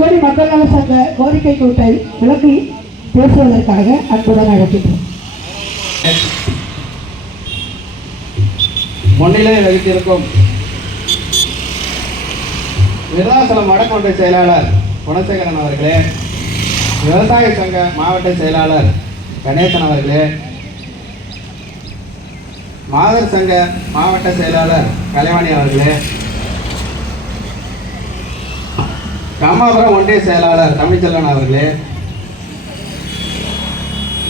செங்கோடி மக்கள் நல சங்க கோரிக்கை கூட்டை விளக்கி பேசுவதற்காக அன்புடன் அழைக்கின்றோம். முன்னிலை வகித்திருக்கும் விருதாசலம் வடக்கோட்டை செயலாளர் குணசேகரன் அவர்களே, விவசாய சங்க மாவட்ட செயலாளர் கணேசன் அவர்களே, மாதர் சங்க மாவட்ட செயலாளர் கலைவாணி அவர்களே, காமாபுரம் ஒன்றிய செயலாளர் தமிழ்ச்செல்வன் அவர்களே,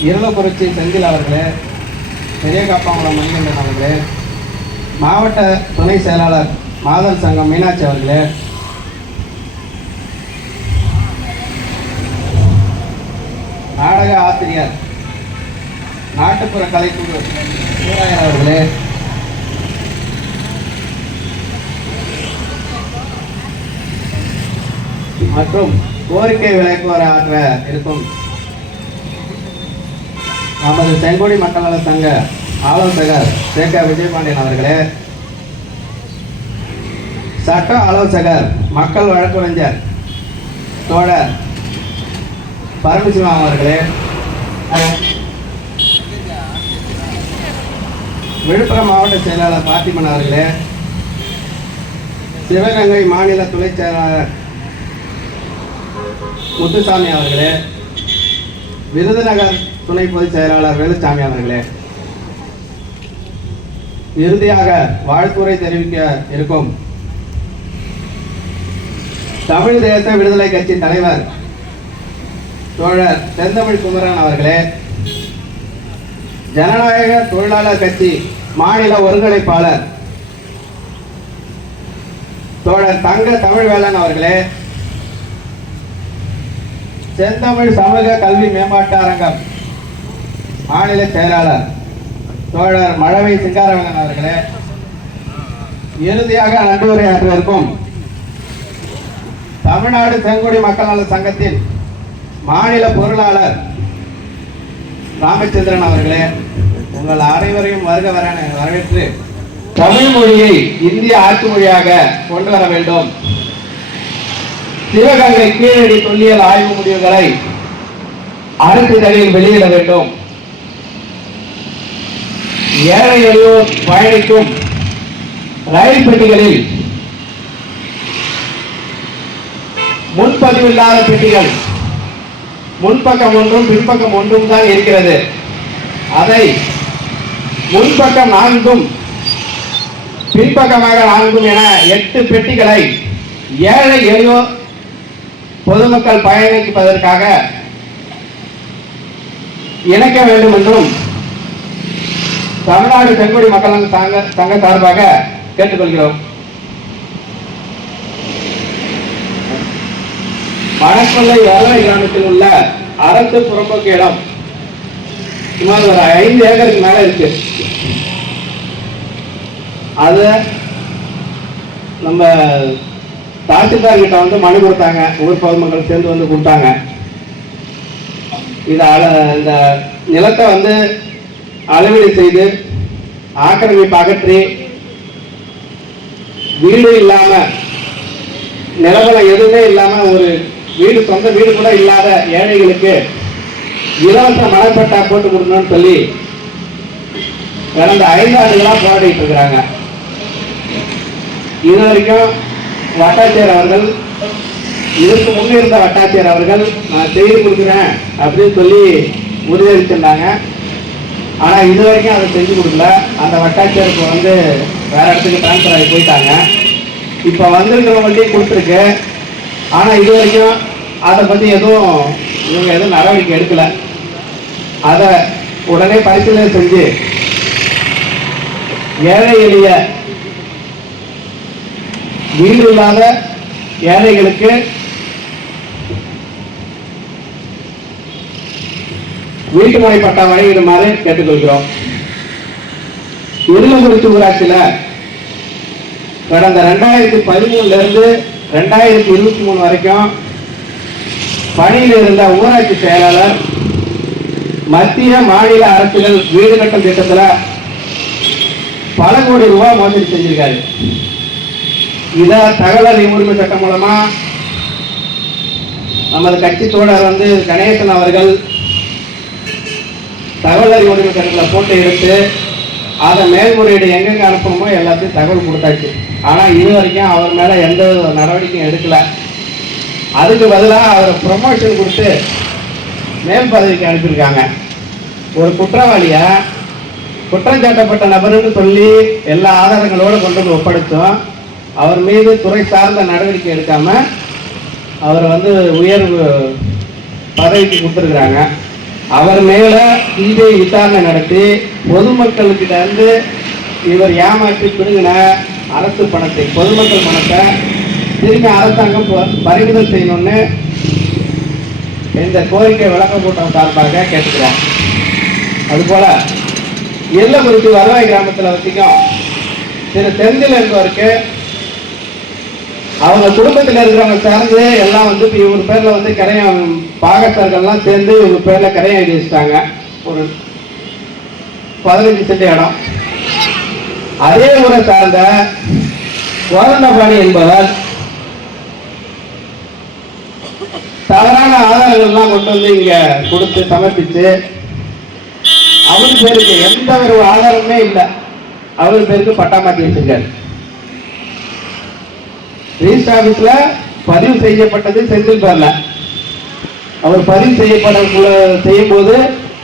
இருளப்புரட்சி செந்தில் அவர்களே, பெரிய காப்பாங்குளம் மணிகண்டன் அவர்களே, மாவட்ட துணை செயலாளர் மாதர் சங்கம் மீனாட்சி அவர்களே, நாடக ஆசிரியர் நாட்டுப்புற கலைக்குழு சூராயர் அவர்களே, மற்றும் கோரிக்கை விளக்குவர ஆற்ற இருக்கும் நமது செங்கோடி மக்கள் நல சங்க ஆலோசகர் சேகர் விஜயபாண்டியன் அவர்களே, சட்ட ஆலோசகர் மக்கள் வழக்குரைஞர் தோழர் பரமசிவம் அவர்களே, விழுப்புரம் மாவட்ட செயலாளர் பார்த்திபன் அவர்களே, சிவகங்கை மாநில துணை செயலாளர் முத்துசாமி அவர்களே, விருதுநகர் துணை பொதுச் செயலாளர் வேலுச்சாமி அவர்களே, இறுதியாக வாழ்த்துரை தெரிவிக்க இருக்கும் தமிழ் தேச விடுதலை கட்சி தலைவர் தோழர் செந்தமிழ் குமரன் அவர்களே, ஜனநாயக தொழிலாளர் கட்சி மாநில ஒருங்கிணைப்பாளர் தோழர் தங்க தமிழ்வேலன் அவர்களே, செந்தமிழ் சமூக கல்வி மேம்பாட்டு அரங்கம் மாநில செயலாளர் தோழர் மழவை சிங்காரவேலன் அவர்களே, இறுதியாக நன்றியுரையாற்றிருக்கும் தமிழ்நாடு செங்கோடி மக்கள் நல சங்கத்தின் மாநில பொருளாளர் ராமச்சந்திரன் அவர்களே, உங்கள் அனைவரையும் வருக வர வரவேற்று தமிழ் மொழியை இந்திய ஆட்சி மொழியாக கொண்டு வர வேண்டும், சிவகங்கை கீழடி தொல்லியல் ஆய்வு முடிவுகளை அரசிதழில் வெளியிட வேண்டும், ஏழை எளியோர் பயணிக்கும் ரயில் பெட்டிகளில் முன்பதிவில்லாத பெட்டிகள் முன்பக்கம் ஒன்றும் பின்பக்கம் ஒன்றும் தான் இருக்கிறது, அதை முன்பக்கம் 4 பின்பக்கமாக 4 என 8 பெட்டிகளை ஏழை எளியோர் பொதுமக்கள் பயணிப்பதற்காக இணைக்க வேண்டும் என்றும் தமிழ்நாடு செங்கோடி மக்கள் சங்க சார்பாக கேட்டுக்கொள்கிறோம். மணக்கொள்ளை வரவை கிராமத்தில் உள்ள அரசு புறம்போக்கு இடம் சுமார் ஒரு 5 ஏக்கருக்கு மேல இருக்கு. அது நம்ம தாசில்தார் கிட்ட வந்து மனு கொடுத்தாங்க, ஊர் பொதுமக்கள் சேர்ந்து வந்து கொடுத்தாங்க. இந்த நிலத்தை வந்து அளவீடு செய்து ஆக்கிரமிப்பு அகற்றி வீடு இல்லாம நிலவரம் எதுவுமே இல்லாம ஒரு வீடு சொந்த வீடு கூட இல்லாத ஏழைகளுக்கு இலவச மனப்பட்டா போட்டு கொடுக்கணும்னு சொல்லி கடந்த 5 ஆண்டுகளா போராடிட்டு இருக்கிறாங்க. இது வரைக்கும் வட்டாட்சியர் அவர்கள், இதற்கு முன்னிருந்த வட்டாட்சியர் அவர்கள் நான் செய்து கொடுக்குறேன் அப்படின்னு சொல்லி உறுதியளிச்சிருந்தாங்க. ஆனா இது வரைக்கும் அதை செஞ்சு கொடுக்கல. அந்த வட்டாட்சியருக்கு வந்து வேற இடத்துக்கு டிரான்ஸ்பர் ஆகி போயிட்டாங்க. இப்ப வந்திருக்கிறவங்கள்ட்டையும் கொடுத்துருக்கு. ஆனா இது வரைக்கும் அதை பத்தி இவங்க எதுவும் நடவடிக்கை எடுக்கல. அதை உடனே பரிசீலனை செஞ்சு ஏழை எளிய வீடு இல்லாத ஏழைகளுக்கு வீட்டு முறை பட்டா வழங்கிடுமாறு கேட்டுக்கொள்கிறோம். இருளங்குறிச்சி ஊராட்சியில் கடந்த 2013 இருந்து 2023 வரைக்கும் பணியில் இருந்த ஊராட்சி செயலாளர் மத்திய மாநில அரசுகள் வீடு கட்டும் திட்டத்தில் பல கோடி ரூபாய் மோசடி செஞ்சிருக்காரு. இத தகவல் உரிமை சட்டம் மூலமா நமது கட்சி தோழர் வந்து கணேசன் அவர்கள் தகவல் அறிவு உரிமை சட்டத்தில் போட்டு எடுத்து அதை மேல்முறையீடு எங்கெங்க அனுப்பணுமோ எல்லாத்தையும் தகவல் கொடுத்தாச்சு. ஆனால் இது வரைக்கும் அவர் மேலே எந்த நடவடிக்கையும் எடுக்கல. அதுக்கு பதிலாக அவரை ப்ரொமோஷன் கொடுத்து மேல் பதவிக்கு அனுப்பியிருக்காங்க. ஒரு குற்றவாளியை குற்றம் சாட்டப்பட்ட நபருன்னு சொல்லி எல்லா ஆதாரங்களோடு கொண்டு வந்து ஒப்படைச்சோம். அவர் மீது துறை சார்ந்த நடவடிக்கை எடுக்காம அவரை வந்து உயர்வு பதவிக்கு கொடுத்துருக்குறாங்க. அவர் மேல சிபிஐ விசாரணை நடத்தி பொதுமக்களுக்கிட்ட இருந்து இவர் ஏமாற்றி பிடுங்கின அரசு பணத்தை, பொதுமக்கள் பணத்தை திரும்பி அரசாங்கம் பறிமுதல் செய்யணும்னு இந்த கோரிக்கை விளக்க கூட்டம் சார்பாக கேட்டுக்கிறோம். அதுபோல எல்லக்குறிச்சி வருவாய் கிராமத்தில் வசிக்கும் திரு செந்தில் என்பவருக்கு அவங்க குடும்பத்தில் இருக்கிறவங்க சேர்ந்து எல்லாம் வந்து இப்போ இவர் பேரில் வந்து கரையம் பாகத்தர்கள்லாம் சேர்ந்து இவர் பேரில் கரையம் எழுதி வச்சுட்டாங்க. ஒரு 15 சென்ட் இடம். அதே ஊரை சார்ந்த கோதண்டபாணி என்பவர் தவறான ஆதாரங்கள்லாம் கொண்டு வந்து இங்க கொடுத்து சமர்ப்பிச்சு அவர் பேருக்கு எந்த ஒரு ஆதாரமே இல்லை, அவர் பேருக்கு பட்டா மாற்றி வச்சிருக்காரு. ரிஜிஸ்டர் ஆபீஸ்ல பதிவு செய்யப்பட்டது செந்தில் பேர்ல. அவர் பதிவு செய்யும் போது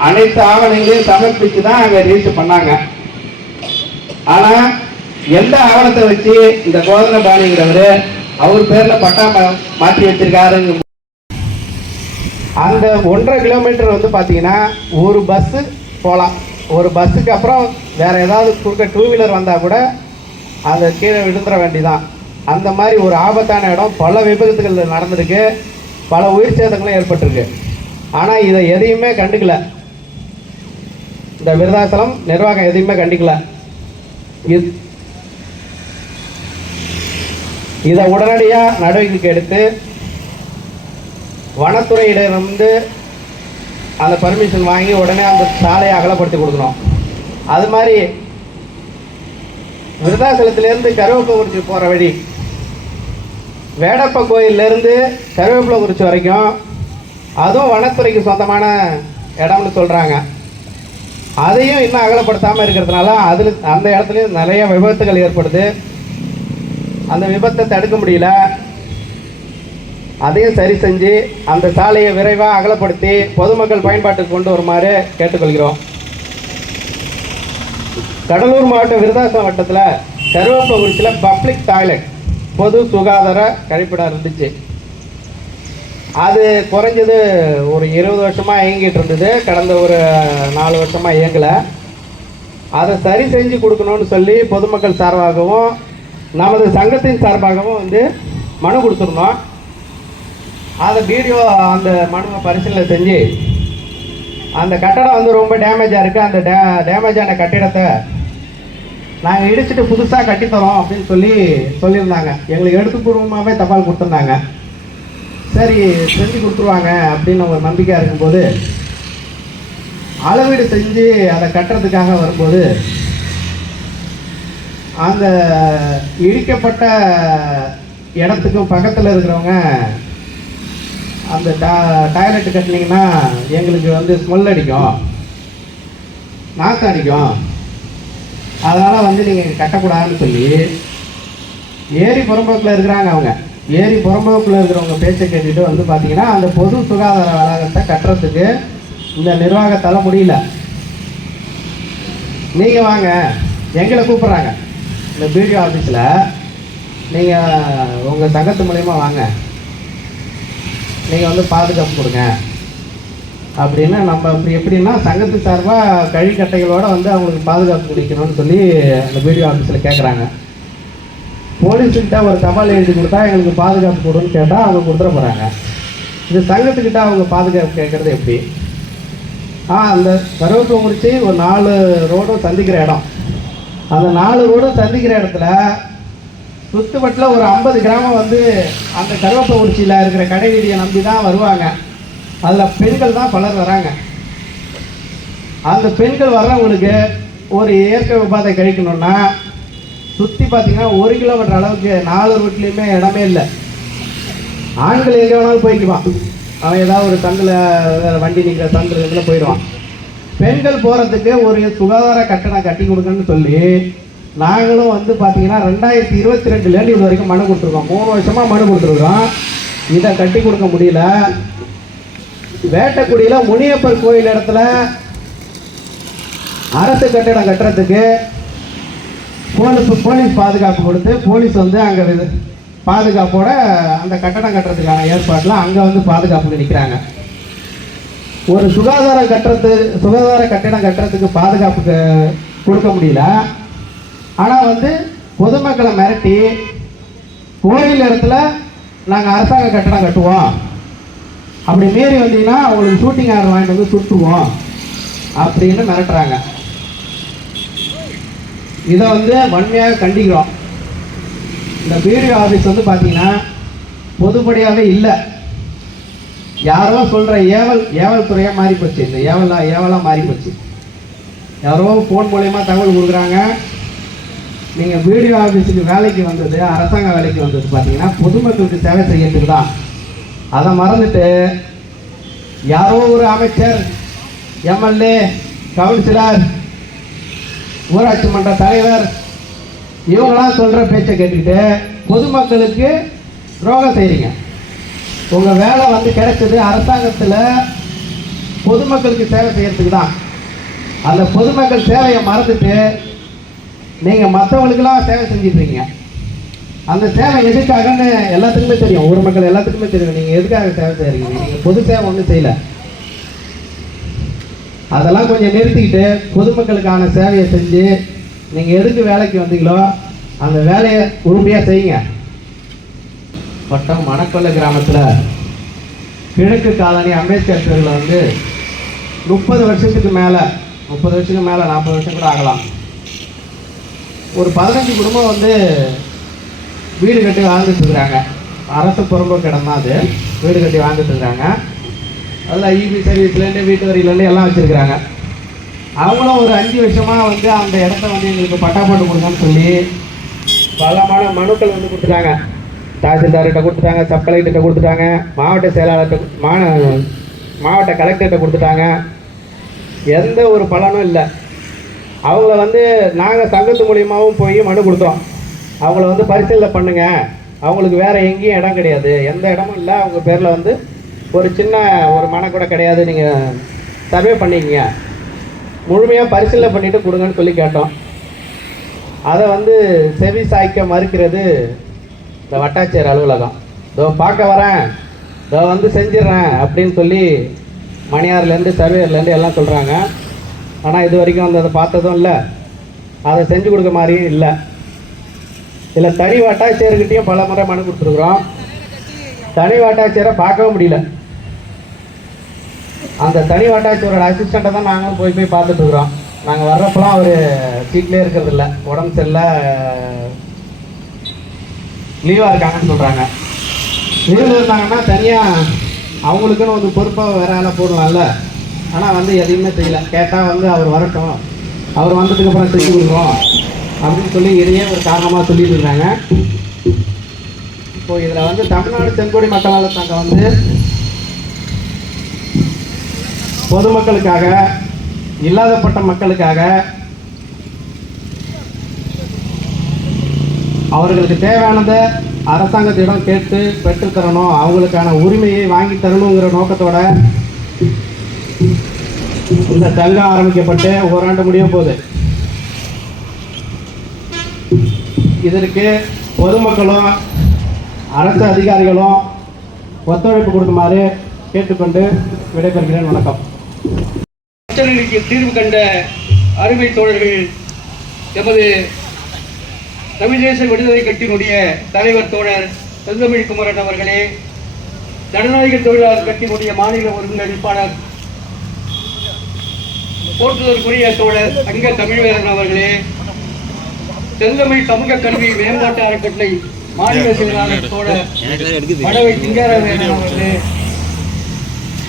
அனைத்து ஆவணங்களையும் சமர்ப்பிச்சு தான் அங்க ரிஜிஸ்டர் பண்ணாங்க. ஆனா எந்த ஆவணத்தை வச்சு இந்த கோதண்டபாணிங்கிறவரு அவர் பேர்ல பட்டா மாற்றி வச்சிருக்காரு. அந்த 1.5 கிலோமீட்டர் வந்து பாத்தீங்கன்னா ஒரு பஸ் போகலாம். ஒரு பஸ்ஸுக்கு அப்புறம் வேற ஏதாவது குறுக்க 2 வீலர் வந்தா கூட அதை கீழே விழுந்துட வேண்டிதான். அந்த மாதிரி ஒரு ஆபத்தான இடம். பல விபத்துகள் நடந்திருக்கு, பல உயிர் சேதங்களும் ஏற்பட்டிருக்கு. ஆனால் இதை எதையுமே கண்டுக்கல. இந்த விருதாசலம் நிர்வாகம் எதையுமே கண்டிக்கல. இதை உடனடியாக நடவடிக்கை எடுத்து வனத்துறையிடமிருந்து அந்த பர்மிஷன் வாங்கி உடனே அந்த சாலையை அகலப்படுத்தி கொடுக்கணும். அது மாதிரி விருதாசலத்திலேருந்து கருவேப்பிலக்குறிச்சி போகிற வழி, வேடப்ப கோயிலிருந்து கருவேப்பிலக்குறிச்சி வரைக்கும் அதுவும் வனத்துறைக்கு சொந்தமான இடம்னு சொல்கிறாங்க. அதையும் இன்னும் அகலப்படுத்தாமல் இருக்கிறதுனால அந்த இடத்துலையும் நிறைய விபத்துகள் ஏற்படுது. அந்த விபத்தை தடுக்க முடியல. அதையும் சரி செஞ்சு அந்த சாலையை விரைவாக அகலப்படுத்தி பொதுமக்கள் பயன்பாட்டுக்கு கொண்டு வருமாறு கேட்டுக்கொள்கிறோம். கடலூர் மாவட்டம் விருதாசலம் வட்டத்தில் கருவேப்பிலக்குறிச்சியில் பப்ளிக் டாய்லெட், பொது சுகாதார கழிப்பிடம் இருந்துச்சு. அது குறைஞ்சது ஒரு 20 வருஷமாக இயங்கிட்டு இருந்தது. கடந்த ஒரு 4 வருஷமாக இயங்கலை. அதை சரி செஞ்சு கொடுக்கணும்னு சொல்லி பொதுமக்கள் சார்பாகவும் நமது சங்கத்தின் சார்பாகவும் வந்து மனு கொடுத்துருந்தோம். அதை வீடியோ அந்த மனுவை பரிசீலனை செஞ்சு அந்த கட்டடம் வந்து ரொம்ப டேமேஜாக இருக்குது. அந்த டேமேஜான கட்டிடத்தை நாங்கள் இடிச்சுட்டு புதுசாக கட்டித்தரோம் அப்படின்னு சொல்லியிருந்தாங்க. எங்களுக்கு எழுத்துப்பூர்வமாகவே தபால் கொடுத்துருந்தாங்க. சரி செஞ்சு கொடுத்துருவாங்க அப்படின்னு ஒரு நம்பிக்கையாக இருக்கும்போது அளவீடு செஞ்சு அதை கட்டுறதுக்காக வரும்போது அந்த இடிக்கப்பட்ட இடத்துக்கும் பக்கத்தில் இருக்கிறவங்க அந்த டாய்லெட்டு கட்டினீங்கன்னா எங்களுக்கு வந்து ஸ்மெல் அடிக்கும், நாற்றம் அடிக்கும், அதனால் வந்து நீங்கள் கட்டக்கூடாதுன்னு சொல்லி ஏரி புறம்போக்கில் இருக்கிறாங்க. அவங்க ஏரி புறம்போக்கில் இருக்கிறவங்க பேச்சை கேட்டுட்டு வந்து பார்த்தீங்கன்னா அந்த பொது சுகாதார வளாகத்தை கட்டுறதுக்கு இந்த நிர்வாகத்தால் முடியல. நீங்கள் வாங்க, எங்களை கூப்பிட்றாங்க இந்த பிடிஓ ஆஃபீஸில், நீங்கள் உங்கள் சங்கத்து மூலயமா வாங்க, நீங்கள் வந்து பாதுகாப்பு கொடுங்க அப்படின்னு. நம்ம அப்படி எப்படின்னா சங்கத்து சார்பாக கழிக்கட்டைகளோடு வந்து அவங்களுக்கு பாதுகாப்பு கொடுக்கணும்னு சொல்லி அந்த பிடிஓ ஆஃபீஸில் கேட்குறாங்க. போலீஸுக்கிட்ட ஒரு தபால் எழுதி கொடுத்தா எங்களுக்கு பாதுகாப்பு கொடுன்னு கேட்டால் அவங்க கொடுத்துட போகிறாங்க. இது சங்கத்துக்கிட்ட அவங்க பாதுகாப்பு கேட்குறது எப்படி? அந்த கருவேப்பிலக்குறிச்சி ஒரு 4 ரோடும் சந்திக்கிற இடம். அந்த 4 ரோடும் சந்திக்கிற இடத்துல சுற்றுப்பட்டில் ஒரு 50 கிராமம் வந்து அந்த கருவேப்பிலக்குறிச்சியில் இருக்கிற கடை வீதியை நம்பி தான் வருவாங்க. அதில் பெண்கள் தான் பலர் வராங்க. அந்த பெண்கள் வர்றவங்களுக்கு ஒரு இயற்கை உபாதை கழிக்கணும்னா சுற்றி பார்த்தீங்கன்னா 1 கிலோமீட்டர் அளவுக்கு 4 ரூட்லேயுமே இடமே இல்லை. ஆண்கள் எங்கே வேணாலும் போய்க்குவான், அவன் ஏதாவது ஒரு சந்தில் வண்டி நிற்கிற சந்தில் இதில் போயிடுவான். பெண்கள் போகிறதுக்கு ஒரு சுகாதார கட்டணம் கட்டி கொடுக்கணும்னு சொல்லி நாங்களும் வந்து பார்த்தீங்கன்னா 2022 இது வரைக்கும் மனு கொடுத்துருக்கோம். 3 வருஷமாக மனு கொடுத்துருக்கோம். இதை கட்டி கொடுக்க முடியல. வேட்டக்குடியில் முனியப்பர் கோயில் இடத்துல அரசு கட்டிடம் கட்டுறதுக்கு போலீஸ் பாதுகாப்பு கொடுத்து போலீஸ் வந்து அங்கே பாதுகாப்போட அந்த கட்டடம் கட்டுறதுக்கான ஏற்பாட்டில் அங்கே வந்து பாதுகாப்புக்கு நிற்கிறாங்க. ஒரு சுகாதார கட்டிடம் கட்டுறதுக்கு பாதுகாப்புக்கு கொடுக்க முடியல. ஆனால் வந்து பொதுமக்களை மிரட்டி கோயில் இடத்துல நாங்கள் அரசாங்க கட்டடம் கட்டுவோம், அப்படி மீறி வந்தீங்கன்னா அவங்களுக்கு ஷூட்டிங் ஆர்டர் வாங்கிட்டு வந்து சுட்டுருவோம் அப்படின்னு மிரட்டுறாங்க. இதை வந்து வன்மையாக கண்டிக்கிறோம். இந்த பிடிஓ ஆஃபீஸ் வந்து பார்த்தீங்கன்னா பொதுப்படியாகவே இல்லை, யாரோ சொல்கிற ஏவல் துறையாக மாறி போச்சு. இந்த ஏவலாக மாறி போச்சு. யாரோ ஃபோன் மூலயமா தகவல் கொடுக்குறாங்க. நீங்கள் பிடிஓ ஆஃபீஸுக்கு வேலைக்கு வந்தது, அரசாங்க வேலைக்கு வந்தது பார்த்தீங்கன்னா பொதுமக்களுக்கு சேவை செய்யறதுக்கு தான். அதை மறந்துட்டு யாரோ ஒரு அமைச்சர், எம்எல்ஏ, கவுன்சிலர், ஊராட்சி மன்ற தலைவர் இவங்களாம் சொல்கிற பேச்சை கேட்டுக்கிட்டு பொதுமக்களுக்கு துரோகம் செய்கிறீங்க. உங்கள் வேலை வந்து கிடைச்சது அரசாங்கத்தில் பொதுமக்களுக்கு சேவை செய்யறதுக்கு தான். அந்த பொதுமக்கள் சேவையை மறந்துட்டு நீங்கள் மற்றவங்களுக்கெல்லாம் சேவை செஞ்சிட்ருக்கீங்க. அந்த சேவை எதுக்காகன்னு எல்லாத்துக்குமே தெரியும், ஊர் மக்கள் எல்லாத்துக்குமே தெரியும் நீங்கள் எதுக்காக சேவை செய்கிறீங்க. நீங்கள் பொது சேவை ஒன்றும் செய்யலை. அதெல்லாம் கொஞ்சம் நிறுத்திக்கிட்டு பொதுமக்களுக்கான சேவையை செஞ்சு நீங்கள் எதுக்கு வேலைக்கு வந்தீங்களோ அந்த வேலையை உறுதியாக செய்யுங்க. வட்டம் மணக்கொல்லை கிராமத்தில் கிழக்கு காலனி அம்பேத்கர் தெருவில் வந்து 30 வருஷத்துக்கு மேலே 40 வருஷம் கூட ஆகலாம், ஒரு 15 குடும்பம் வந்து வீடு கட்டி வாழ்ந்துட்டுருக்குறாங்க. அரசு புறம்போக்கு இடம் தான் அது. வீடு கட்டி வாழ்ந்துட்டுருக்குறாங்க. அதில் இபி சர்வீஸ்லேருந்து வீட்டு வரியிலேருந்து எல்லாம் வச்சுருக்குறாங்க. அவங்களும் ஒரு 5 வருஷமாக வந்து அந்த இடத்த வந்து எங்களுக்கு பட்டா போட்டு கொடுங்கன்னு சொல்லி பலமான மனுக்கள் வந்து கொடுத்துட்டாங்க. தாசில்தார்கிட்ட கொடுத்துட்டாங்க, சப் கலெக்டர்கிட்ட கொடுத்துட்டாங்க, மாவட்ட செயலாளர்கிட்ட மாவட்ட கலெக்டர்கிட்ட கொடுத்துட்டாங்க. எந்த ஒரு பலனும் இல்லை. அவங்கள வந்து நாங்கள் சங்கத்து மூலியமாகவும் போய் மனு கொடுத்தோம். அவங்கள வந்து பரிசீலனை பண்ணுங்க, அவங்களுக்கு வேறு எங்கேயும் இடம் கிடையாது, எந்த இடமும் இல்லை, அவங்க பேரில் வந்து ஒரு சின்ன ஒரு மனை கூட கிடையாது, நீங்கள் சர்வே பண்ணிக்கங்க, முழுமையாக பரிசீலனை பண்ணிவிட்டு கொடுங்கன்னு சொல்லி கேட்டோம். அதை வந்து செவி சாய்க்க மறுக்கிறது இந்த வட்டாட்சியர் அலுவலகம். இதோ பார்க்க வரேன், இதோ வந்து செஞ்சிடறேன் அப்படின்னு சொல்லி மணியார்லேருந்து சர்வேயர்லேருந்து எல்லாம் சொல்கிறாங்க. ஆனால் இது வரைக்கும் வந்து அதை பார்த்ததும் இல்லை, அதை செஞ்சு கொடுக்க மாதிரியும் இல்லை. இல்லை தனி வட்டாட்சியர்கிட்டையும் பல முறை மனு கொடுத்துருக்குறோம். தனி வட்டாட்சியரை பார்க்கவும் முடியல. அந்த தனி வட்டாட்சியரோட அசிஸ்டண்ட்டை தான் நாங்களும் போய் பார்த்துட்ருக்குறோம். நாங்கள் வர்றப்பெல்லாம் அவர் சீட்லேயே இருக்கிறதில்ல, உடம்பு சரியில்லை, லீவாக இருக்காங்கன்னு சொல்கிறாங்க. லீவில் இருந்தாங்கன்னா தனியாக அவங்களுக்குன்னு ஒரு பொறுப்பாக வேற ஆளாக போடுவாங்கல்ல. ஆனால் வந்து எதையுமே செய்யலை. கேட்டால் வந்து அவர் வரட்டும், அவர் வந்ததுக்கு அப்புறம் செஞ்சு கொடுக்குறோம் அப்படின்னு சொல்லி இதையே ஒரு காரணமாக சொல்லிட்டு இருக்காங்க. இப்போது இதில் வந்து தமிழ்நாடு செங்கோடி மக்கள் நல சங்கம் வந்து பொதுமக்களுக்காக, இல்லாதப்பட்ட மக்களுக்காக, அவர்களுக்கு தேவையானதை அரசாங்கத்திடம் கேட்டு பெற்றுத்தரணும், அவங்களுக்கான உரிமையை வாங்கி தரணுங்கிற நோக்கத்தோட இந்த சங்கம் ஆரம்பிக்கப்பட்டு ஓராண்டு முடிய போகுது. இதற்கு பொதுமக்களும் அரசு அதிகாரிகளும் ஒத்துழைப்பு கொடுக்குமாறு கேட்டுக்கொண்டு விடைபெறுகிறேன். வணக்கம். பிரச்சனைக்கு தீர்வு கண்ட அருமை தோழர்கள், எமது தமிழ் தேச விடுதலை கட்சியினுடைய தலைவர் தோழர் செந்தமிழ் குமரன் அவர்களே, ஜனநாயக தொழிலாளர் கட்சியினுடைய மாநில ஒருங்கிணைப்பாளர் போற்றுதற்குரிய தோழர் தங்க தமிழ்வேலன் அவர்களே, செந்தமிழ் சமூக கல்வி மேம்பாட்டு அறக்கட்டளை மாநில செயலாளர் தோழர் மடவை சிங்காரவேலன் அவர்களே,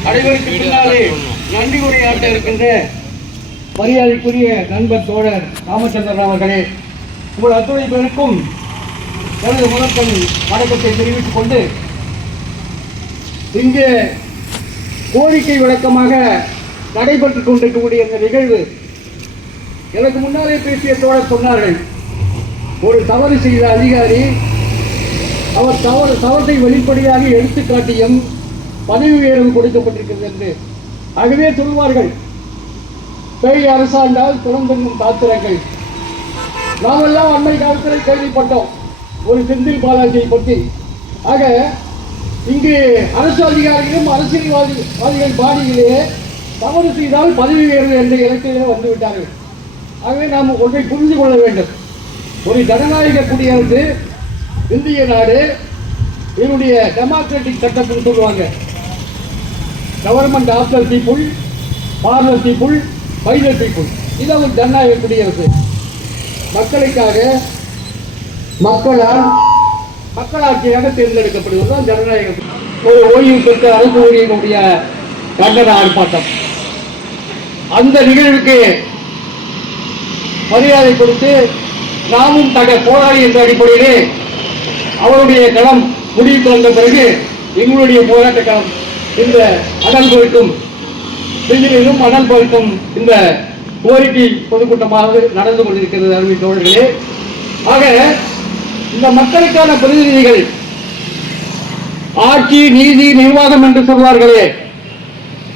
அனைவருக்கு பின்னாலே நன்றி உரையாற்ற இருக்கின்ற மரியாதைக்குரிய நண்பர் தோழர் ராமச்சந்திரன் அவர்களே, உங்கள் அத்துணை பேருக்கும் எனது முதற்கண் வணக்கத்தை தெரிவித்துக் கொண்டு இங்கே கோரிக்கை விளக்கமாக நடைபெற்றுக் கொண்டிருக்கக்கூடிய இந்த நிகழ்வு, எனக்கு முன்னாலே பேசிய தோழர் சொன்னார்கள், ஒரு தவறு செய்த அதிகாரி அவர் தவறை வெளிப்படையாக எடுத்துக்காட்டியும் பதவி உயர்வு கொடுக்கப்பட்டிருக்கிறது என்று. ஆகவே சொல்வார்கள், பேய் அரசாண்டால் திறந்தெங்கும் தாத்திரங்கள். நாமெல்லாம் அண்மை காலத்தில் கேள்விப்பட்டோம் ஒரு செந்தில் பாலாஜியை பற்றி. ஆக இங்கு அரசு அதிகாரிகளும் அரசியல்வாதிகள் பாணியிலே தவறு செய்தால் பதவி உயர்வு என்ற இலக்கிலே வந்துவிட்டார்கள். ஆகவே நாம் ஒன்றை புரிந்து கொள்ள வேண்டும். ஒரு ஜனநாயக குடியரசு இந்திய நாடு, இதனுடைய டெமோக்ராட்டிக் சட்டம்னு சொல்லுவாங்க. Government of the people, for the people, by the people. இது ஒரு ஜனநாயக குடியரசு. மக்களுக்காக மக்களாட்சியாக தேர்ந்தெடுக்கப்படுவதுதான் ஜனநாயகம். ஒரு ஓய்வு பெற்ற அரசு ஊழியர்களுடைய கண்டன ஆர்ப்பாட்டம், அந்த நிகழ்வுக்கு மரியாதை கொடுத்து நாமும் போராளி என்ற அடிப்படையிலே அவருடைய களம் முடிவுக்கு வந்த பிறகு எங்களுடைய போராட்ட களம் இந்த அனல் பொருட்டும் வெயிலிலும் அனல் பொருட்டும் இந்த கோரிக்கை பொதுக்கூட்டமாக நடந்து கொண்டிருக்கிறது அருமை தோழர்களே. ஆக இந்த மக்களுக்கான பிரதிநிதிகள் ஆட்சி, நீதி, நிர்வாகம் என்று சொல்வார்களே.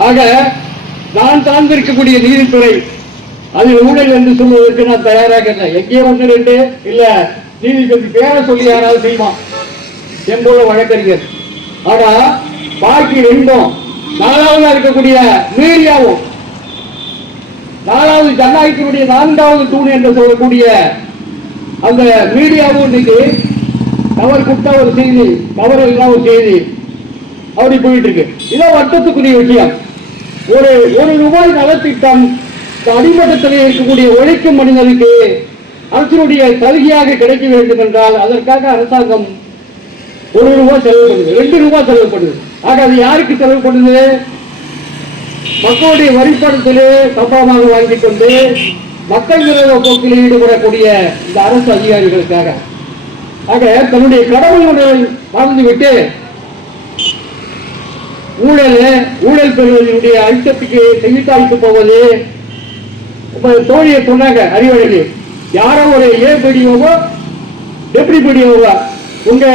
ஆக நான் சார்ந்திருக்கக்கூடிய நீதித்துறை, அதில் ஊழல் என்று சொல்வதற்கு நான் தயாராக இல்லை. எங்கே ஒன்று ரெண்டு இல்ல நீதிபதி பேரை சொல்லி யாராவது செய்வான் என்போல வழக்கறிஞர். ஆனா பாக்கி ரெண்டும், நாலாவது இருக்கக்கூடிய மீடியாவும், நாலாவது ஜனநாயகத்தினுடைய நான்காவது தூண் என்று சொல்லக்கூடிய அந்த மீடியாவும் இன்னைக்கு தவறு கொடுத்த ஒரு செய்தி, தவறு இல்லாத ஒரு செய்தி அப்படி போயிட்டு இருக்கு. இதான் வட்டத்துக்குரிய விஷயம். ஒரு ரூபாய் நலத்திட்டம் அடிமட்டத்தில் இருக்கக்கூடிய உழைக்கும் மனிதனுக்கு அரசினுடைய சலுகையாக கிடைக்க வேண்டும் என்றால் அதற்காக அரசாங்கம் 1 ரூபாய் செலவு பண்ணுது, 2 ரூபாய் செலவு பண்ணுது. ஆக அது யாருக்கு செலவு பண்ணுது? மக்களுடைய வரிப்பணத்திலே சம்பளமாக வாங்கிக் கொண்டு மக்கள் விரோத போக்கில் ஈடுபடக்கூடிய இந்த அரசு அதிகாரிகளுக்காக. ஆக தன்னுடைய கடமைகளை மறந்துவிட்டு ஊழல் பெறுவதனுடைய அழுத்தத்துக்கு செய்தித்தாழ்த்து போவது. தோழியை சொன்னாங்க அறிவழகி, யாரோ ஒரு ஏபிடிஓவோ டெப்டி பிடிஓவோ உங்க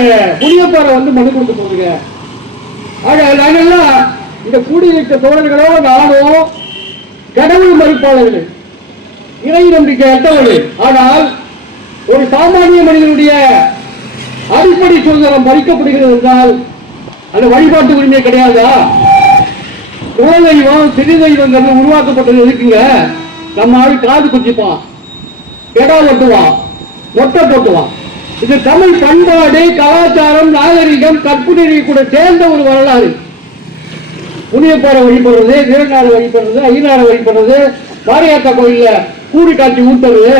புளியப்பாறை வந்து மனு கொடுக்க போகுங்க. ஆக நாங்கெல்லாம் இந்த கூடியிருக்க தோழர்களோ நானும் கடவுள் மறுப்பாளர்கள், இறை நம்பிக்கை அற்றவர்கள். ஆனால் ஒரு சாமானிய மனிதனுடைய அடிப்படை சுதந்திரம் மறிக்கப்படுகிறது என்றால் அந்த வழிபாட்டு உரிமை கிடையாதா? குலதெய்வம், சிறு தெய்வங்கள் உருவாக்கப்பட்டது இருக்குங்க. நம்ம ஆள் காது குச்சிப்பான், கெடா வெட்டுவான், மொட்டை போட்டுவான். இது தமிழ் பண்பாடு, கலாச்சாரம், நாகரிகம், கற்புநெறி கூட சேர்ந்த ஒரு வரலாறு. புனியப்பாறை வழிபடுறது, வீரநாடு வழிபடுறது, ஐநாடு வழிபடுறது, மாரியாத்தா கோயில்ல கூடி காட்சி ஊட்டுறது,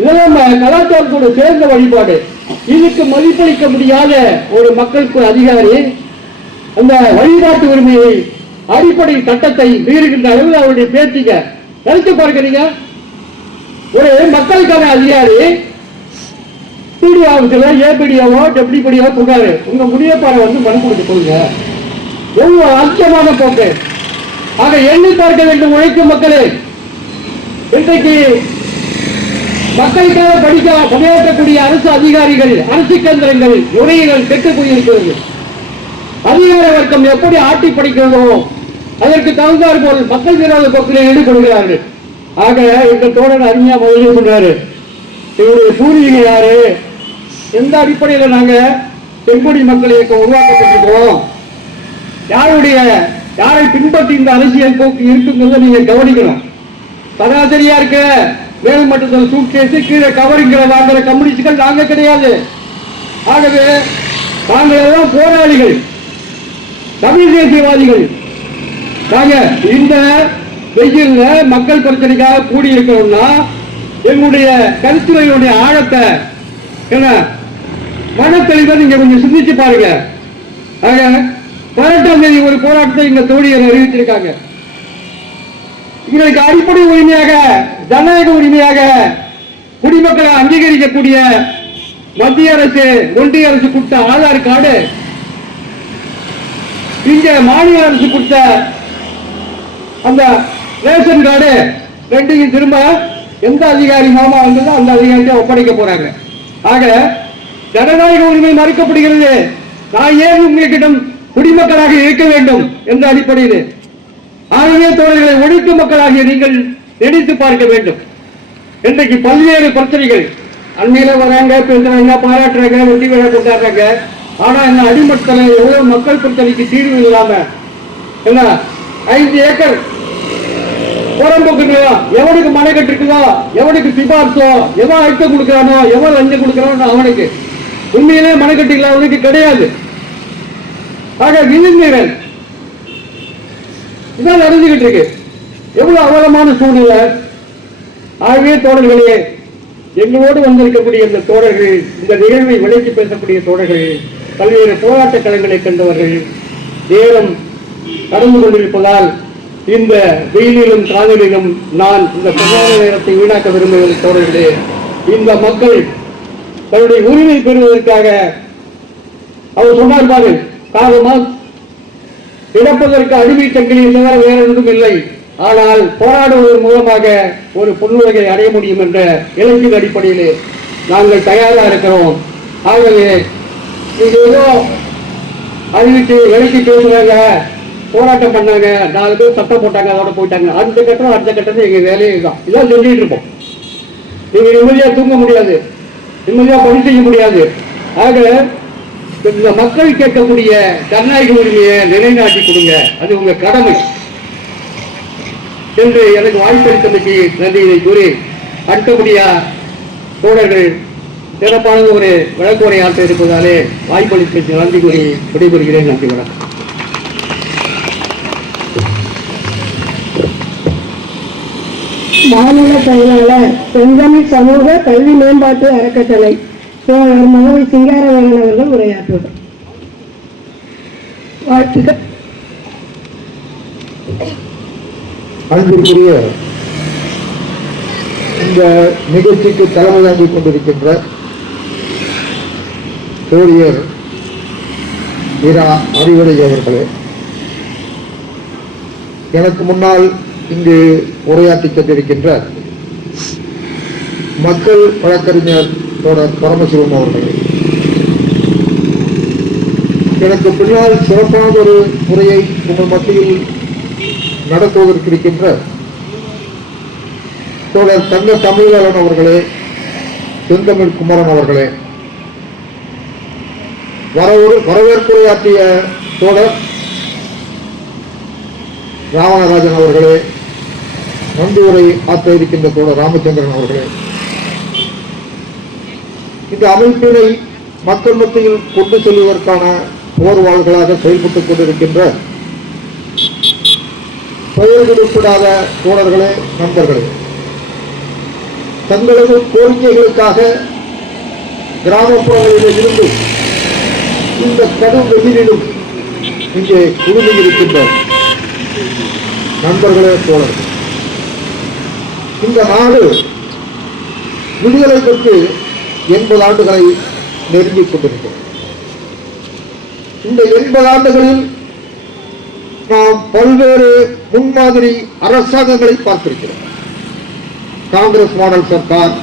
இதெல்லாம் கலாச்சாரத்தோடு சேர்ந்த வழிபாடு. இதுக்கு மதிப்பளிக்க முடியாத ஒரு மக்களுக்கு அதிகாரி அந்த வழிபாட்டு உரிமையை, அடிப்படை சட்டத்தை மீறுகின்ற அளவில் அவருடைய பேச்சுங்க கருத்து பார்க்கிறீங்க. ஒரு மக்களுக்கான அதிகாரி பிடிஓ ஆஃபீஸ்ல ஏபிடிஓவோ டெப்டி பிடிஓ சொல்றாரு, உங்க முடியப்பாறை வந்து மனு கொடுக்க போகுங்க. எவ்வளவு அச்சமான போக்கு. ஆக எண்ணி பார்க்க வேண்டும் உழைக்கும் மக்களே. இன்றைக்கு மக்களுக்காக பணியாற்றக்கூடிய அரசு அதிகாரிகள், அரசு கேந்திரங்கள், உரைகள் கெட்டுக் கொண்டிருக்கிறது. அதிகார வர்க்கம் எப்படி ஆட்டி படிக்கிறதோ அதற்கு தகுந்தார் போல் மக்கள் விரோத போக்கிலே ஈடுபடுகிறார்கள். ஆக இந்த தோழர் அருமையா முதலில் சொல்றாரு, இவருடைய பூர்வீகம் யாரு, எந்த அடிப்படையில் நாங்க தென்பொடி மக்கள் இயக்கம் உருவாக்கப்பட்டிருக்கிறோம், யாரை பின்பற்றி இந்த அரசியல் போக்கு இருக்குங்கிறத நீங்க கவனிக்கணும். சராசரியா இருக்க மேல் மட்டத்தில் சூட்கேஸ், கீழே கவரிங்கிற வாங்குற கம்யூனிஸ்டுகள் நாங்க கிடையாது. ஆகவே நாங்கள் எல்லாம் போராளிகள், தமிழ் தேசியவாதிகள். நாங்க இந்த வெயில்ல மக்கள் பிரச்சனைக்காக கூடியிருக்கிறோம்னா எங்களுடைய கருத்துரையுடைய ஆழத்தை என்ன மன தெளிவை நீங்க கொஞ்சம் சிந்திச்சு பாருங்க. ஆக 18ஆம் தேதி ஒரு போராட்டத்தை இந்த தோழியர் அறிவித்திருக்காங்க. எங்களுக்கு அடிப்படை உரிமையாக, ஜனநாயக உரிமையாக குடிமக்களை அங்கீகரிக்கக்கூடிய மத்திய அரசு, ஒன்றிய அரசு கொடுத்த ஆதார் கார்டு இங்க மாநில அரசு கொடுத்த அந்த ரேஷன் கார்டு ரெண்டையும் திரும்ப எந்த அதிகாரி மாமா வந்ததோ அந்த அதிகாரியை ஒப்படைக்க போறாங்க. ஆக ஜனநாயக உரிமை மறுக்கப்படுகிறது. நான் ஏன் உங்களிடம் குடிமக்களாக இருக்க வேண்டும் என்ற அடிப்படையில் ஆகவே தோழர்களை ஒழிக்கும் மக்களாகிய நீங்கள் நினைத்து பார்க்க வேண்டும். இன்றைக்கு பல்வேறு பிரச்சனைகள் அண்மையில வராங்க, பேசுறாங்க, பாராட்டுறாங்க, வெற்றி விழா கொண்டாடுறாங்க. ஆனா என்ன அடிமட்டத்தில் எவ்வளவு மக்கள் பிரச்சனைக்கு தீர்வு இல்லாம என்ன 5 ஏக்கர் புறம்போக்குங்களா, எவனுக்கு மனை கட்டிருக்குதோ, எவனுக்கு சிபார்சோ, எவன் அழுத்தம் கொடுக்கிறானோ, எவன் லஞ்சம் கொடுக்கிறானோ அவனுக்கு உண்மையிலே மனை கட்டிக்கலாம், அவனுக்கு கிடையாது. ஆக விதிமீறல் இதான் நடந்துகிட்டு இருக்கு. எவ்வளவு அவலமான சூழ்நிலை. ஆகவே தோழர்களே, எங்களோடு வந்திருக்கக்கூடிய இந்த தோழர்கள், இந்த நிகழ்வை விலைக்கு பேசக்கூடிய தோழர்கள், பல்வேறு போராட்ட களங்களை கண்டவர்கள், நேரம் கடந்து கொண்டிருப்பதால் இந்த வெயிலிலும் காதலிலும் நான் இந்த பிரதான நேரத்தை வீணாக்க விரும்புகிற தோழர்களே, இந்த மக்கள் தன்னுடைய உரிமை பெறுவதற்காக அவர் சொன்னார் பாரு, காரணமா இழப்பதற்கு அடிமை சங்கிலி தவிர வேற ஒன்றும் இல்லை. ஆனால் போராடுவதன் மூலமாக ஒரு பொருளுலகை அடைய முடியும் என்ற இலக்கின் அடிப்படையிலே நாங்கள் தயாராக இருக்கிறோம். ஆகவே இது ஏதோ அறிவித்து விலைக்கு பேசுறாங்க, போராட்டம் பண்ணாங்க, 4 பேர் சட்டம் போட்டாங்க, அதோட போயிட்டாங்க. அடுத்த கட்டம் எங்க வேலையே தான். இதான் சொல்லிட்டு இருப்போம். நீங்க நிம்மதியா தூங்க முடியாது, நிம்மதியா பணி செய்ய முடியாது. ஆக இந்த மக்கள் கேட்கக்கூடிய ஜனநாயக உரிமையை நிலைநாட்டி கொடுங்க, அது உங்க கடமை என்று எனக்கு வாய்ப்பளித்தமைக்கு நன்றியை கூறி, அடுத்தபடியா தோழர்கள் சிறப்பான ஒரு விளக்குரை ஆற்ற இருப்பதாலே வாய்ப்பளித்த நன்றி கூறி விடைபெறுகிறேன். நன்றி, வணக்கம். மாநில செயலாளர் செந்தமிழ் சமூக கல்வி மேம்பாட்டு அறக்கட்டளை தோழர் மகவி சிங்காரவேலன் அவர்கள் உரையாற்றுவார். வாழ்த்துக்கள். அன்பிற்குரிய இந்த நிகழ்ச்சிக்கு தலைமை தாங்கிக் கொண்டிருக்கின்ற தோழியர் இரா அறிவுரை அவர்களே, எனக்கு முன்னால் இங்கு உரையாற்றிச் சென்றிருக்கின்ற மக்கள் வழக்கறிஞர் தோழர் பரமசிவம் அவர்களே, எனக்கு பின்னால் சிறப்பான ஒரு உரையை உங்கள் மத்தியில் நடத்துவதற்கு இருக்கின்ற தோழர் தங்க தமிழன் அவர்களே, செந்தமிழ் குமரன் அவர்களே, வரவேற்புரையாற்றிய தோழர் ராவணராஜன் அவர்களே, நன்றி உரை ஆற்ற இருக்கின்ற தோழர் ராமச்சந்திரன் அவர்களே, இந்த அமைப்பினை மக்கள் மத்தியில் கொண்டு செல்வதற்கான போர்வாள்களாக செயல்பட்டுக் கொண்டிருக்கின்ற பெயர் குறிப்பிடாத தோழர்களே, நண்பர்களே, தங்களது கோரிக்கைகளுக்காக கிராமப்புறங்களில் இருந்து இந்த கடும் வெயிலிலும் இங்கே குழுமியிருக்கின்ற நண்பர்களே, தோழர்கள், இந்த நாடு விடுதலை பெற்று 80 ஆண்டுகளை நெருங்கிக் கொண்டிருக்கிறோம். இந்த 80 ஆண்டுகளில் நாம் பல்வேறு முன்மாதிரி அரசாங்கங்களை பார்த்திருக்கிறோம். காங்கிரஸ் மாடல் சர்க்கார்,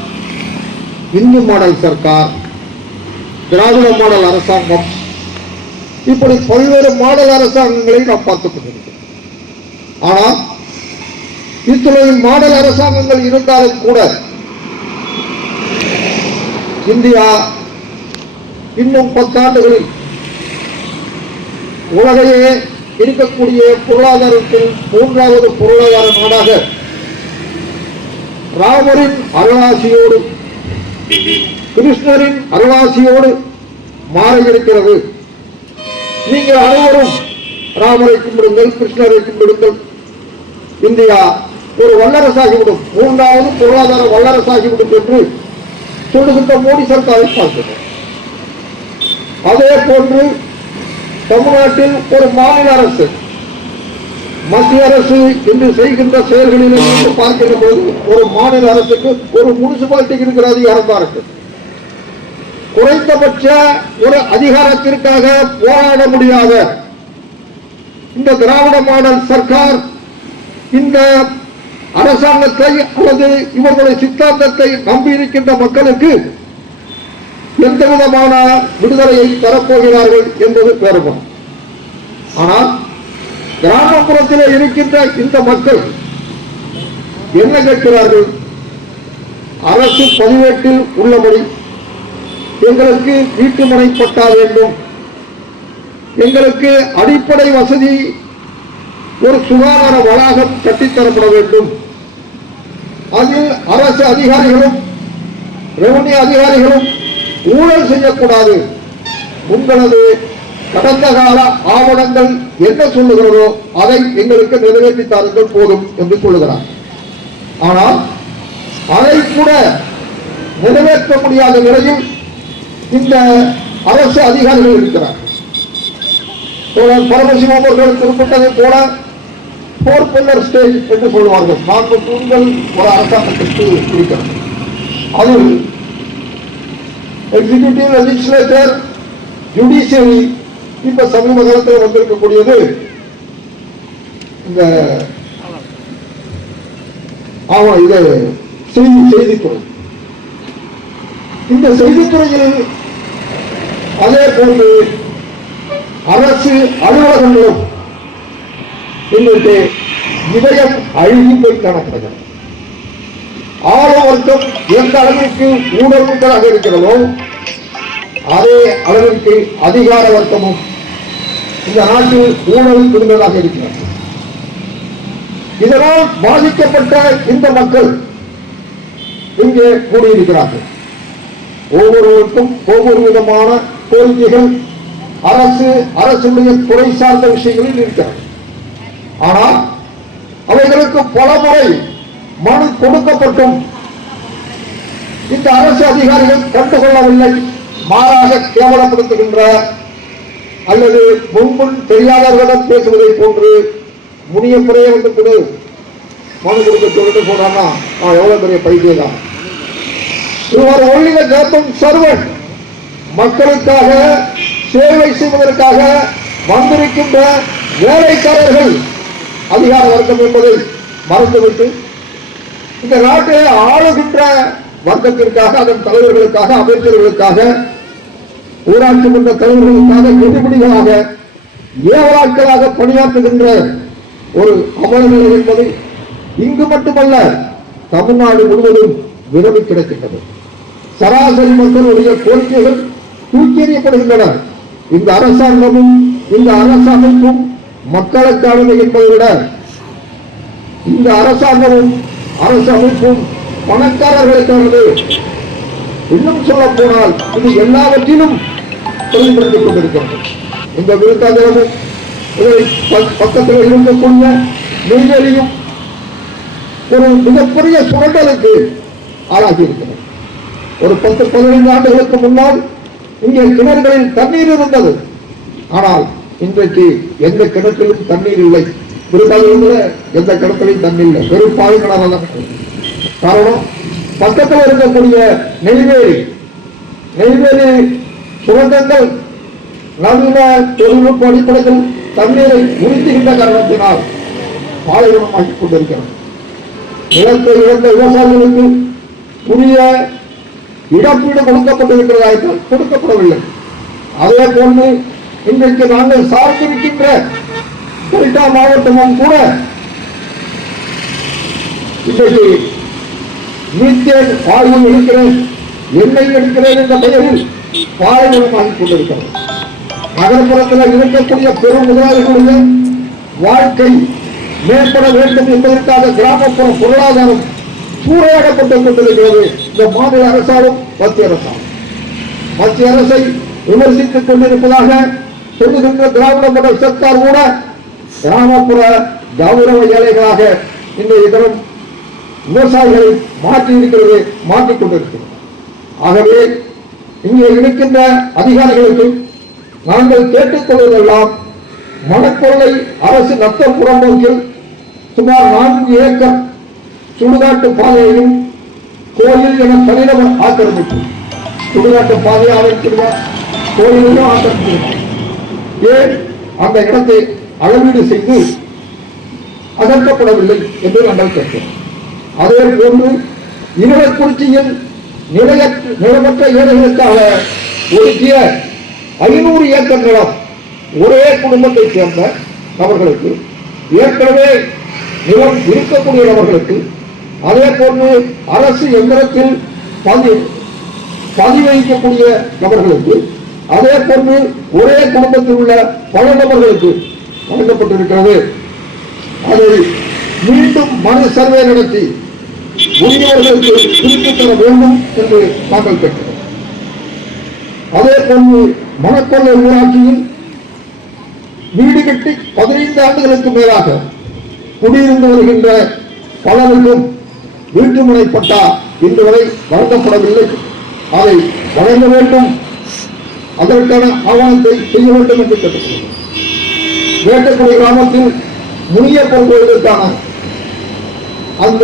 இந்து மாடல் சர்க்கார், திராவிட மாடல் அரசாங்கம், இப்படி பல்வேறு மாடல் அரசாங்கங்களை நாம் பார்த்துக் கொண்டிருக்கிறோம். ஆனால் இத்துணை மாடல் அரசாங்கங்கள் இருந்தாலும் கூட இந்தியா இன்னும் 10 ஆண்டுகளில் உலகையே இருக்கக்கூடிய பொருளாதாரத்தில் 3வது பொருளாதார நாடாக ராமரின் அருளாசியோடு, கிருஷ்ணரின் அருளாசியோடு மாற இருக்கிறது. நீங்கள் அனைவரும் ராமரை கும்பிடுங்கள், கிருஷ்ணரை கும்பிடுங்கள், இந்தியா ஒரு வல்லரசாகிவிடும், 3வது பொருளாதார வல்லரசாகிவிடும் என்று சொல்லுகின்ற மோடி சர்க்காரை பார்க்கிறோம். அதே போன்று தமிழ்நாட்டில் ஒரு மாநில அரசு, மத்திய அரசு இன்று செய்கின்ற செயல்களில் இருந்து பார்க்கின்ற பொழுது ஒரு மாநில அரசுக்கு ஒரு முனிசிபாலிட்டி இருக்கிற அதிகாரம் தான் இருக்கு. குறைந்தபட்ச ஒரு அதிகாரத்திற்காக போராட முடியாத இந்த திராவிட மாடல் சர்க்கார் இந்த அரசாங்கத்தை அல்லது இவர்களுடைய சித்தாந்தத்தை நம்பியிருக்கின்ற மக்களுக்கு எந்த விதமான விடுதலையை தரப்போகிறார்கள் என்பது வேறுபாடு. ஆனால் கிராமப்புறத்தில் இருக்கின்ற இந்த மக்கள் என்ன கேட்கிறார்கள்? அரசு பதிவேட்டில் உள்ளபடி எங்களுக்கு வீட்டுமனை பட்டா வேண்டும், எங்களுக்கு அடிப்படை வசதி ஒரு சுகாதார வளாகம் கட்டித்தரப்பட வேண்டும், அதில் அரசு அதிகாரிகளும் ரெவன்யூ அதிகாரிகளும் ஊழல் செய்யக்கூடாது, உங்களது கடந்த கால ஆவணங்கள் என்ன சொல்லுகிறதோ அதை எங்களுக்கு நிறைவேற்றி தாருங்கள் போதும் என்று சொல்லுகிறார். ஆனால் அதை கூட நிறைவேற்ற முடியாத நிலையில் இந்த அரசு அதிகாரிகள் இருக்கிறார். பரமசிவம் அவர்கள் குறிப்பிட்டதை போல 4 pillar ஸ்டேஜ் என்று சொல்வார்கள். 4 தூண்கள் ஒரு அரசாங்கத்திற்கு இருக்கிறது. அதில் எக்ஸிகியூட்டிவ், லெஜிஸ்லேச்சர், ஜுடிஷியரி, இப்ப சமீப காலத்தில் வந்திருக்கக்கூடியது இந்த இது செய்தித்துறை. இந்த செய்தித்துறையில் அதே போன்று அரசு அலுவலகங்களும் இன்றைக்கு இதயம் அழுகி போய் காணப்படுகிறது. ஆள வர்க்கம் எந்த அளவிற்கு ஊழல்களாக இருக்கிறதோ அதே அளவிற்கு அதிகார வர்க்கமும் இந்த நாட்டில் ஊழல் இருந்ததாக இருக்கிறது. இதனால் பாதிக்கப்பட்ட இந்த மக்கள் இங்கே கூடியிருக்கிறார்கள். ஒவ்வொருவருக்கும் ஒவ்வொரு விதமான கோரிக்கைகள் அரசுடைய துறை சார்ந்த விஷயங்களில் இருக்கிறது. ஆனால் அவைகளுக்கு பல முறை மனு கொடுக்கப்பட்டும் இந்த அரசு அதிகாரிகள் கண்டுகொள்ளவில்லை. மாறாக கேவலப்படுத்துகின்ற அல்லது முன்பும் தெரியாதவர்களிடம் பேசுவதை போன்று முனிய முறையை வந்து கொடு மனு கொடுக்க சொல்லிட்டு போறான்னா எவ்வளவு பெரிய பைத்தியதான். இவர் ஒன்றிய கவர்மெண்ட் சர்வன்ட், மக்களுக்காக சேவை செய்வதற்காக வந்திருக்கின்ற வேலைக்காரர்கள் அதிகார வர்க்கம் என்பதை மறந்துவிட்டு இந்த நாட்டை ஆளுகின்ற வர்க்கத்திற்காக, அதன் தலைவர்களுக்காக, அமைச்சர்களுக்காக, ஊராட்சி மன்ற தலைவர்களுக்காக, கெடுபிடிகளாக, ஏவலாட்களாக பணியாற்றுகின்ற ஒரு அமலநிலை என்பது இங்கு மட்டுமல்ல தமிழ்நாடு முழுவதும் விரவி கிடக்கின்றது. சராசரி மக்களுடைய கோரிக்கைகள் தூக்கி எறியப்படுகின்றன. இந்த அரசாங்கமும் இந்த அரசமைப்பும் மக்களுக்கானது என்பதை விட இந்த அரசாங்கமும் அரசு அமைப்பும் பணக்காரர்களுக்கானது. இன்னும் சொல்ல போனால் இது எல்லாவற்றிலும் செயல்படுத்திக் கொண்டிருக்கிறது. இந்த விருத்தாச்சலமும் பக்கத்தில் இருக்கக்கூடிய நெய்வேலியும் ஒரு மிகப்பெரிய சுரண்டலுக்கு ஆளாகி இருக்கிறது. ஒரு 10-15 ஆண்டுகளுக்கு முன்னால் இங்கே கிணறுகளில் தண்ணீர் இருந்தது. ஆனால் இன்றைக்கு எந்த கிணற்றிலும் தண்ணீர் இல்லை. விருத்தாச்சலத்தில் எந்த கிணற்றிலும் தண்ணீர் இல்லை, வெறும் பாய் கிணறு. காரணம், பக்கத்தில் இருக்கக்கூடிய நெய்வேலி சுரங்கங்கள் நவீன தொழில்நுட்ப அடிப்படையில் தண்ணீரை உறுத்துகின்ற காரணத்தினால் பாலைவனமாக்கிக் கொண்டிருக்கிறது. நிலத்தை இழந்த விவசாயிகளுக்கு புதிய இழப்பீடு கொடுக்கப்பட்டிருக்கிறதா என்றால் கொடுக்கப்படவில்லை. அதே போன்று இன்றைக்கு நாங்கள் சார்ந்திருக்கின்ற டெல்டா மாவட்டமும் கூட இன்றைக்கு மீத்தேன் வாயு எடுக்கிறேன், எண்ணெய் எடுக்கிறேன் என்ற பெயரில் பாலைவனமாகிக் கொண்டிருக்கிறது. நகர்ப்புறத்தில் இருக்கக்கூடிய பெரும் முதலாளிகளுடைய வாழ்க்கை மேம்பட வேண்டும் என்பதற்காக கிராமப்புற பொருளாதாரம் சூறையாடப்பட்டுக் கொண்டிருக்கிறது. இந்த மாநில அரசாலும் மத்திய அரசை விமர்சித்துக் கொண்டிருப்பதாக சொல்லுகின்ற திராவிட மாடல் சர்க்கார் கூட கிராமப்புற கௌரவ ஏழைகளாக இன்றைய தினம் விவசாயிகளை மாற்றியிருக்கிறது, மாற்றிக் கொண்டிருக்கிறது. ஆகவே இங்கே இருக்கின்ற அதிகாரிகளுக்கு நாங்கள் கேட்டுக்கொள்வதெல்லாம் மணக்கொள்ளை அரசு நத்தம் புறம்போக்கில் சுமார் 4 ஏக்கர் சுடுகாட்டு பாதையையும் கோயில் என தனிநபர் ஆக்கிரமிப்பு, சுடுகாட்டு பாதையை அமைத்திருவார், கோயிலையும் ஆக்கிரமித்திருவார். ஏன் அந்த இடத்தை அளவீடு செய்து அகற்றப்படவில்லை என்று நாங்கள் கேட்கிறோம். அதே போன்று இனவக்குறிச்சியில் நிலமற்ற ஏழைகளுக்காக ஒதுக்கிய 500 ஏக்கர் நிலம் ஒரே குடும்பத்தைச் சேர்ந்த நபர்களுக்கு, ஏற்கனவே நிலம் இருக்கக்கூடிய நபர்களுக்கு, அதே போன்று அரசு எந்திரத்தில் பதிவளிக்கக்கூடிய நபர்களுக்கு, அதே போன்று ஒரே குடும்பத்தில் உள்ள பல நபர்களுக்கு வழங்கப்பட்டிருக்கிறது. அதை மீண்டும் மறு சர்வே நடத்தி உரியவர்களுக்கு திருப்பித் தர வேண்டும் என்று நாங்கள் கேட்கிறோம். அதே போன்று மணக்கொள்ளை ஊராட்சியில் வீடு கட்டி 15 ஆண்டுகளுக்கு மேலாக குடியிருந்து வருகின்ற பலருக்கும் வீட்டுமனை பட்டா இன்று வரை வழங்கப்படவில்லை. அதை வழங்க வேண்டும், அதற்கான ஆவணத்தை செய்ய வேண்டும் என்று கேட்டுக்கொள்கிறோம். வேட்டக்குடி கிராமத்தில் முனியப்பர் கோயிலுக்கான அந்த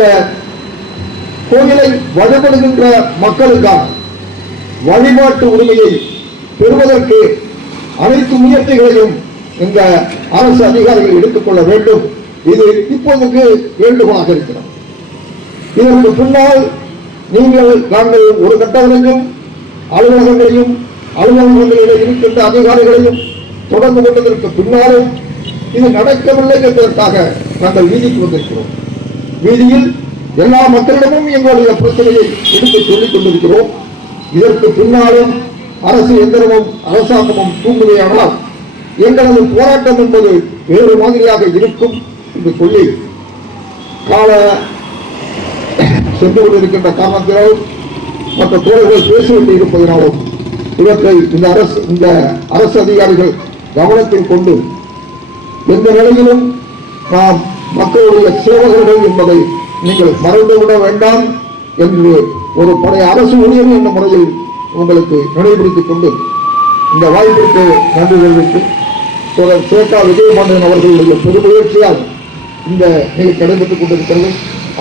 கோயிலை வழிபடுகின்ற மக்களுக்கான வழிபாட்டு உரிமையை பெறுவதற்கு அனைத்து முயற்சிகளையும் இந்த அரசு அதிகாரிகள் எடுத்துக்கொள்ள வேண்டும். இது இப்போதைக்கு வேண்டுகோளாக இருக்கிறது. இதற்கு பின்னால் நாங்கள் ஒரு கட்டவரையும் அலுவலகங்களில் இருக்கின்ற அதிகாரிகளையும் தொடர்பு கொண்டதற்கு பின்னாலும் இது நடக்கவில்லை என்பதற்காக நாங்கள் வீதிக்கு வந்திருக்கிறோம். வீதியில் எல்லா மக்களிடமும் எங்களுடைய பிரச்சனையை எடுத்து சொல்லிக் கொண்டிருக்கிறோம். இதற்கு பின்னாலும் அரசு எந்திரமும் அரசாங்கமும் தூங்குமையானால் எங்களது போராட்டம் என்பது வேறு மாதிரியாக இருக்கும் என்று சொல்லி கால சென்று கொண்டிருக்கின்ற காரணத்தினால் மற்ற தோழர்கள் பேசிவிட்டு இருப்பதனாலும் இவற்றை இந்த அரசு அதிகாரிகள் கவனத்தில் கொண்டு எந்த நிலையிலும் நாம் மக்களுடைய சேவகர்கள் என்பதை நீங்கள் மறந்துவிட வேண்டாம் என்று ஒரு பழைய அரசு ஊழியர் என்ற முறையில் உங்களுக்கு நினைவுபடுத்திக் கொண்டு இந்த வாய்ப்பிற்கு நன்றி தெரிவித்து தோழர் சேகா விஜயபாண்டியன் அவர்களுடைய பெருமுயற்சியால் இந்த நிலை நடைபெற்றுக் கொண்டிருக்கிறது.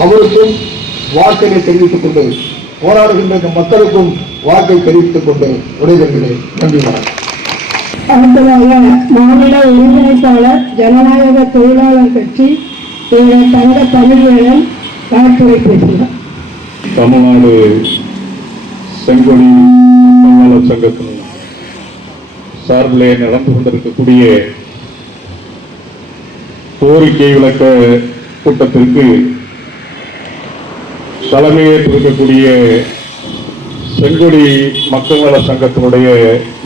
அவருக்கும் வாக்கினை தெரிவித்துக் கொண்டு போராடுகின்ற இந்த மக்களுக்கும் வாக்கை தெரிவித்துக் கொண்டு விடைபெறுகிறேன். நன்றி. அடுத்ததாக மாநில ஒருங்கிணைப்பாளர் ஜனநாயக தொழிலாளர் கட்சி தங்க தமிழ்வேலன் காட்டுரை பேசினார். தமிழ்நாடு செங்கொடி தொழிலாளர் சங்கத்தின் சார்பிலே நடந்து கொண்டிருக்கக்கூடிய கோரிக்கை விளக்க கூட்டத்திற்கு தலைமையேற்றிருக்கக்கூடிய செங்கொடி மக்கள் நல சங்கத்தினுடைய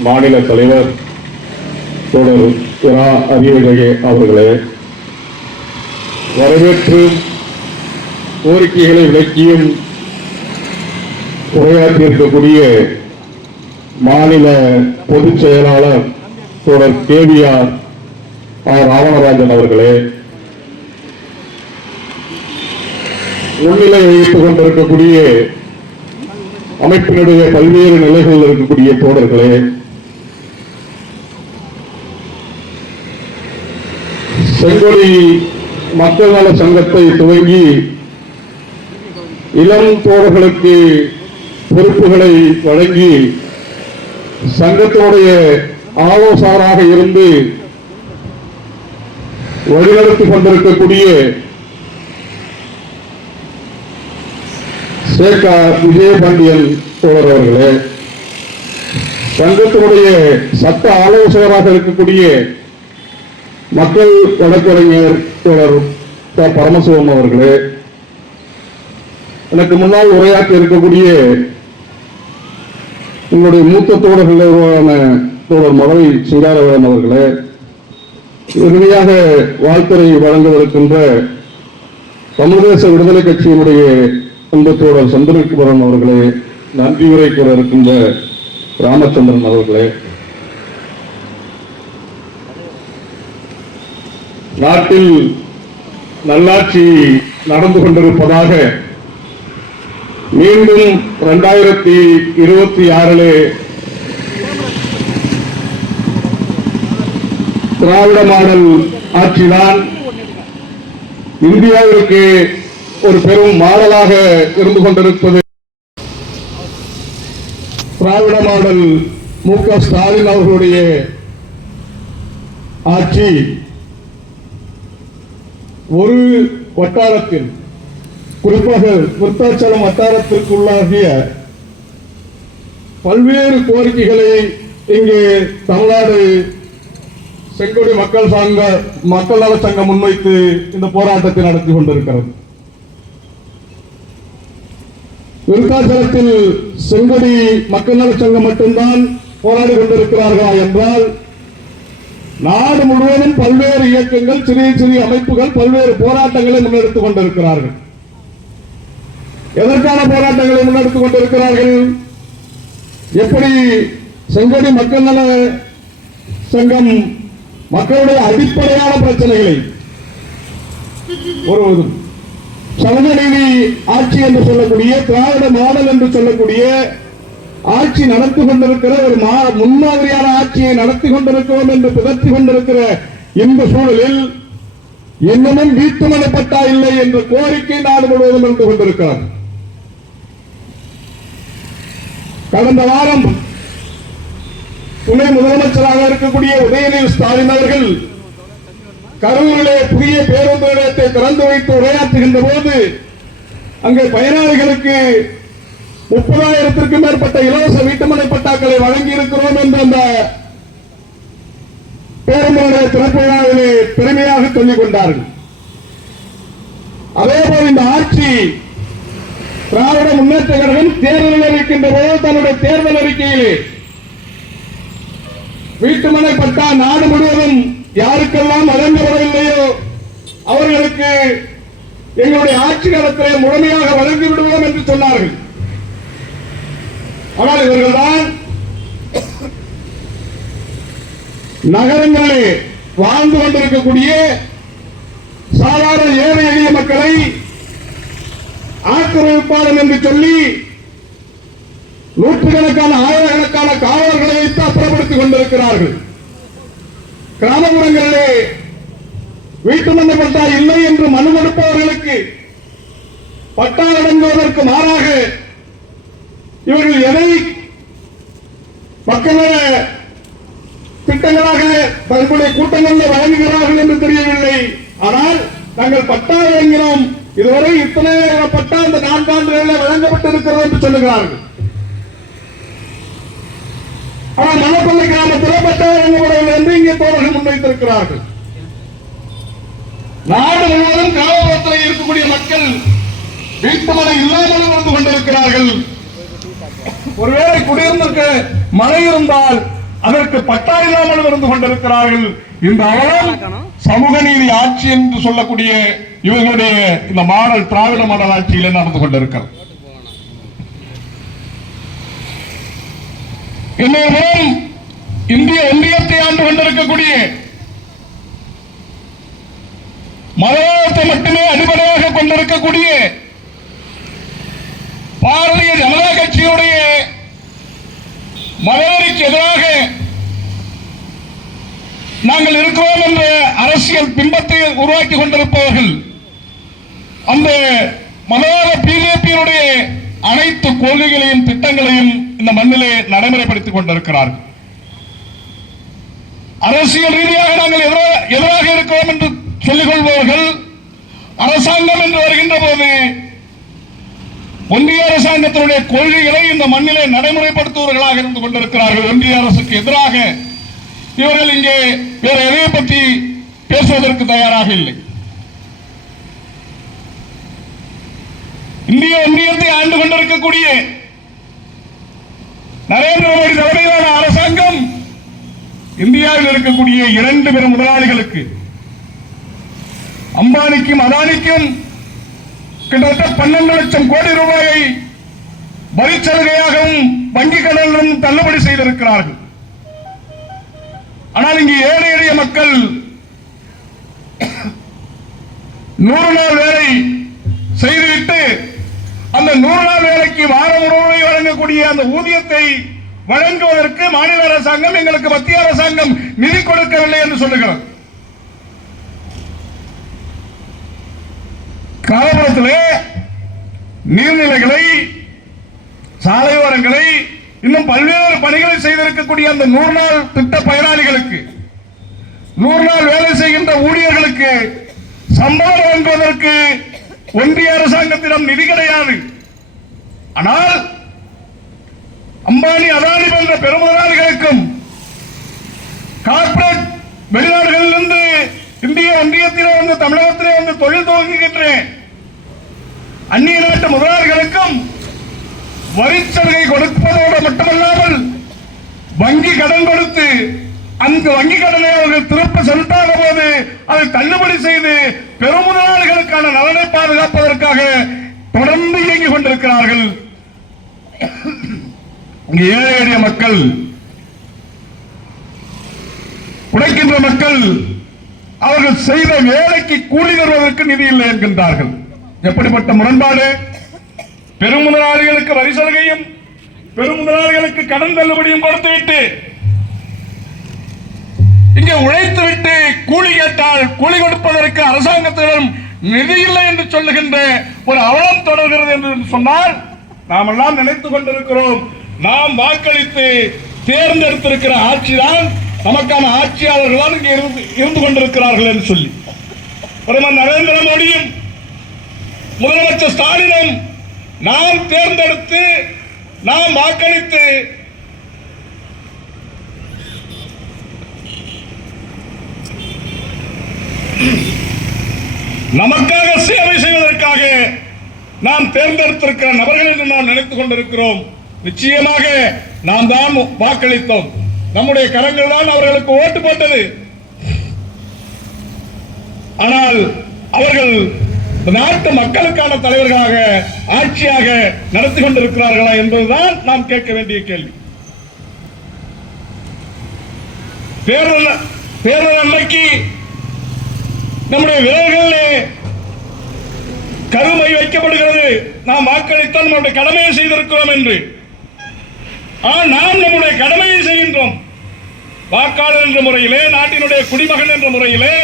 மாநில தலைவர் தோழர் இரா அறிவழகே அவர்களே, வரவேற்று கோரிக்கைகளை விளக்கியும் உரையாற்றியிருக்கக்கூடிய மாநில பொதுச் செயலாளர் தோழர் KVR ராவணராஜன் அவர்களே, முன்னிலை வைத்துக் கொண்டிருக்கக்கூடிய அமைப்பினுடைய பல்வேறு நிலைகளில் இருக்கக்கூடிய தோழர்களே, செங்கொடி மக்கள் நல சங்கத்தை துவங்கி இளம் தோழர்களுக்கு பொறுப்புகளை வழங்கி சங்கத்தினுடைய ஆலோசகராக இருந்து வழிநடத்திக் கொண்டிருக்கக்கூடிய சேகா விஜயபாண்டியன் தோழர் அவர்களே, சங்கத்தினுடைய சட்ட ஆலோசகராக இருக்கக்கூடிய மக்கள் வழக்கறிஞர் தோழர் பரமசிவம் அவர்களே, எனக்கு முன்னால் உரையாற்றி இருக்கக்கூடிய உங்களுடைய மூத்த தோழர்களான தோழர் மதுரை சிங்காரவேலன் அவர்களே, இறுதியாக வாழ்த்துறை வழங்கவிருக்கின்ற தமிழ் தேச விடுதலை கட்சியினுடைய அன்பு தோழர் சந்திரகுமரன் அவர்களே, நன்றி உரை கூற இருக்கின்ற ராமச்சந்திரன் அவர்களே, நாட்டில் நல்லாட்சி நடந்து கொண்டிருப்பதாக மீண்டும் 2026 திராவிட மாடல் ஆட்சிதான் இந்தியாவிற்கு ஒரு பெரும் மாடலாக இருந்து கொண்டிருப்பது. திராவிட மாடல் மு.க. ஸ்டாலின் அவர்களுடைய ஆட்சி ஒரு வட்டாரத்தில், குறிப்பாக விருத்தாச்சலம் வட்டாரத்திற்குள்ளாகிய பல்வேறு கோரிக்கைகளை இங்கே தமிழ்நாடு செங்கோடி மக்கள் நல சங்கம் முன்வைத்து இந்த போராட்டத்தை நடத்தி கொண்டிருக்கிறது. விருத்தாச்சலத்தில் செங்கோடி மக்கள் நல சங்கம் மட்டும்தான் போராடி கொண்டிருக்கிறார்களா என்றால், நாடு முழுவதும் பல்வேறு இயக்கங்கள், சிறிய சிறிய அமைப்புகள் பல்வேறு போராட்டங்களை முன்னெடுத்துக் கொண்டிருக்கிறார்கள். எதற்கான போராட்டங்களை முன்னெடுத்துக் கொண்டிருக்கிறார்கள்? எப்படி செங்கோடி மக்கள் நல சங்கம் மக்களுடைய அடிப்படையான பிரச்சனைகளை ஒருவரும் சமூக நீதி ஆட்சி என்று சொல்லக்கூடிய, திராவிட மாடல் என்று சொல்லக்கூடிய ஆட்சி நடத்தி கொண்டிருக்கிற ஒரு முன்மாதிரியான ஆட்சியை நடத்தி கொண்டிருக்கிறோம் என்று பிதற்றி கொண்டிருக்கிற இந்த சூழலில் இன்னமும் வீட்டுமனை பட்டா இல்லை என்ற கோரிக்கை நாடு முழுவதும் இருந்து கொண்டிருக்கிறார். கடந்த வாரம் துணை முதலமைச்சராக இருக்கக்கூடிய உதயநிதி ஸ்டாலின் அவர்கள் கரூரிலே புதிய பேருந்து நிலையத்தை திறந்து வைத்து உரையாற்றுகின்ற போது அங்கே பயனாளிகளுக்கு 30,000க்கும் மேற்பட்ட இலவச வீட்டுமனை பட்டாக்களை வழங்கி இருக்கிறோம் என்று அந்த பேருந்து நிலைய திறப்பு விழாவிலே பெருமையாக சொல்லிக் கொண்டார்கள். அதேபோல் இந்த ஆட்சி திராவிட முன்னேற்ற கழகம் தேர்தல் அறிவிக்கின்ற போது தன்னுடைய தேர்தல் அறிக்கையிலே வீட்டுமனை பட்டா நாடு முழுவதும் யாருக்கெல்லாம் வழங்கப்படவில்லையோ அவர்களுக்கு எங்களுடைய ஆட்சி காலத்திலே முழுமையாக வழங்கி விடுவோம் என்று சொன்னார்கள். ஆனால் இவர்கள்தான் நகரங்களிலே வாழ்ந்து கொண்டிருக்கக்கூடிய சாதாரண ஏழை எளிய மக்களை ஆக்கிரமிப்பாளர் என்று சொல்லி நூற்றுக்கணக்கான ஆயிரக்கணக்கான காவலர்களை வைத்து அப்புறப்படுத்திக் கொண்டிருக்கிறார்கள். கிராமப்புறங்களிலே வீட்டுமனை பட்டா இல்லை என்று மனு கொடுப்பவர்களுக்கு பட்டா வழங்குவதற்கு மாறாக இவர்கள் எதை மக்கள் திட்டங்களாக தங்களுடைய கூட்டங்களில் வழங்குகிறார்கள் என்று தெரியவில்லை. ஆனால் நாங்கள் பட்டா வழங்கினோம், இதுவரை இத்தனை பட்டா இந்த 4 ஆண்டுகளில் வழங்கப்பட்டிருக்கிறது என்று சொல்லுகிறார்கள். ஆனால் மணப்பள்ளி கிராமத்தில் பட்டா வழங்கப்படவில்லை என்று இங்கே தோழர்கள் முன்வைத்திருக்கிறார்கள். நாடு முழுவதும் கிராமப்புறத்தில் இருக்கக்கூடிய மக்கள் வீட்டுமனை இல்லாமல் வந்து கொண்டிருக்கிறார்கள். ஒருவேளை குடியிருந்திருக்க மழை இருந்தால் அதற்கு பட்டா இல்லாமல் இருந்து கொண்டிருக்கிறார்கள். இந்த அவலம் சமூக நீதி ஆட்சி என்று சொல்லக்கூடிய இவர்களுடைய இந்த மாடல் திராவிட மாடல் ஆட்சியிலே நடந்து கொண்டிருக்கிறது. இன்னும் இந்திய ஒன்றியத்தை ஆண்டு கொண்டிருக்கக்கூடிய மதவாதத்தை மட்டுமே அடிப்படையாக கொண்டிருக்கக்கூடிய பாரதிய ஜனதா கட்சியுடைய மதவெறிக்கு எதிராக நாங்கள் இருக்கிறோம் என்ற அரசியல் பிம்பத்தை உருவாக்கி கொண்டிருப்பவர்கள் அந்த மதவாத பிஜேபியினுடைய அனைத்து கொள்கைகளையும் திட்டங்களையும் இந்த மண்ணிலே நடைமுறைப்படுத்திக் கொண்டிருக்கிறார்கள். அரசியல் ரீதியாக நாங்கள் எதிராக இருக்கிறோம் என்று சொல்லிக் கொள்பவர்கள் அரசாங்கம் என்று வருகின்ற போது ஒன்றிய அரசாங்கத்தினுடைய கொள்கைகளை இந்த மண்ணிலே நடைமுறைப்படுத்துவர்களாக இருந்து கொண்டிருக்கிறார்கள். ஒன்றிய அரசுக்கு எதிராக இவர்கள் இங்கே வேற எதையை பற்றி பேசுவதற்கு தயாராக இல்லை. இந்திய ஒன்றியத்தை ஆண்டு கொண்டிருக்கக்கூடிய நரேந்திர மோடி தலைமையிலான அரசாங்கம் இந்தியாவில் இருக்கக்கூடிய 2 பெரும் முதலாளிகளுக்கு, அம்பானிக்கும் அதானிக்கும் கிட்டத்தட்ட 12 லட்சம் கோடி ரூபாயை வரிச்சலுகையாகவும் வங்கிக் கடனிலும் தள்ளுபடி செய்திருக்கிறார்கள். ஆனால் இங்கு ஏழை எளிய மக்கள் 100 நாள் வேலை செய்துவிட்டு அந்த 100 நாள் வேலைக்கு வாரம் ரூபாய் வழங்கக்கூடிய அந்த ஊதியத்தை வழங்குவதற்கு மாநில அரசாங்கம் எங்களுக்கு மத்திய அரசாங்கம் நிதி கொடுக்கவில்லை என்று சொல்லுகிறது. கிராமப்புறத்திலே நீர்நிலைகளை, சாலையோரங்களை, இன்னும் பல்வேறு பணிகளை செய்திருக்கக்கூடிய அந்த 100 நாள் திட்ட பயனாளிகளுக்கு, 100 நாள் வேலை செய்கின்ற ஊழியர்களுக்கு சம்பளம் வாங்குவதற்கு ஒன்றிய அரசாங்கத்திடம் நிதி கிடையாது. ஆனால் அம்பானி அதானி போன்ற பெருமுதலாளிகளுக்கும் கார்ப்பரேட் வெளிநாடுகளிலிருந்து இந்திய ஒன்றியத்திலே வந்து தமிழகத்திலே வந்து தொழில் துவங்குகின்ற அந்நிய நாட்டு முதலாளிகளுக்கும் வரிச்சலுகை கொடுப்பதோடு மட்டுமல்லாமல் வங்கி கடன் கொடுத்து அந்த வங்கி கடனை அவர்கள் திருப்ப செலுத்தாத போது அதை தள்ளுபடி செய்து பெருமுதலாளிகளுக்கான நலனை பாதுகாப்பதற்காக தொடர்ந்து இயங்கிக் கொண்டிருக்கிறார்கள். இங்கு ஏழை எளிய மக்கள், உழைக்கின்ற மக்கள் அவர்கள் செய்த வேலைக்கு கூலி தருவதற்கு நிதி இல்லை என்கின்றார்கள். எப்படிப்பட்ட முரண்பாடு! பெருமுதலாளிகளுக்கு வரி சலுகையும் பெருமுதலாளிகளுக்கு கடன் தள்ளுபடியும் கொடுத்துவிட்டு இங்கே உழைத்துவிட்டு கூலி கேட்டால் கூலி கொடுப்பதற்கு அரசாங்கத்திடம் நிதி இல்லை என்று சொல்லுகின்ற ஒரு அவலம் தொடர்கிறது என்று சொன்னால் நாம் எல்லாம் நினைத்துக் கொண்டிருக்கிறோம், நாம் வாக்களித்து தேர்ந்தெடுத்திருக்கிற ஆட்சிதான் நமக்கான ஆட்சியாளர்கள் தான் இங்கே இருந்து கொண்டிருக்கிறார்கள் என்று சொல்லி பிரதமர் நரேந்திர மோடியும் முதலமைச்சர் ஸ்டாலினும் நாம் தேர்ந்தெடுத்து நாம் வாக்களித்து நமக்காக சேவை செய்வதற்காக நாம் தேர்ந்தெடுத்திருக்கிற நபர்கள் என்று நாம் நினைத்துக் கொண்டிருக்கிறோம். நிச்சயமாக நாம் தான் வாக்களித்தோம், நம்முடைய கரங்கள் தான் அவர்களுக்கு ஓட்டு போட்டது. ஆனால் அவர்கள் நாட்டு மக்களுக்கான தலைவர்களாக ஆட்சியாக நடத்தி கொண்டிருக்கிறார்களா என்பதுதான் நாம் கேட்க வேண்டிய கேள்வி. தேர்தல் அன்னைக்கு நம்முடைய விரல்களிலே கருமை வைக்கப்படுகிறது, நாம் வாக்களித்தால் நம்முடைய கடமையை செய்திருக்கிறோம் என்று. ஆனால் நாம் நம்முடைய கடமையை செய்கின்றோம். வாக்காளர் என்ற முறையிலே, நாட்டினுடைய குடிமகன் என்ற முறையிலே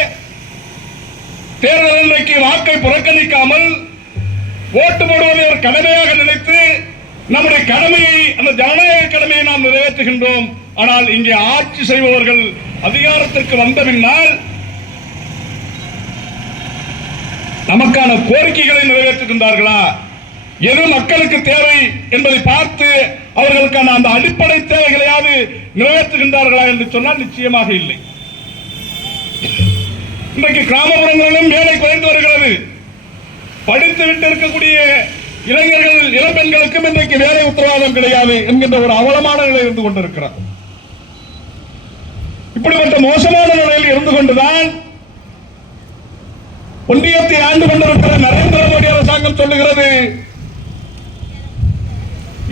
தேர்தல் அன்றைக்கு வாக்கை புறக்கணிக்காமல் ஓட்டு போடுவதை ஒரு கடமையாக நினைத்து நம்முடைய கடமையை, அந்த ஜனநாயக கடமையை நாம் நிறைவேற்றுகின்றோம். ஆனால் இங்கே ஆட்சி செய்பவர்கள் அதிகாரத்திற்கு வந்த பின்னால் நமக்கான கோரிக்கைகளை நிறைவேற்றுகின்றார்களா, எது மக்களுக்கு தேவை என்பதை பார்த்து அவர்களுக்கான அந்த அடிப்படை தேவைகளையாவது நிறைவேற்றுகின்றார்களா என்று சொன்னால் நிச்சயமாக இல்லை. இன்றைக்கு கிராமப்புறங்களிலும் வேலை குறைந்து வருகிறது. படித்து விட்டு இருக்கக்கூடிய இளைஞர்கள், இளம்பெண்களுக்கும் இன்றைக்கு வேலை உத்தரவாதம் கிடையாது என்கின்ற ஒரு அவலமான நிலை இருந்து கொண்டிருக்கிறார். இப்படிப்பட்ட மோசமான நிலையில் இருந்து கொண்டுதான் ஒன்றியத்தை ஆண்டு கொண்டிருக்கிற நரேந்திர மோடி அரசாங்கம் சொல்லுகிறது,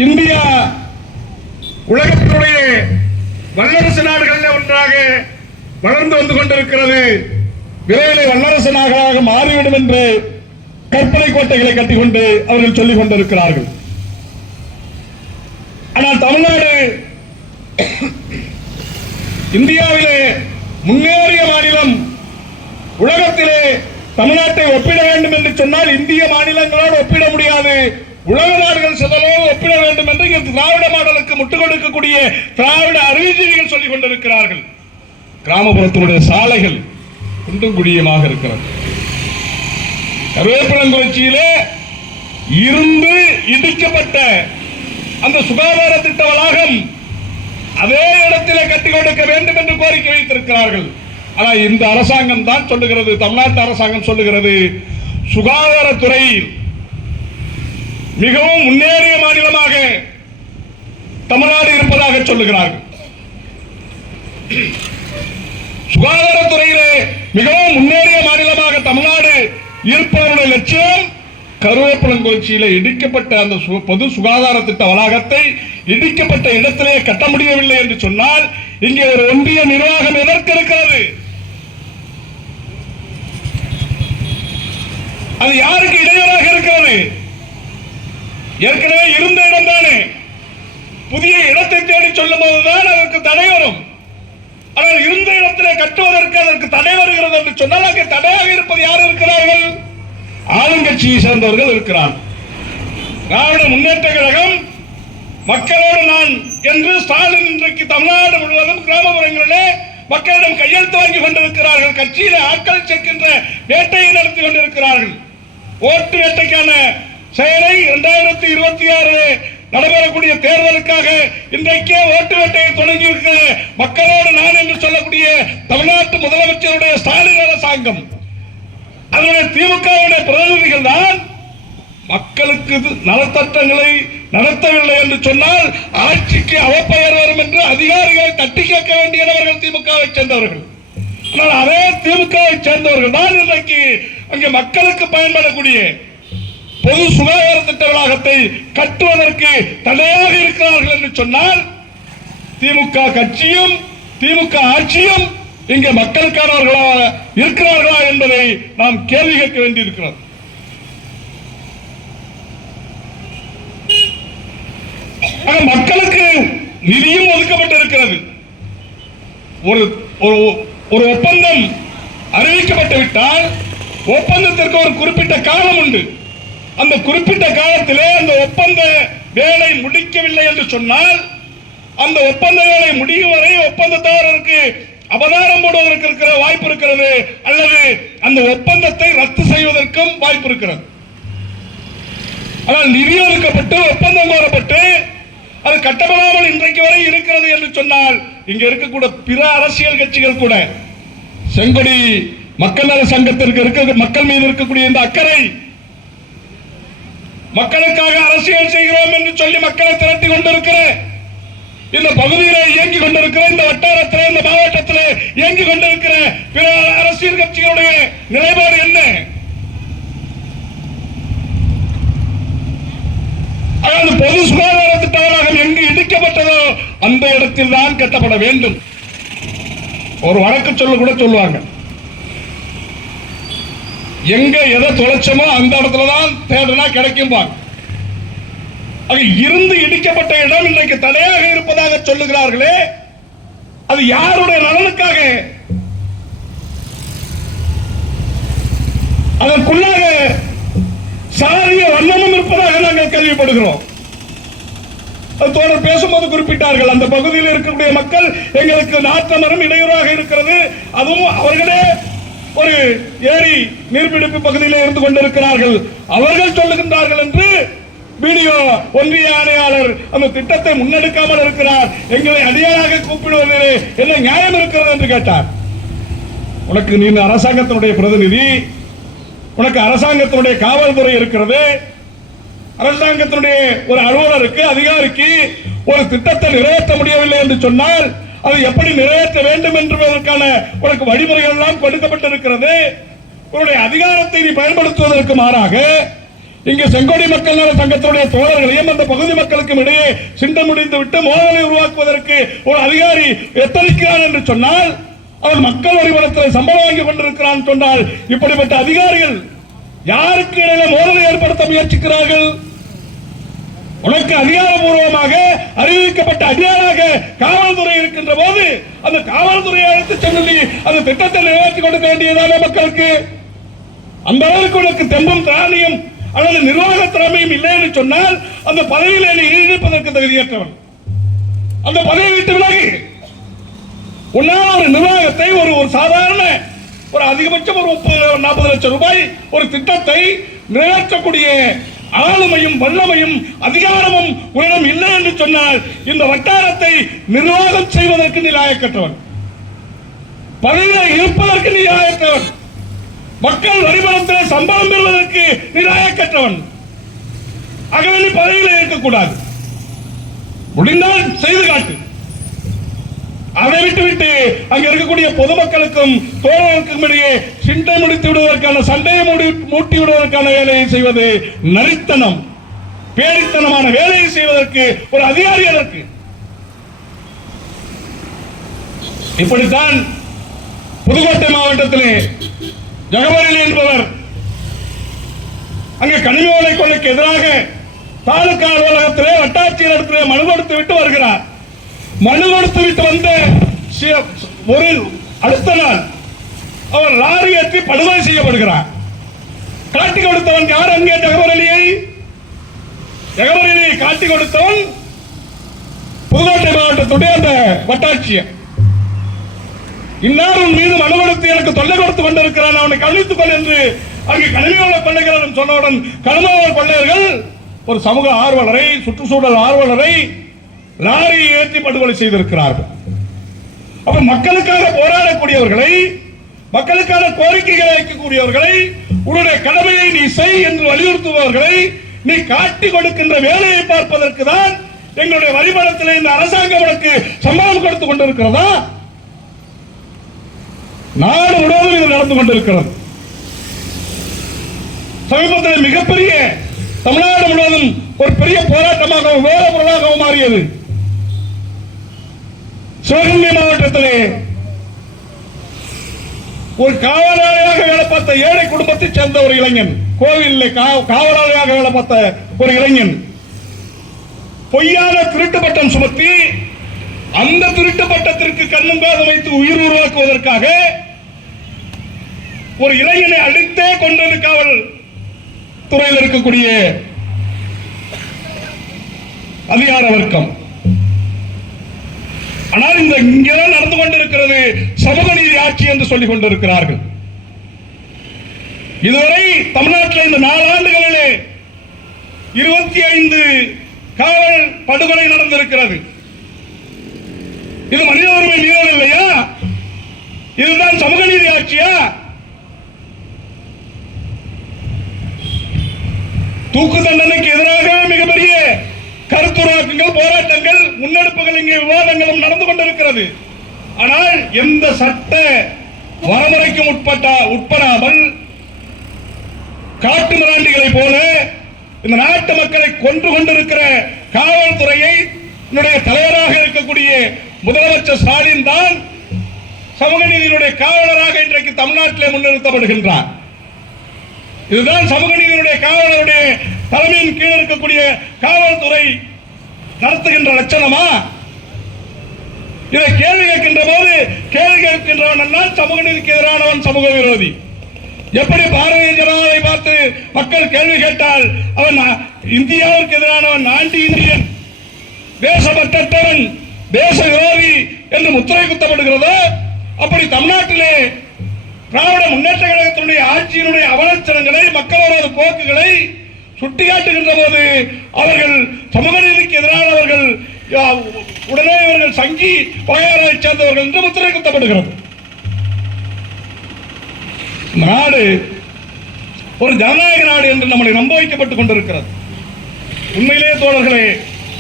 இந்தியா உலகத்தினுடைய வல்லரசு நாடுகளில் ஒன்றாக வளர்ந்து வந்து கொண்டிருக்கிறது, விரைவில் வல்லரசு நாடாக மாறிவிடும் என்று கற்பனை கோட்டைகளை கட்டிக்கொண்டு அவர்கள் சொல்லிக் கொண்டிருக்கிறார்கள். ஆனால் தமிழ்நாடு இந்தியாவிலே முன்னேறிய மாநிலம். உலகத்திலே தமிழ்நாட்டை ஒப்பிட வேண்டும் என்று சொன்னால் இந்திய மாநிலங்களோடு ஒப்பிட முடியாது, உலக நாடுகள் சிலரோடு ஒப்பிட வேண்டும் என்று திராவிட மாடலுக்கு முட்டுக் கொடுக்கக்கூடிய திராவிட அறிவுஜீவிகள் சொல்லிக் கொண்டிருக்கிறார்கள். கிராமப்புறத்தினுடைய சாலைகள் குண்டும் குடியுமாக இருக்கிறது. கருவேப்பிலங்குறிச்சியிலே இருந்து இடிக்கப்பட்ட அந்த சுகாதார திட்ட வளாகம் அதே இடத்திலே கட்டிக் கொடுக்க வேண்டும் என்று கோரிக்கை வைத்திருக்கிறார்கள். ஆனால் இந்த அரசாங்கம் தான் சொல்லுகிறது, தமிழ்நாட்டு அரசாங்கம் சொல்லுகிறது, சுகாதாரத்துறை மிகவும் முன்னேறிய மாநிலமாக தமிழ்நாடு இருப்பதாக சொல்லுகிறார்கள். சுகாதாரத்துறையிலே மிகவும் முன்னேறிய மாநிலமாக தமிழ்நாடு இருப்பவருடைய லட்சியம் கருவேப்பிலங்குறிச்சியிலே இடிக்கப்பட்ட அந்த பொது சுகாதார திட்ட வளாகத்தை இடிக்கப்பட்ட இடத்திலே கட்ட முடியவில்லை என்று சொன்னால் இங்கே ஒரு ஒன்றிய நிர்வாகம் எதற்கு இருக்கிறது? அது யாருக்கு இடையூறாக இருக்கிறது? ஏற்கனவே இருந்த இடம் தானே, புதிய இடத்தை தேடி சொல்லும் போதுதான் அதற்கு தடை வரும். ஆனால் இருந்த இடத்திலே கட்டுவதற்கு அதற்கு தடை வருகிறது என்று சொன்னால் அங்கே தடையாக இருப்பது யார் இருக்கிறார்கள்? ஆளுங்கட்சியை சேர்ந்தவர்கள் இருக்கிறார்கள். திராவிட முன்னேற்ற கழகம் மக்களோடு நான் என்று ஸ்டாலின் இன்றைக்கு தமிழ்நாடு முழுவதும் கிராமப்புறங்களிலே மக்களிடம் கையெழுத்து வாங்கி கொண்டிருக்கிறார்கள். கட்சியில ஆட்கள் சேர்க்கின்ற வேட்டையை நடத்தி கொண்டிருக்கிறார்கள். ஓட்டு வேட்டைக்கான செயலை 2026 நடைபெறக்கூடிய தேர்தலுக்காக இன்றைக்கே ஓட்டு வேட்டையை தொடங்கி இருக்கிற மக்களோடு நான் என்று சொல்லக்கூடிய தமிழ்நாட்டு முதலமைச்சருடைய ஸ்டாலின் அரசாங்கம், அதனுடைய திமுகவுடைய பிரதிநிதிகள் தான் மக்களுக்கு நலத்திட்டங்களை நடத்தவில்லை என்று சொன்னால் ஆட்சிக்கு அவப்பெயர் வரும் என்று அதிகாரிகளை தட்டி கேட்க வேண்டியவர்கள் திமுகவை சேர்ந்தவர்கள். ஆனால் அதே திமுகவை சேர்ந்தவர்கள் தான் இன்றைக்கு அங்கே மக்களுக்கு பயன்படக்கூடிய பொது சுகாதார திட்ட வளாகத்தை கட்டுவதற்கு தடையாக இருக்கிறார்கள் என்று சொன்னால் திமுக கட்சியும் திமுக ஆட்சியும் இங்கே மக்களுக்கானவர்களாக இருக்கிறார்களா என்பதை நாம் கேள்வி கேட்க வேண்டியிருக்கிறது. மக்களுக்கு நிதியும் ஒதுக்கப்பட்டிருக்கிறது. ஒரு ஒப்பந்தம் அறிவிக்கப்பட்டு விட்டால் ஒப்பந்தத்திற்கு ஒரு குறிப்பிட்ட காலம் உண்டு. அந்த குறிப்பிட்ட காலத்திலே அந்த ஒப்பந்த வேலை முடிக்கவில்லை என்று சொன்னால் அந்த ஒப்பந்த வேலை முடியும் வரை ஒப்பந்ததாரருக்கு அபராதம் போடுவதற்கு இருக்கிற வாய்ப்பு இருக்கிறது, அல்லது அந்த ஒப்பந்தத்தை ரத்து செய்வதற்கும் வாய்ப்பு இருக்கிறது. ஆனால் நிதி ஒதுக்கப்பட்டு ஒப்பந்தம் கோரப்பட்டு அது கட்டப்படாமல் இன்றைக்கு வரை இருக்கிறது என்று சொன்னால் இங்க இருக்கக்கூடிய பிற அரசியல் கட்சிகள் கூட செங்கொடி மக்கள் நல சங்கத்திற்கு இருக்க மக்கள் மீது இருக்கக்கூடிய இந்த அக்கறை, மக்களுக்காக அரசியல் செய்கிறோம் என்று சொல்லி மக்களை திரட்டி கொண்டிருக்கிற இந்த பகுதியில் இயங்கிக் கொண்டிருக்கிற இந்த வட்டாரத்தில் இந்த மாவட்டத்தில் இயங்கிக் கொண்டிருக்கிற பிற அரசியல் கட்சிகளுடைய நிலைப்பாடு என்ன? அதாவது பொது சுகாதார திட்ட வளாகம் எங்கு இடிக்கப்பட்டதோ அந்த இடத்தில் தான் கட்டப்பட வேண்டும். ஒரு வழக்கு சொல்ல கூட சொல்லுவாங்க, எங்க எதை தொலைச்சமோ அந்த இடத்துலதான் தேடுனா கிடைக்கும். இருந்து இடிக்கப்பட்ட இடம் இன்றைக்கு தடையாக இருப்பதாக சொல்லுகிறார்களே, அது யாருடைய நலனுக்காக? அதற்குள்ளாக சாரிய வண்ணமும் இருப்பதாக நாங்கள் கேள்விப்படுகிறோம். தோழர் பேசும்போது குறிப்பிட்டார்கள், அந்த பகுதியில் இருக்கக்கூடிய மக்கள் எங்களுக்கு நாற்றமரம் இடையூறாக இருக்கிறது, அதுவும் அவர்களே ஒரு ஏரி நீர்பிடிப்பு பகுதியில் இருந்து கொண்டிருக்கிறார்கள், அவர்கள் சொல்லுகின்றார்கள் என்று வீடியோ ஒன்றிய ஆணையாளர் அந்த திட்டத்தை முன்னெடுக்காமல் இருக்கிறார், எங்களை அடியாராக கூப்பிடுவதில் என்ன நியாயம் இருக்கிறது என்று கேட்டார். உனக்கு நீ அரசாங்கத்தினுடைய பிரதிநிதி, உனக்கு அரசாங்கத்தினுடைய காவல்துறை இருக்கிறது, அரசாங்கத்தினுடைய ஒரு அலுவலருக்கு அதிகாரிக்கு ஒரு திட்டத்தை நிறைவேற்ற முடியவில்லை என்று சொன்னால் அது எப்படி நிறைவேற்ற வேண்டும் என்பதற்கான உனக்கு வழிமுறைகள் எல்லாம் கொடுக்கப்பட்டிருக்கிறது. உன்னுடைய அதிகாரத்தை நீ பயன்படுத்துவதற்கு மாறாக இங்கு செங்கோடி மக்கள் நல சங்கத்தினுடைய தோழர்களையும் அந்த பகுதி மக்களுக்கும் இடையே சிண்டம் முடிந்து விட்டு மோதலை உருவாக்குவதற்கு ஒரு அதிகாரி எத்தனிக்கிறான் என்று சொன்னால் அவன் மக்கள் வரிபணத்தில் சம்பளம் வாங்கி கொண்டிருக்கிறான் சொன்னால் இப்படிப்பட்ட அதிகாரிகள் யாருக்கு இடையில மோதலை ஏற்படுத்த முயற்சிக்கிறார்கள்? உனக்கு அதிகாரபூர்வமாக அறிவிக்கப்பட்ட அடியாராக காவல்துறை இருக்கின்ற போது அந்த காவல்துறையை அழைத்து சென்று அந்த திட்டத்தை நிறைவேற்றி கொடுக்க வேண்டியதான மக்களுக்கு. அந்த அளவுக்கு உனக்கு தெம்பும் திராணியும் அல்லது நிர்வாக திறமையும் இல்லை என்று சொன்னால் அந்த பதவியில் நீ ஈடுபதற்கு தகுதியற்றவன். அந்த பதவியை விட்டு விலகு. உன்னால் ஒரு நிர்வாகத்தை ஒரு சாதாரண ஒரு அதிகபட்சம் ஒரு 30-40 லட்சம் ரூபாய் ஒரு திட்டத்தை நிறைவேற்றக்கூடிய ஆளுமையும் வல்லமையும் அதிகாரமும் உன்னிடம் இல்லை என்று சொன்னால் இந்த வட்டாரத்தை நிர்வாகம் செய்வதற்கு நீ லாயக்கற்றவன், பதவியில் இருப்பதற்கு நீ லாயக்கற்றவன், மக்கள் வரிபணத்தில் சம்பளம் பெறுவதற்கு நீ லாயக்கற்றவன். ஆகவே நீ பதவியில் இருக்கக்கூடாது. முடிந்தால் செய்து காட்டு. அதை விட்டுவிட்டு அங்க இருக்கக்கூடிய பொதுமக்களுக்கும் தோழர்களுக்கும் இடையே சிண்டை முடித்து விடுவதற்கான சண்டையை மூட்டி விடுவதற்கான வேலையை செய்வது நரித்தனம், பேடித்தனமான வேலையை செய்வதற்கு ஒரு அதிகாரி அதற்கு. இப்படித்தான் புதுக்கோட்டை மாவட்டத்திலே ஜெகவரலி என்பவர் அங்கே கனிம வள கொள்ளைக்கு எதிராக தாலுகா அலுவலகத்திலே வட்டாட்சியர் இடத்திலே மனு கொடுத்து விட்டு வருகிறார். மனு கொடுத்து விட்டு வந்த ஒரு அடுத்த நாள் அவர் லாரி ஏற்றி படுகொலை செய்யப்படுகிறார். காட்டி கொடுத்தவன் யார்? அங்கே ஜெகவரலியை காட்டி கொடுத்தவன் புதுக்கோட்டை மாவட்டத்துடைய அந்த வட்டாட்சியர். இன்னாரும் மீது மனுவெடுத்து எனக்கு தொல்லை கொடுத்து கொண்டிருக்கிறான், அவனை கவனித்துக் கொள் என்று அங்கே கனிமவள கொள்ளைகள் சொன்னவுடன் கனிமவள கொள்ளையர்கள் ஒரு சமூக ஆர்வலரை, சுற்றுச்சூழல் ஆர்வலரை லாரியை ஏற்றி படுகொலை செய்திருக்கிறார்கள். அப்ப மக்களுக்காக போராடக்கூடியவர்களை, மக்களுக்கான கோரிக்கைகளை வைக்கக்கூடியவர்களை, உன்னுடைய கடமையை நீ செய் என்று வலியுறுத்துபவர்களை நீ காட்டி கொடுக்கின்ற வேலையை பார்ப்பதற்கு தான் எங்களுடைய வரிபணத்தில் இந்த அரசாங்கம் உனக்கு சம்பளம் கொடுத்துக் கொண்டிருக்கிறதா? நாடு முழுவதும் இது நடந்து கொண்டிருக்கிறது. சமீபத்தில் மிகப்பெரிய தமிழ்நாடு முழுவதும் ஒரு பெரிய போராட்டமாகவும் வேற பொருளாகவும் மாறியது. சிவகங்கை மாவட்டத்திலே ஒரு காவலாளியாக வேலை பார்த்த ஏழை குடும்பத்தைச் சேர்ந்த ஒரு இளைஞன், கோவிலில் காவலாளியாக வேலை பார்த்த ஒரு இளைஞன் பொய்யான திருட்டு பட்டம் சுமத்தி அந்த திருட்டு பட்டத்திற்கு கண்ணும் காதும் வைத்து உயிர் உருவாக்குவதற்காக ஒரு இளைஞனை அடித்தே கொண்டது காவல் துறையில் இருக்கக்கூடிய அதிகார வர்க்கம். ஆனால் இங்கேதான் நடந்து கொண்டிருக்கிறது சமூக நீதி ஆட்சி என்று சொல்லிக் கொண்டிருக்கிறார்கள். இதுவரை தமிழ்நாட்டில் இந்த 4 ஆண்டுகளிலே 25 காவல் படுகொலை நடந்திருக்கிறது. இது மனித உரிமை மீறல் இல்லையா? இதுதான் சமூக நீதி ஆட்சியா? தூக்கு தண்டனைக்கு எதிராக மிகப்பெரிய கருத்துருவாக்கங்கள், போராட்டங்கள், முன்னெடுப்புகள், இங்கே விவாதங்களும் நடந்து கொண்டிருக்கிறது. ஆனால் எந்த சட்ட வரமுறைக்கும் உட்படாமல் காட்டு மிராண்டிகளை போல இந்த நாட்டு மக்களை கொன்று கொண்டிருக்கிற காவல்துறையை தலைவராக இருக்கக்கூடிய முதலமைச்சர் ஸ்டாலின் தான் சமூக நீதியினுடைய காவலராக இன்றைக்கு தமிழ்நாட்டிலே முன்னிறுத்தப்படுகின்றார். இதுதான் சமூக நீதியினுடைய காவலருடைய தலைமையின் கீழ் இருக்கக்கூடிய காவல்துறை நடத்துகின்ற லட்சணமா? இதை கேள்வி கேட்கின்ற போது கேள்வி கேட்கின்றவன் எல்லாம் சமூக நீதிக்கு எதிரானவன், சமூக விரோதி. எப்படி பாரதிய ஜனதாவை பார்த்து மக்கள் கேள்வி கேட்டால் அவன் இந்தியாவிற்கு எதிரானவன், ஆன்டி இந்தியன், தேசப்பற்றவன், தேச விரோதி என்று முத்திரை குத்தப்படுகிறதோ, அப்படி தமிழ்நாட்டிலே திராவிட முன்னேற்ற கழகத்தினுடைய ஆட்சியினுடைய அவலட்சணங்களை, மக்களோட போக்குகளை சுட்டிக்காட்டுகின்ற போது அவர்கள் சமூக நீதிக்கு எதிரானவர்கள், உடனே இவர்கள் சங்கி வகையாரை சேர்ந்தவர்கள் என்று முத்திரை குத்தப்படுகிறது. நாடு ஒரு ஜனநாயக நாடு என்று நம்மளை நம்ப வைக்கப்பட்டுக் கொண்டிருக்கிறது. உண்மையிலே தோழர்களே,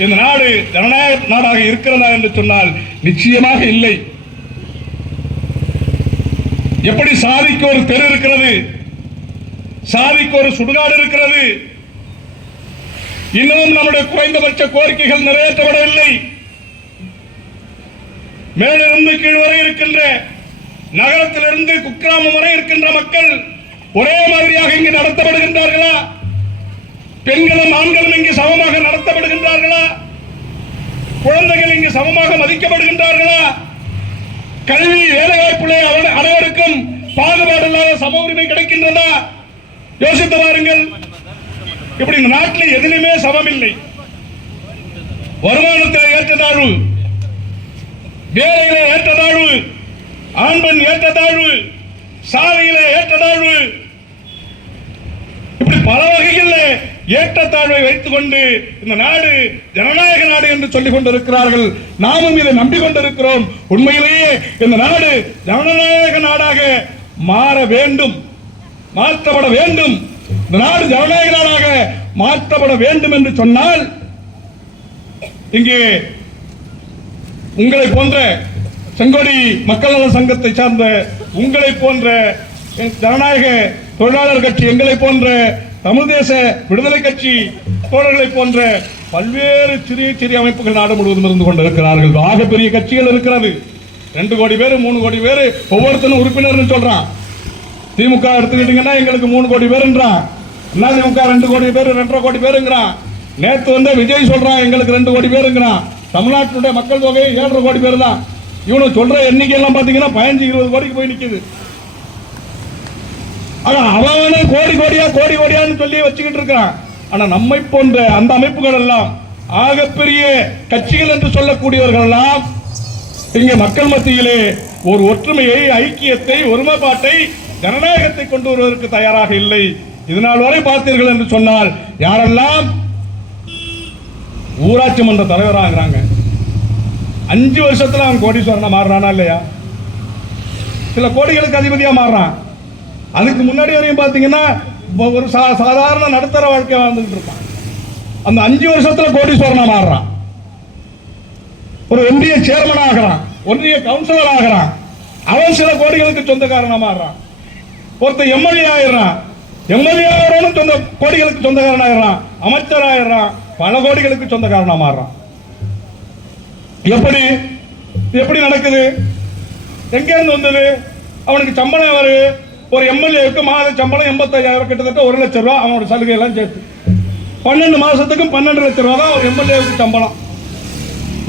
இந்த நாடு ஜனநாயக நாடாக இருக்கிறதா என்று சொன்னால் நிச்சயமாக இல்லை. எப்படி சாதிக்கு ஒரு தெரு இருக்கிறது, சாதிக்கு ஒரு சுடுகாடு இருக்கிறது, இன்னும் நம்முடைய குறைந்தபட்ச கோரிக்கைகள் நிறைவேற்றப்படவில்லை. மேலிருந்து கீழ் வரை இருக்கின்ற, நகரத்திலிருந்து குக்கிராமம் வரை இருக்கின்ற மக்கள் ஒரே மாதிரியாக இங்கு நடத்தப்படுகின்றார்களா? பெண்களும் ஆண்களும் இங்கு சமமாக நடத்தப்படுகின்றார்களா? குழந்தைகள் இங்கு சமமாக மதிக்கப்படுகின்றார்களா? கல்வி, வேலைவாய்ப்பிலே அனைவருக்கும் பாகுபாடு இல்லாத சம உரிமை கிடைக்கின்றதா? யோசித்து பாருங்கள். இப்படி இந்த நாட்டில் எதிலுமே சமம் இல்லை. வருமானத்தில் ஏற்றத்தாழ்வு, வேலையிலே ஏற்றத்தாழ்வு, ஆண் பெண் ஏற்றத்தாழ்வு, சாலையிலே ஏற்றத்தாழ்வு, இப்படி பல வகைகளில் ஏற்றத்தாழ்வை வைத்துக் கொண்டு இந்த நாடு ஜனநாயக நாடு என்று சொல்லிக் கொண்டிருக்கிறார்கள். நாமும் இதை நம்பிக்கொண்டிருக்கிறோம். உண்மையிலேயே இந்த நாடு ஜனநாயக நாடாக மாற வேண்டும், மாற்றப்பட வேண்டும். இந்த நாடு ஜனநாயக நாடாக மாற்றப்பட வேண்டும் என்று சொன்னால் இங்கே உங்களை போன்ற செங்கோடி மக்கள் நல சங்கத்தை சார்ந்த உங்களை போன்ற ஜனநாயக தொழிலாளர் கட்சி, எங்களை போன்ற தமிழ் தேச விடுதலை கட்சி தோழர்களை போன்ற பல்வேறு சிறிய சிறிய அமைப்புகள் நாடு முழுவதும் இருந்து கொண்டிருக்கிறார்கள். ஆகப்பெரிய கட்சிகள் இருக்கிறது. 2 கோடி பேர், 3 கோடி பேர் ஒவ்வொருத்தரும் உறுப்பினர் சொல்றான். திமுக எடுத்துக்கிட்டீங்கன்னா எங்களுக்கு 3 கோடி பேருன்றான். அதிமுக 2 கோடி பேர், 2.5 கோடி பேருங்கிறான். நேற்று வந்து விஜய் சொல்றான் எங்களுக்கு 2 கோடி பேருங்கிறான். தமிழ்நாட்டுடைய மக்கள் தொகை 7.5 கோடி பேர் தான். இவனு சொல்ற எண்ணிக்கை எல்லாம் பாத்தீங்கன்னா 15-20 கோடிக்கு போய் நிக்குது. அவனு கோடி கோடியான்னு சொல்லி வச்சுக்கிட்டு இருக்கிறான். ஆனா நம்மை போன்ற அந்த அமைப்புகள் எல்லாம், ஆகப்பெரிய கட்சிகள் என்று சொல்லக்கூடியவர்கள் எல்லாம் இங்கே மக்கள் மத்தியிலே ஒரு ஒற்றுமையை, ஐக்கியத்தை, ஒருமைப்பாட்டை, ஜனநாயகத்தை கொண்டு வருவதற்கு தயாராக இல்லை. இதனால் வரை பார்த்தீர்கள் என்று சொன்னால் யாரெல்லாம் ஊராட்சி மன்ற தலைவராகிறாங்க, 5 வருஷத்துல அவன் கோடீஸ்வரனா மாறுறானா இல்லையா? சில கோடிகளுக்கு அதிபதியா மாறுறான். அதுக்கு முன்னாடி வரையும் பாத்தீங்கன்னா ஒரு சாதாரண நடுத்தர வாழ்க்கை வாழ்ந்துட்டு இருப்பான். அந்த 5 வருஷத்துல கோடீஸ்வரனா மாறுறான். ஒரு ஒன்றிய சேர்மன் ஆகிறான், ஒன்றிய கவுன்சிலர் ஆகிறான், அவன் சில கோடிகளுக்கு சொந்தக்காரனா மாறுறான். ஒருத்தர் எம்எல்ஏ ஆயிடுறான், எம்எல்ஏ ஆகிறவனும் கோடிகளுக்கு சொந்தக்காரன் ஆயிடுறான், அமைச்சர் ஆயிடுறான், பல கோடிகளுக்கு சொந்தக்காரனா மாறுறான். எப்படி எப்படி நடக்குது? எங்க இருந்து வந்தது? அவனுக்கு சம்பளம் வருது. ஒரு எம்எல்ஏவுக்கு மாத சம்பளம் 85,000, கிட்டத்தட்ட 1 லட்சம் ரூபாய். அவனோட சலுகை எல்லாம் சேர்த்து 12 மாசத்துக்கும் 12 லட்சம் ரூபாய் தான் ஒரு எம்எல்ஏவுக்கு சம்பளம்.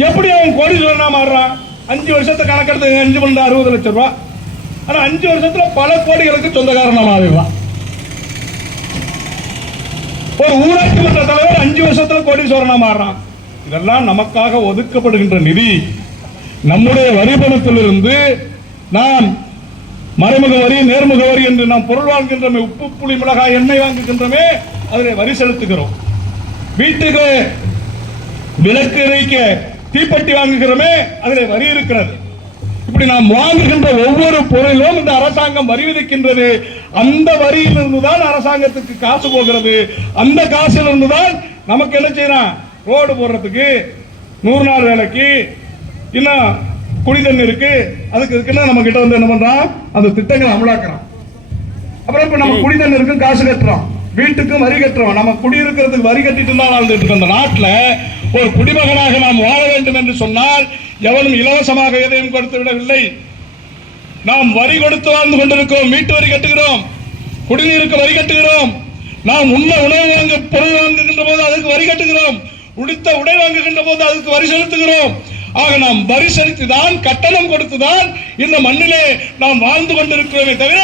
எப்படி அவன் கோடீஸ்வரனா மாறுறான்? 5 வருஷத்தை கணக்கெடுத்து 5 லட்சம் ரூபாய். ஆனா 5 வருஷத்துல பல கோடிகளுக்கு சொந்தக்காரனா மாறிடுறான். ஒரு ஊராட்சி மன்ற தலைவர் 5 வருஷத்துல கோடீஸ்வரனா மாறுறான். இதெல்லாம் நமக்காக ஒதுக்கப்படுகின்ற நிதி. நம்முடைய வரி பணத்திலிருந்து நாம் மறைமுக வரி, நேர்முக வரி என்று நாம் பொருள் வாங்குகின்றோமே, உப்பு, புளி, மிளகாய், எண்ணெய் வாங்குகின்றோமே, அதில் வரி செலுத்துகிறோம். வீட்டுக்கு விளக்கு வைக்க தீப்பெட்டி வாங்குகிறோமே, அதில் வரி இருக்கிறது. இப்படி நாம் வாங்குகின்ற ஒவ்வொரு பொருளிலும் இந்த அரசாங்கம் வரி விதிக்கின்றது. அந்த வரியிலிருந்து தான் அரசாங்கத்துக்கு காசு போகிறது. அந்த காசிலிருந்து தான் நமக்கு என்ன செய்யறான்? ரோடு போடுறதுக்கு, 100 நாள் வேலைக்கு, இன்னும் குடி தண்ணி இருக்கு, அதுக்கு நம்ம கிட்ட வந்து என்ன பண்றான்? அந்த திட்டங்களை அமலாக்குறான். அப்புறம் இப்ப நம்ம குடி தண்ணி இருக்கு, காசு கட்டுறோம், வீட்டுக்கும் வரி கட்டுறோம். நம்ம குடியிருக்கிறதுக்கு வரி கட்டிட்டு தான் வாழ்ந்துட்டு இருக்கோம். அந்த நாட்டில் ஒரு குடிமகனாக நாம் வாழ வேண்டும் என்று சொன்னால் எவனும் இலவசமாக எதையும் கொடுத்து விடவில்லை. நாம் வரி கொடுத்து வாழ்ந்து கொண்டிருக்கிறோம். வீட்டு வரி கட்டுகிறோம், குடிநீருக்கு வரி கட்டுகிறோம், நாம் உண்ண உணவு வாங்க பொருள் வாங்குகின்ற போது அதுக்கு வரி கட்டுகிறோம், உடுத்த உடை வாங்குகின்ற போது அதுக்கு வரி செலுத்துகிறோம். ஆக நாம் வரி செலுத்திதான், கட்டணம் கொடுத்துதான் இந்த மண்ணிலே நாம் வாழ்ந்து கொண்டிருக்கிறோமே தவிர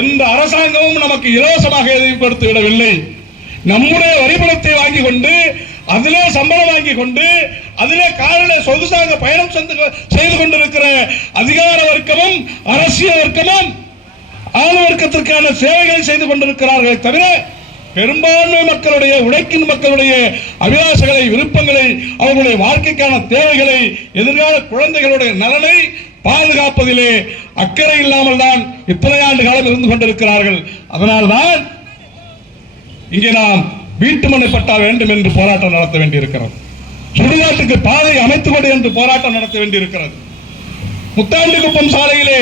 எந்த அரசாங்கமும் நமக்கு இலவசமாக எதையும் கொடுத்து விடவில்லை. நம்முடைய வரிபணத்தை வாங்கி கொண்டு, அதிலே சம்பளம் வாங்கி கொண்டு, அதிலே காரிலே சொகுசாக பயணம் செய்து கொண்டிருக்கிற அதிகார வர்க்கமும் அரசியல் வர்க்கமும் ஆளு வர்க்கத்திற்கான சேவைகளை செய்து கொண்டிருக்கிறார்களே தவிர பெரும்பான்மை மக்களுடைய, உழைக்கும் மக்களுடைய அபிலாஷங்களை, விருப்பங்களை, அவர்களுடைய வாழ்க்கைக்கான தேவைகளை, எதிர்கால குழந்தைகளுடைய நலனை பாதுகாப்பதிலே அக்கறை இல்லாமல் தான் இத்தனை ஆண்டு காலம் இருந்து கொண்டிருக்கிறார்கள். அதனால்தான் இங்கே நாம் வீட்டுமனை பட்டா வேண்டும் என்று போராட்டம் நடத்த வேண்டியிருக்கிறது. சுடுகாட்டுக்கு பாதை அமைத்துக் கொடு என்று போராட்டம் நடத்த வேண்டியிருக்கிறது. முத்தாண்டிக்குப்பம் சாலையிலே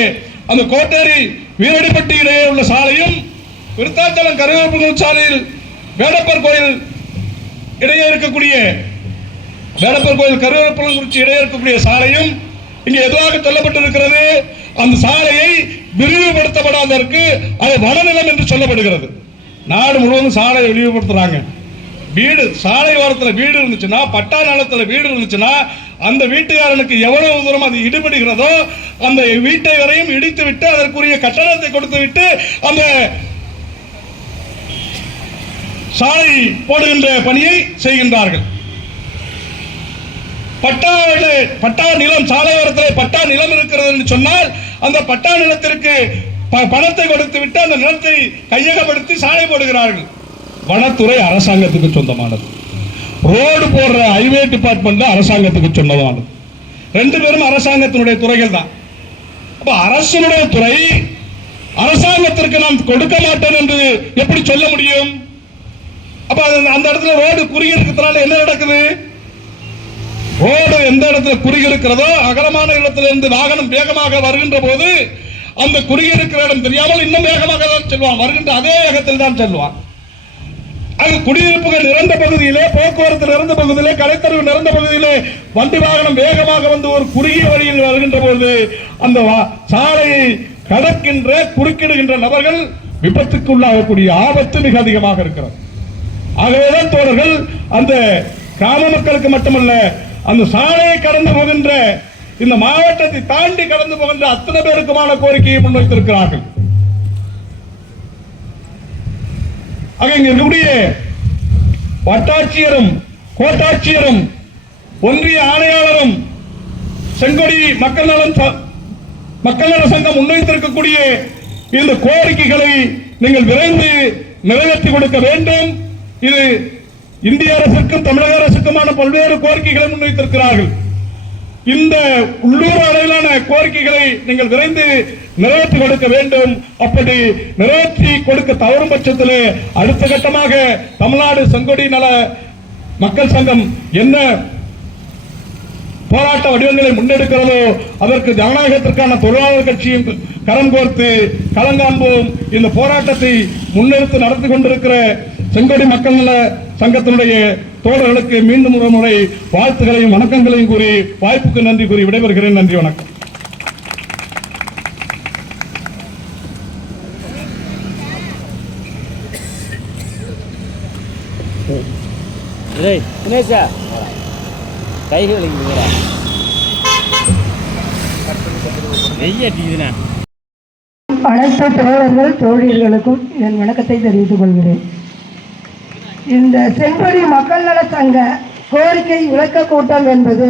அந்த கோட்டேரி வீரடிப்பட்டி இடையே உள்ள சாலையும், விருத்தாச்சலம் கருவேப்பங்குளம் சாலையில் வேடப்பர் கோயில் இடையே இருக்கக்கூடிய, வேடப்பர் கோயில் கருவேப்பங்குறிச்சி இடையே இருக்கக்கூடிய சாலையும் இங்கே எதுவாக சொல்லப்பட்டிருக்கிறது? அந்த சாலையை விரிவுபடுத்தப்படாததற்கு அது வனநிலம் என்று சொல்லப்படுகிறது. நாடு முழுவதும் சாலையை விரிவுபடுத்துறாங்க. வீடு, சாலை ஓரத்தில் வீடு இருந்துச்சுன்னா, பட்டா நிலத்தில் வீடு இருந்துச்சுன்னா, அந்த வீட்டுக்காரனுக்கு எவ்வளவு தூரம் அது இடிபடுகிறதோ அந்த வீட்டை வரையும் இடித்து விட்டு அதற்குரிய கட்டணத்தை கொடுத்து விட்டு அந்த சாலை போடுகின்ற பணியை செய்கின்றார்கள். பட்டா நிலம், சாலையோரத்தில் பட்டா நிலம் இருக்கிறது என்று சொன்னால் அந்த பட்டா நிலத்திற்கு பணத்தை கொடுத்து விட்டு அந்த நிலத்தை கையகப்படுத்தி சாலை போடுகிறார்கள். வனத்துறை அரசாங்கத்துக்கு சொந்தமானது, ரோடு போடுற ஹைவே டிபார்ட்மெண்ட் அரசாங்கத்துக்கு சொந்தமானது. 2 பேரும் அரசாங்கத்தினுடைய துறைகள் தான். அப்ப அரசினுடைய துறை அரசாங்கத்திற்கு நாம் கொடுக்க மாட்டோம் என்று எப்படி சொல்ல முடியும்? அப்ப அந்த இடத்துல ரோடு குறுகி இருக்கிறதுனால என்ன நடக்குது? ரோடு எந்த இடத்துல குறுகி இருக்கிறதோ, அகலமான இடத்திலிருந்து வாகனம் வேகமாக வருகின்ற போது அந்த குறுகி இருக்கிற இடம் தெரியாமல் இன்னும் வேகமாக தான் செல்வான், வருகின்ற அதே வேகத்தில் தான் செல்வான். அது குடியிருப்புகள் நிறைந்த பகுதியிலே, போக்குவரத்து நிறைந்த பகுதியிலே, கடைத்தறிவு நிறைந்த பகுதியிலே வண்டி வாகனம் வேகமாக வந்து ஒரு குறுகிய வழியில் வருகின்ற போது அந்த சாலையை கடக்கின்ற, குறுக்கிடுகின்ற நபர்கள் விபத்துக்கு உள்ளாகக்கூடிய ஆபத்து மிக அதிகமாக இருக்கிறது. ஆகவேதான் தோழர்கள் அந்த கிராம மக்களுக்கு மட்டுமல்ல, அந்த சாலையை கடந்து போகின்ற, இந்த மாவட்டத்தை தாண்டி கடந்து போகின்ற அத்தனை பேருக்குமான கோரிக்கையை முன்வைத்திருக்கிறார்கள். ஆக இங்க இருக்கக்கூடிய வட்டாட்சியரும், கோட்டாட்சியரும், ஒன்றிய ஆணையாளரும், செங்கொடி மக்கள் நலன் மக்கள் நல சங்கம் முன்வைத்திருக்கக்கூடிய இந்த கோரிக்கைகளை நீங்கள் விரைந்து நிறைவேற்றி கொடுக்க வேண்டும். இது இந்திய அரசுக்கும் தமிழக அரசுக்குமான பல்வேறு கோரிக்கைகளை முன்வைத்திருக்கிறார்கள். இந்த உள்ளூர் அளவிலான கோரிக்கைகளை நீங்கள் விரைந்து நிறைவேற்றி கொடுக்க வேண்டும். அப்படி நிறைவேற்றி கொடுக்க தவறும் பட்சத்தில் அடுத்த கட்டமாக தமிழ்நாடு செங்கொடி நல மக்கள் சங்கம் என்ன போராட்ட வடிவங்களை முன்னெடுக்கிறதோ அதற்கு ஜனநாயகத்திற்கான தொழிலாளர் கட்சியும் கரம் கோர்த்து களங்காண்போம். இந்த போராட்டத்தை முன்னெடுத்து நடத்தி கொண்டிருக்கிற செங்கொடி மக்கள் நல சங்கத்தினுடைய தோழர்களுக்கு மீண்டும் ஒரு முறை வாழ்த்துக்களையும் வணக்கங்களையும் கூறி வாய்ப்புக்கு நன்றி கூறி விடைபெறுகிறேன். நன்றி, வணக்கம். அனைத்து தோழர்கள் தோழியர்களுக்கும் என் வணக்கத்தை தெரிவித்துக் கொள்கிறேன். இந்த செங்கொடி மக்கள் நல சங்க கோரிக்கை விளக்க கூட்டம் என்பது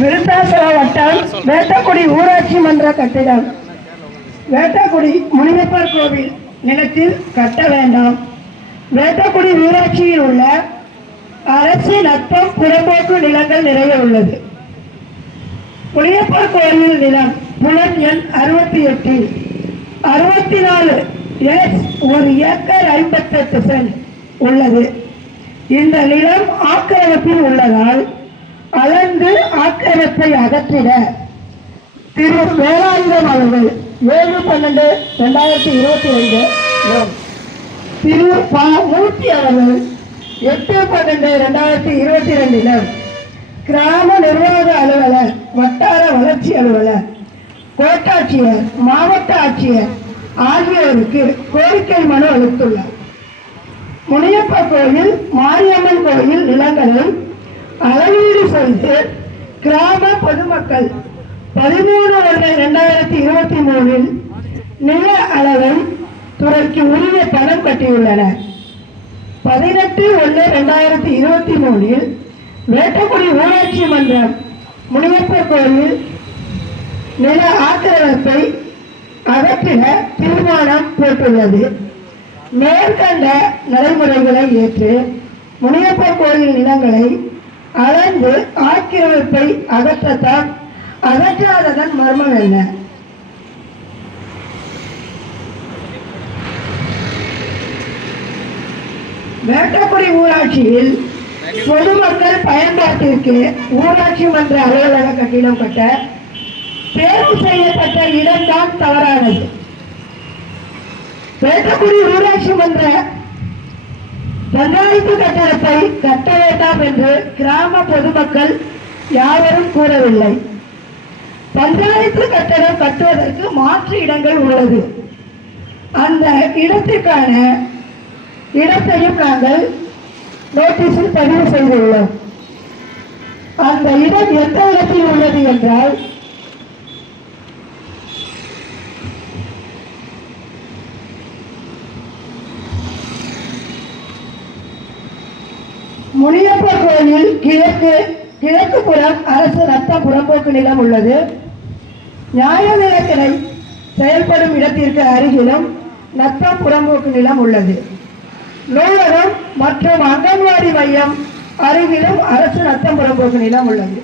விருத்தாசலம் வட்டம் வேட்டக்குடி ஊராட்சி மன்ற கட்டிடம் வேட்டக்குடி முனியப்பர் கோவில் நிலத்தில் கட்ட வேண்டாம். வேட்டக்குடி ஊராட்சியில் உள்ள அரசு நத்தம் புறம்போக்கு நிலங்கள் நிறைய உள்ளது. முனியப்பர் கோவில் நிலம் புலன் எண் 68 64 1 ஏக்கர் 58 சென்ட் உள்ளது. இந்த நிலம் ஆக்கிரமிப்பில் உள்ளதால் அளந்து ஆக்கிரமிப்பை அகற்றிட திரு வேலாயுதம் அவர்கள் 7/12/2022 திரு மூர்த்தி அவர்கள் 8/12/2022 கிராம நிர்வாக அலுவலர், வட்டார வளர்ச்சி அலுவலர், கோட்டாட்சியர், மாவட்ட ஆட்சியர் ஆகியோருக்கு கோரிக்கை மனு அளித்துள்ளார். முனியப்பர் கோயில், மாரியம்மன் கோயில் நிலங்களை அளவீடு செய்து கிராம பொதுமக்கள் 13/1/2023 நில அளவை துறைக்கு உரிய பணம் கட்டியுள்ளனர். 18/1/2023 வேட்டக்குடி ஊராட்சி மன்றம் முனியப்பர் கோயில் நில ஆக்கிரமிப்பை அகற்றிட தீர்மானம் போட்டுள்ளது. மேற்கண்ட நடைமுறைகளை ஏற்று முனியப்பர் கோயில் நிலங்களை அளந்து ஆக்கிரமிப்பை அகற்றாததன் மர்மம் என்ன? வேட்டக்குடி ஊராட்சியில் பொதுமக்கள் பயன்பாட்டிற்கு ஊராட்சி மன்ற அலுவலக கட்டிடம் கட்ட தேர்வு செய்யப்பட்ட இடம்தான் தவறானது. வேட்டக்குடி ஊராட்சி மன்ற பஞ்சாயத்து கட்டடத்தை கட்ட வேண்டாம் என்று கிராம பொதுமக்கள் யாவரும் கூறவில்லை. பஞ்சாயத்து கட்டடம் கட்டுவதற்கு மாற்று இடங்கள் உள்ளது. அந்த இடத்திற்கான இடத்தையும் நாங்கள் நோட்டீஸில் பதிவு செய்துள்ளோம். அந்த இடம் எந்த இடத்தில் உள்ளது என்றால் முனியப்பர் கோயில் கிழக்கு புறம் அரசு நத்தம் புறம்போக்கு நிலம் உள்ளது. நியாய விலைக்கடை செயல்படும் இடத்திற்கு அருகிலும் நத்தம் புறம்போக்கு நிலம் உள்ளது. நூலகம் மற்றும் அங்கன்வாடி மையம் அருகிலும் அரசு நத்தம் புறம்போக்கு நிலம் உள்ளது.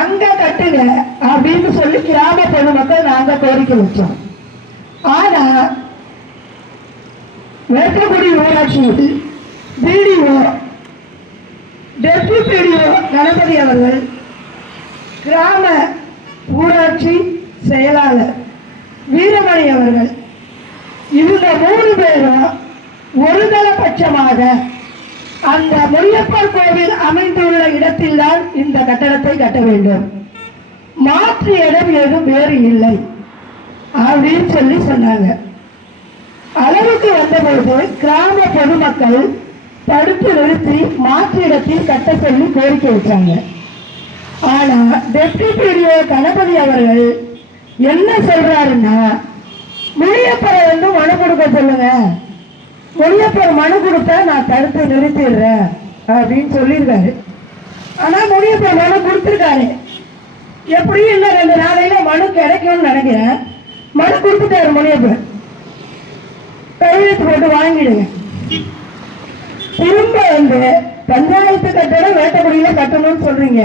அங்க கட்டுங்க அப்படின்னு சொல்லி கிராம பொதுமக்கள் நாங்க கோரிக்கை வச்சோம். ஆனா வேட்டக்குடி ஊராட்சியில் பிடிஓ, டெப்யூட்டி பிடிஓ கணபதி அவர்கள், கிராம ஊராட்சி செயலாளர் வீரமணி அவர்கள், இவங்க 3 பேரும் ஒருதலைபட்சமாக அந்த முனியப்பர் கோவில் அமைந்துள்ள இடத்தில்தான் இந்த கட்டடத்தை கட்ட வேண்டும், மாற்று இடம் ஏதும் வேறு இல்லை அப்படின்னு சொல்லி சொன்னாங்க. அளவுக்கு வந்தபோது கிராம பொதுமக்கள் தடுத்து நிறுத்தி மாற்று இடத்தில் கட்ட சொல்லி கோரிக்கை வச்சாங்க. ஆனா டெப்யூட்டி பிடிஓ கணபதி அவர்கள் என்ன சொல்றாருன்னா, முனியப்பரை வந்து மனு கொடுக்க சொல்லுங்க, முனியப்பர் மனு கொடுத்தா நான் தடுத்து நிறுத்திடுறேன் அப்படின்னு சொல்லியிருக்காரு. ஆனா முனியப்பர் மனு கொடுத்துருக்காரு. எப்படியும் இன்னும் 2 நாளையில மனு கிடைக்கும்னு நினைக்கிறேன். மனு கொடுத்துட்டாரு முனியப்பர். கையெழுத்து போட்டு வாங்கிடுங்க. திரும்ப பஞ்சாயத்து கட்டடம் வேட்டக்குடியில கட்டணும்னு சொல்றீங்க.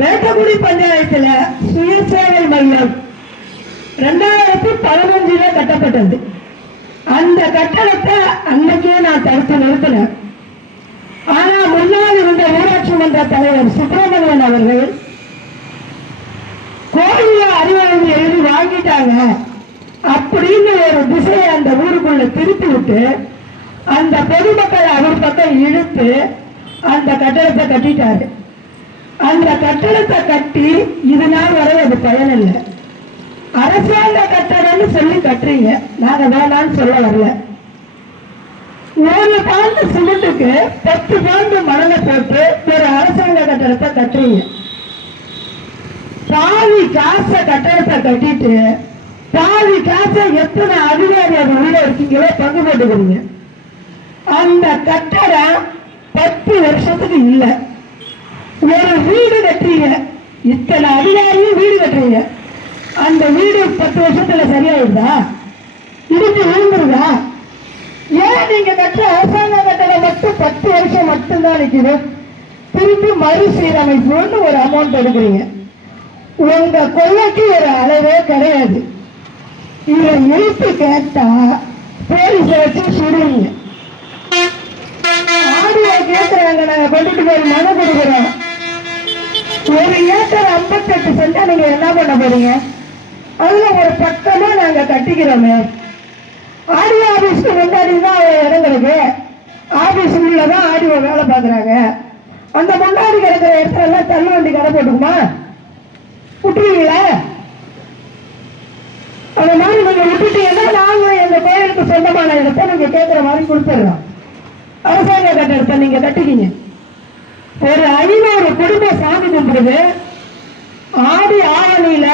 வேட்டக்குடி பஞ்சாயத்துல சுயசேவை மையம் 2015 கட்டப்பட்டது. அந்த கட்டடத்தை அன்னைக்கே நான் தடுத்து நிறுத்தினேன். ஆனா முன்னாள் இருந்த ஊராட்சி மன்ற தலைவர் சுப்பிரமணியன் அவர்கள் கோயில அறிவாளி எழுதி வாங்கிட்டாங்க அப்படின்னு ஒரு திசையை அந்த ஊருக்குள்ள திருப்பி விட்டு அந்த பொதுமக்கள் அவர் பக்கம் இழுத்து அந்த கட்டடத்தை கட்டிட்டாரு. அந்த கட்டடத்தை கட்டி இது நாள் வரை அது பயன் இல்லை. அரசாங்க கட்டடம்னு சொல்லி கட்டுறீங்க, நாங்க வேணான்னு சொல்ல வரல. 1 பவுண்டு சிமெண்ட்டுக்கு 10 பவுண்டு மணலை போட்டு ஒரு அரசாங்க கட்டடத்தை கட்டுறீங்க. பாதி காசை கட்டடத்தை கட்டிட்டு பாதி காசை எத்தனை அதிகாரி அது உள்ள இருக்கீங்களோ பங்கு போட்டுக்கிறீங்க. அந்த கட்டடம் 10 வருஷத்துக்கு இல்லை. ஒரு வீடு கட்டுறீங்க, இத்தனை அதிகாரியும் வீடு கட்டுறீங்க. அந்த வீடு 10 வருஷத்துல சரியாயிடுதா? இடிஞ்சு விழுந்துருதா? ஏன் நீங்க கட்டுற அரசாங்க கட்டடம் மட்டும் 10 வருஷம் மட்டும்தான் நிக்குது? திருப்பி மறுசீரமைப்புன்னு ஒரு அமௌண்ட் எடுக்கிறீங்க. உங்க கொள்ளைக்கு ஒரு அளவே கிடையாது. இதை இழுத்து கேட்டா போலீஸ வச்சு சுடுவீங்க. ஆடியோ கேட்கிறாங்க, நாங்க கொண்டுட்டு போய் மனு கொடுக்குறோம். 1 ஏக்கர் 58 சென்டா நீங்க என்ன பண்ண போறீங்க? அதுல ஒரு பக்கமா நாங்க கட்டிக்கிறோமே. ஆடியோ ஆபீஸ்க்கு முன்னாடி தான் இடம் கிடக்கு. ஆபீஸ் உள்ளதான் ஆடியோ வேலை பாக்குறாங்க. அந்த முன்னாடி கிடக்கிற இடத்துல எல்லாம் தள்ளு வண்டி கடை போட்டுக்குமா? விட்டுருவீங்களா? அந்த மாதிரி நீங்க விட்டுட்டீங்கன்னா நாங்களும் எங்க கோயிலுக்கு சொந்தமான இடத்தை நீங்க கேட்கிற மாதிரி கொடுத்துடுறோம். அரசாங்க கட்டடத்தை நீங்க கட்டிக்கிங்க. ஒரு 500 குடும்பம் சாமி கும்பிடுது. ஆடி ஆவணியில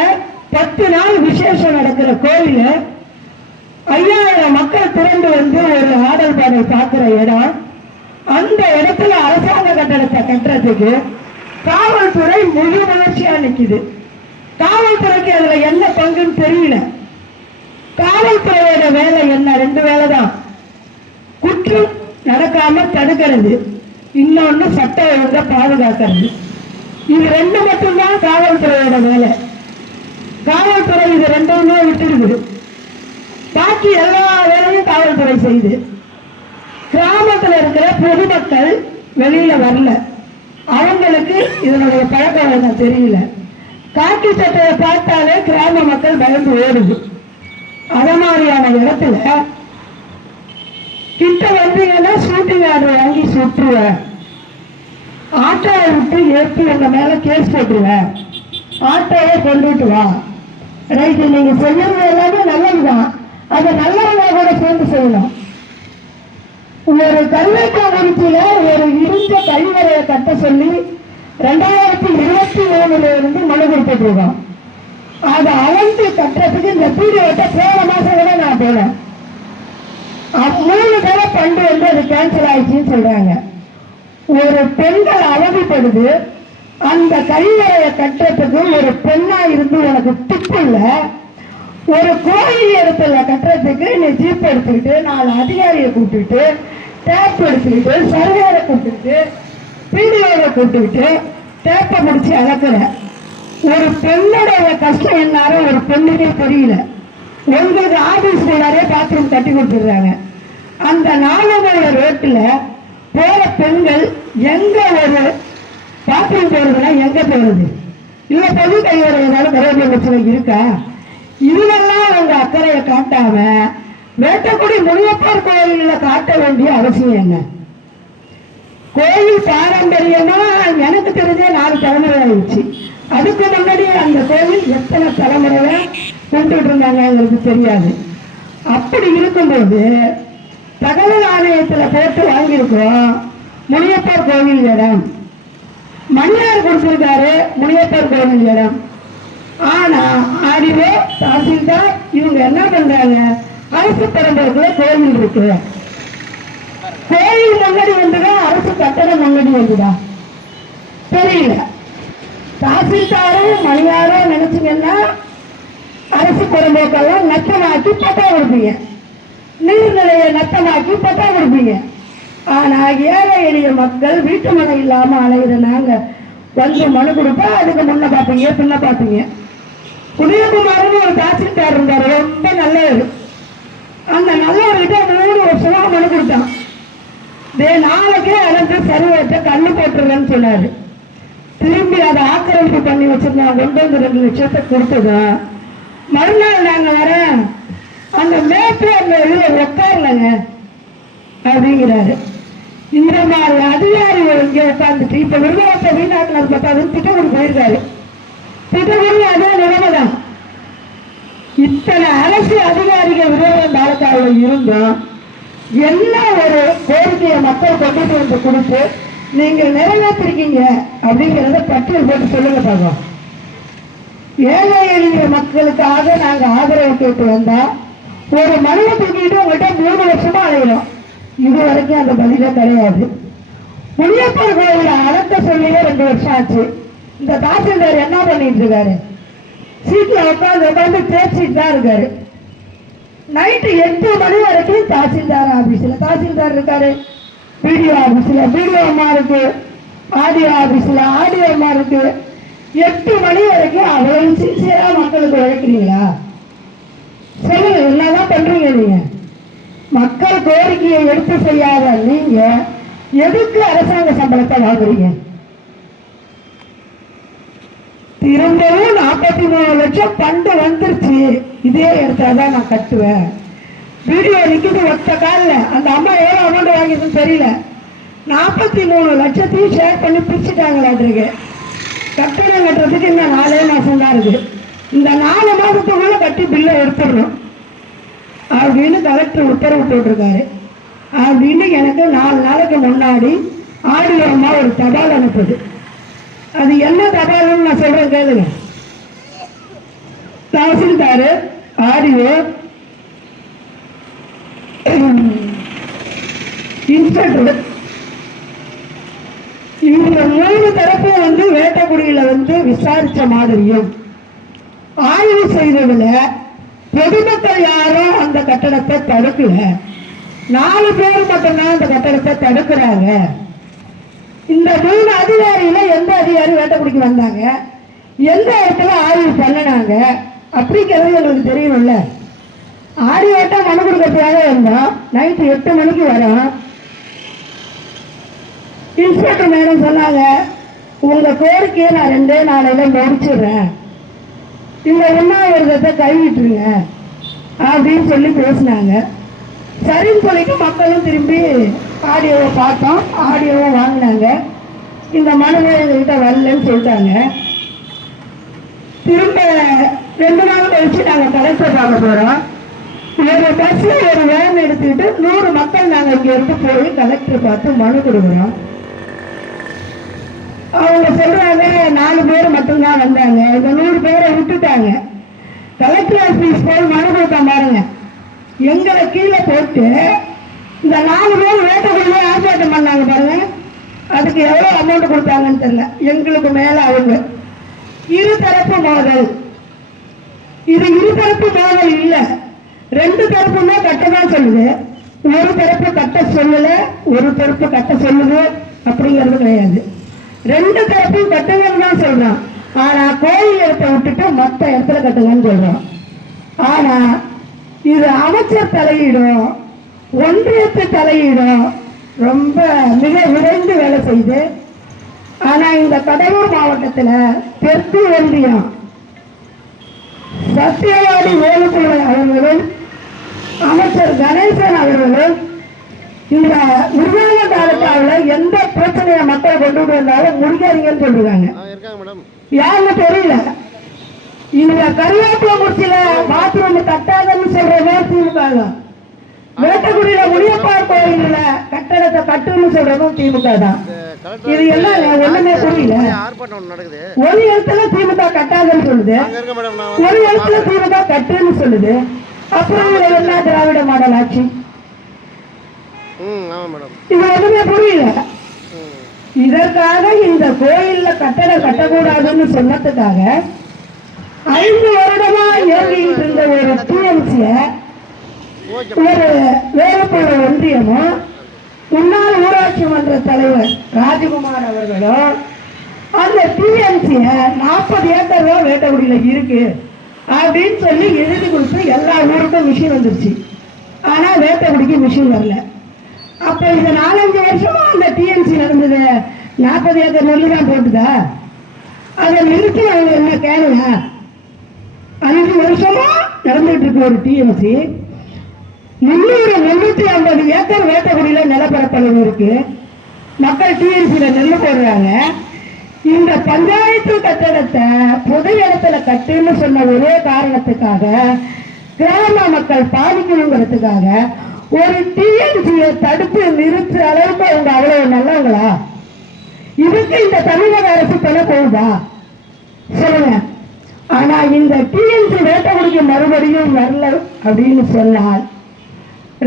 10 நாள் விசேஷம் நடக்கிற கோயில 5000 மக்கள் திரண்டு வந்து ஒரு ஆடல் பாடல் பார்க்கிற இடம். அந்த இடத்துல அரசாங்க கட்டடத்தை கட்டுறதுக்கு காவல்துறை முழு முயற்சியா நிக்குது. காவல்துறைக்கு அதுல என்ன பங்குன்னு தெரியல. காவல்துறையோட வேலை என்ன? 2 வேலை தான். குற்றம் நடக்காம தடுக்கிறது, இன்னொன்னு சட்ட ஒழுங்கை பாதுகாக்கிறது. இது 2 மட்டும்தான் காவல்துறையோட வேலை. காவல்துறை இது 2மே விட்டுடுது. பாக்கி எல்லா வேலையும் காவல்துறை செய்யுது. கிராமத்துல இருக்கிற பொதுமக்கள் வெளியில வரல. அவங்களுக்கு இதனுடைய பழக்க வழக்கம் தெரியல. காக்கி சட்டையை பார்த்தாலே கிராம மக்கள் பயந்து ஓடுது. அத மாதிரியான இடத்துல கிட்ட வந்தீங்கன்னா ஷூட்டிங் ஆர்டர் வாங்கி சுட்டுருவேன். ஆட்டோவை விட்டு ஏற்றி உங்க மேல கேஸ் போட்டுருவேன். ஆட்டோவை கொண்டுட்டு வா. ரைட்டு, நீங்க செய்யறது எல்லாமே நல்லதுதான். அதை நல்லவங்க கூட சேர்ந்து செய்யணும். ஒரு கல்வெட்டாங்குறிச்சியில ஒரு இடிஞ்ச கழிவறையை கட்ட சொல்லி 2023 இருந்து மனு கொடுத்துட்டு இருக்கோம். அதை அளந்து கட்டுறதுக்கு இந்த பீரியட்டை போன மாசம் கூட நான் போனேன். 3 தடவை பண்டு வந்து அது கேன்சல் ஆயிடுச்சுன்னு சொல்றாங்க. ஒரு பெண்கள் அவதிப்படுது. அந்த கழிவறையை கட்டுறதுக்கு ஒரு பெண்ணா இருந்து உனக்கு திப்பு இல்லை. ஒரு கோயில் இடத்துல கட்டுறதுக்கு நீ ஜீப் எடுத்துக்கிட்டு 4 அதிகாரியை கூப்பிட்டுட்டு டேப் எடுத்துக்கிட்டு சர்வேரை கூப்பிட்டுட்டு பிடிஓவை கூப்பிட்டுக்கிட்டு டேப்பை முடிச்சு அளக்குற. ஒரு பெண்ணுடைய கஷ்டம் என்னாரும் ஒரு பெண்ணுக்கே தெரியல. உங்களுக்கு ஆபீஸ் உள்ளாரே பாத்ரூம் கட்டி கொடுத்துடுறாங்க. அந்த 4 மைல் ரோட்டுல போற பெண்கள் எங்க ஒரு பாத்ரூம் போறதுன்னா எங்க போறது? இல்ல பொது கையோட ஏதாவது கருவேப்பிலை பிரச்சனை இருக்கா? இதுவெல்லாம் அவங்க அக்கறையை காட்டாம வேட்டக்குடி முனியப்பர் கோயில்ல காட்ட வேண்டிய அவசியம் என்ன? கோயில் பாரம்பரியமா எனக்கு தெரிஞ்சே 4 தலைமுறை ஆயிடுச்சு. அதுக்கு முன்னாடி அந்த கோவில் எத்தனை தலைமுறையா கொண்டுட்டு இருந்தாங்க எங்களுக்கு தெரியாது. அப்படி இருக்கும்போது தகவல் ஆணையத்துல போட்டு வாங்கியிருக்கோம் முனியப்பர் கோவில் இடம். மணியார் கொடுத்திருக்காரு முனியப்பர் கோவில் இடம். ஆனா ஆடியோ தாசில்தார் இவங்க என்ன பண்றாங்க? அரசு பரம்பரைக்குள்ள கோவில் இருக்கு, கோயில் முன்னாடி வந்துதான் அரசு கட்டடம் முன்னாடி வந்துதா தெரியல. தாசில்தாரும் மணியாரும் நினைச்சீங்கன்னா அரசு புறம்போக்கெல்லாம் நத்தமாக்கி பட்டா கொடுப்பீங்க, நீர்நிலையை நத்தமாக்கி பட்டா கொடுப்பீங்க. ஆனா ஏழை எளிய மக்கள் வீட்டு மனை இல்லாம அலைகிற நாங்க வந்து மனு கொடுப்பா அதுக்கு முன்ன பார்ப்பீங்க பின்ன பார்ப்பீங்க. உதயகுமார்னு ஒரு தாசில்தார் இருந்தார், ரொம்ப நல்லவர். அந்த நல்லவர்கிட்ட 3 வருஷமா மனு கொடுத்தான். நாளைக்கே அளந்து சர்வேட்ட கண்ணு போட்டுறேன்னு சொன்னாரு. திரும்பி அதை ஆக்கிரமிப்பு பண்ணி வச்சிருந்தோம், கொண்டு வந்து 2 லட்சத்தை கொடுத்ததும் மறுநாள் நாங்க வரேன் அந்த மேப்பு அந்த இதுல உட்காரலங்க அப்படிங்கிறாரு. இந்த மாதிரி அதிகாரிகள் இங்க உட்கார்ந்துட்டு இப்ப விருதாசை வீணாக்கினது பார்த்தாலும் திட்டக்குடி போயிருக்காரு. திட்டக்குடி அதே நிலைமைதான். இத்தனை அரசு அதிகாரிகள் விருதுநகர் தாலுகாவில் இருந்தோம் என்ன ஒரு கோரிக்கையை மக்கள் கொண்டு வந்து கொடுத்து நீங்க நிறைவேற்றிருக்கீங்க அப்படிங்கிறத பட்டியல் போட்டு சொல்லுங்க பார்க்கலாம். ஏழை எளிய மக்களுக்காக நாங்க ஆதரவு கேட்டு வந்தா ஒரு மனுவை தூக்கிட்டு உங்கள்கிட்ட 3 வருஷமா அலைகிறோம், இது வரைக்கும் அந்த பதிலே கிடையாது. முனியப்பர் கோயில அழைக்க சொல்லியே 2 வருஷம் ஆச்சு. இந்த தாசில்தார் என்ன பண்ணிட்டு இருக்காரு? சீட்ல உட்காந்து பேசிட்டு தான் இருக்காரு. நைட்டு 8 மணி வரைக்கும் தாசில்தார் ஆபீஸ்ல தாசில்தார் இருக்காரு, பிடிஓ ஆபீஸ்ல பிடிஓ அம்மா இருக்கு, ஆடியோ ஆபீஸ்ல ஆடியோ அம்மா இருக்கு. 8 மணி வரைக்கும் அவ்வளவு சின்சியரா மக்களுக்கு உழைக்கிறீங்களா? சொல்லுங்க, என்னதான் பண்றீங்க நீங்க? மக்கள் கோரிக்கையை எடுத்து செய்யாத நீங்க எதுக்கு அரசாங்க சம்பளத்தை வாங்குறீங்க? திரும்பவும் 43 லட்சம் பண்டு வந்துருச்சு. இதே இடத்துலதான் நான் கட்டுவேன். வீடியோ நிக்குது ஒத்த காலில். அந்த அம்மா எவ்வளவு அமௌண்ட் வாங்கிதுன்னு தெரியல. 43 லட்சத்தையும் ஷேர் பண்ணி பிரிச்சுட்டாங்களாட்டிருக்கு. கட்டணம் கட்டுறதுக்கு இன்னும் 4 மாசம் தான் இருக்கு. இந்த 4 மாசத்துக்குள்ள கட்டி பில்லை எடுத்துடணும் அப்படின்னு கலெக்டர் உத்தரவு போட்டிருக்காரு. அப்படின்னு எனக்கு 4 நாளைக்கு முன்னாடி ஆடியோ அம்மா ஒரு தபால் அனுப்புது. அது என்ன தபால்னு நான் சொல்றேன் கேளுங்க. தாசில்தார், ஆடியோ, இன்ஸ்பெக்டர், இவங்க 3 தரப்பும் வந்து வேட்டக்குடியில வந்து விசாரிச்ச மாதிரியும் ஆய்வு செய்ததுல பொதுமக்கள் யாரும் அந்த கட்டடத்தை தடுக்கல. 4 பேர் மட்டும்தான் அந்த கட்டடத்தை தடுக்கிறாங்க. இந்த 3 அதிகாரியில எந்த அதிகாரி வேட்டக்குடிக்கு வந்தாங்க, எந்த இடத்துல ஆய்வு பண்ணினாங்க அப்படிங்கிறது எங்களுக்கு தெரியணும்ல. ஆடியோட்டா மனு கொடுக்கறதுக்காக இருந்தோம். நைட்டு 8 மணிக்கு வரோம். இன்ஸ்பெக்டர் மேடம் சொன்னாங்க, உங்க கோரிக்கையை நான் 2 நாளையில முடிச்சிடுறேன், இந்த உண்ணாவிரதத்தை கைவிட்டுருங்க அப்படின்னு சொல்லி பேசினாங்க. சரின்னு சொல்லிட்டு மக்களும் திரும்பி ஆடியோவை பார்த்தோம், ஆடியோவை வாங்கினாங்க. இந்த மனுவை எங்ககிட்ட வரலன்னு சொல்லிட்டாங்க. திரும்ப 2 நாள் கழிச்சு நாங்கள் கலெக்டர் பார்க்க போறோம். ஒரு பஸ்ல ஒரு வேன் எடுத்துக்கிட்டு 100 மக்கள் நாங்கள் இங்க இருந்து போய் கலெக்டர் பார்த்து மனு கொடுக்குறோம். அவங்க சொல்றாங்க 4 பேர் மட்டும்தான் வந்தாங்க, இந்த 100 பேரை விட்டுட்டாங்க. கலெக்டர் ஆபீஸ் போய் மனு கொடுத்தா பாருங்க. எங்களை கீழே போட்டு இந்த 4 பேர் வேட்டக்குடியில ஆர்ப்பாட்டம் பண்ணாங்க பாருங்க. அதுக்கு எவ்வளவு அமௌண்ட் கொடுத்தாங்கன்னு தெரியல. எங்களுக்கு மேல அவங்க இருதரப்பு மோதல். இது இருதரப்பு மோதல் இல்ல, 2 தரப்புமே கட்டதான் சொல்லுது. ஒரு தரப்பு கட்ட சொல்லல, ஒரு தரப்பு கட்ட சொல்லுது அப்படிங்கிறது கிடையாது. 2 தரப்பும் கட்டுங்கன்னு தான் சொல்றான். ஆனா கோயில் இடத்தை விட்டுட்டு மற்ற இடத்துல கட்டுங்கன்னு சொல்றோம். ஆனா இது அமைச்சர் தலையிடும், ஒன்றியத்து தலையிடும், ரொம்ப மிக விரைந்து வேலை செய்து. ஆனா இந்த கடலூர் மாவட்டத்துல தெற்கு ஒன்றியம் சத்தியவாடி வேலுப்பிள்ளை அவர்களும் அமைச்சர் கணேசன் அவர்களும் இந்த விருதுநகர் தாலுகாவில் எந்த பிரச்சனையை மக்கள் கொண்டு வந்தாலும் முடிக்காதீங்கன்னு சொல்றாங்க. யாருன்னு தெரியல. இந்த கருவேப்பிலங்குறிச்சியில பாத்ரூம் கட்டாதன்னு சொல்றதே திமுக. வேட்டக்குடியில முனியப்பார் கோயில்ல கட்டடத்தை கட்டுன்னு சொல்றதும் திமுக தான். இது எல்லாம் ஒண்ணுமே புரியல. ஒரு இடத்துல திமுக கட்டாதன்னு சொல்லுது, ஒரு இடத்துல திமுக கட்டுன்னு சொல்லுது. அப்புறம் என்ன திராவிட மாடல் ஆட்சி? இது எதுவுமே புரியல. இதற்காக இந்த கோயில்ல கட்டடம் கட்டக்கூடாதுன்னு சொன்னதுக்காக 5 வருடமா இயங்கிட்டு இருந்த ஒரு டிஎம்சிய ஒரு வேலப்பூர் ஒன்றியமும் முன்னாள் ஊராட்சி மன்ற தலைவர் ராஜகுமார் அவர்களும் அந்த டிஎம்சிய 40 ஏக்கர் தான் வேட்டக்குடியில இருக்கு அப்படின்னு சொல்லி எழுதி கொடுத்து எல்லா ஊருக்கும் மிஷின் வந்துருச்சு. ஆனா வேட்டக்குடிக்கு மிஷின் வரல. அப்ப இந்த 4-5 வருஷமா அந்த டிஎம்சி நடந்தது 40 ஏக்கர் நெல்லு தான் போட்டுதா? அதை நிறுத்தி அவங்க என்ன கேளுங்க. 5 வருஷமா நடந்துட்டு இருக்கு ஒரு டிஎம்சி. 350 ஏக்கர் வேட்டக்குடியில நிலப்பரப்பளவு இருக்கு. மக்கள் டிஎம்சியில நெல்லு போடுறாங்க. இந்த பஞ்சாயத்து கட்டடத்தை பொது இடத்துல கட்டுன்னு சொன்ன ஒரே காரணத்துக்காக கிராம மக்கள் பாதிக்கணுங்கிறதுக்காக ஒரு டிஎம்சியை தடுத்து நிறுத்துற அளவுக்கு அவங்க அவ்வளவு நல்லவங்களா? இதுக்கு இந்த தமிழக அரசு பண்ண போகுதா சொல்லுங்க. ஆனா இந்த டிஎம்சி வேட்டக்குடிக்கு மறுபடியும் வரல அப்படின்னு சொன்னால்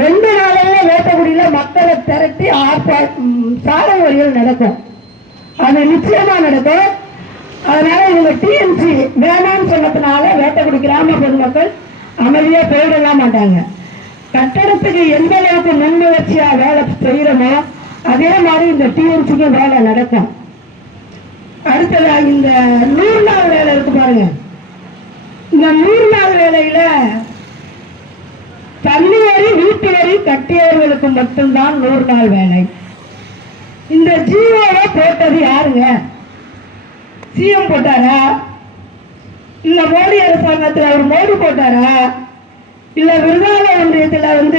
2 நாளையில வேட்டக்குடியில மக்களை திரட்டி சாலை வழிகள் நடக்கும். அது நிச்சயமா நடக்கும். அதனால இவங்க டிஎம்சி வேணாம்னு சொன்னதுனால வேட்டக்குடி கிராம பொதுமக்கள் அமைதியா போயிடலாம் மாட்டாங்க. கட்டடத்துக்கு எந்த அளவுக்கு முன்முயற்சியா வேலை செய்யறோமோ அதே மாதிரி இந்த டிஎம்சிக்கு வேலை நடக்கும். அடுத்ததா இந்த 100 நாள் வேலை இருக்கு பாருங்க. இந்த 100 நாள் வேலையில தண்ணி வரி வீட்டு வரி கட்டியவர்களுக்கு மட்டும்தான் 100 நாள் வேலை. இந்த ஜியோவை போட்டது யாருங்க? சிஎம் போட்டாரா? இல்ல மோடி அரசாங்கத்தில் அவர் மோடி போட்டாரா? இல்ல விருதால ஒன்றியத்தில்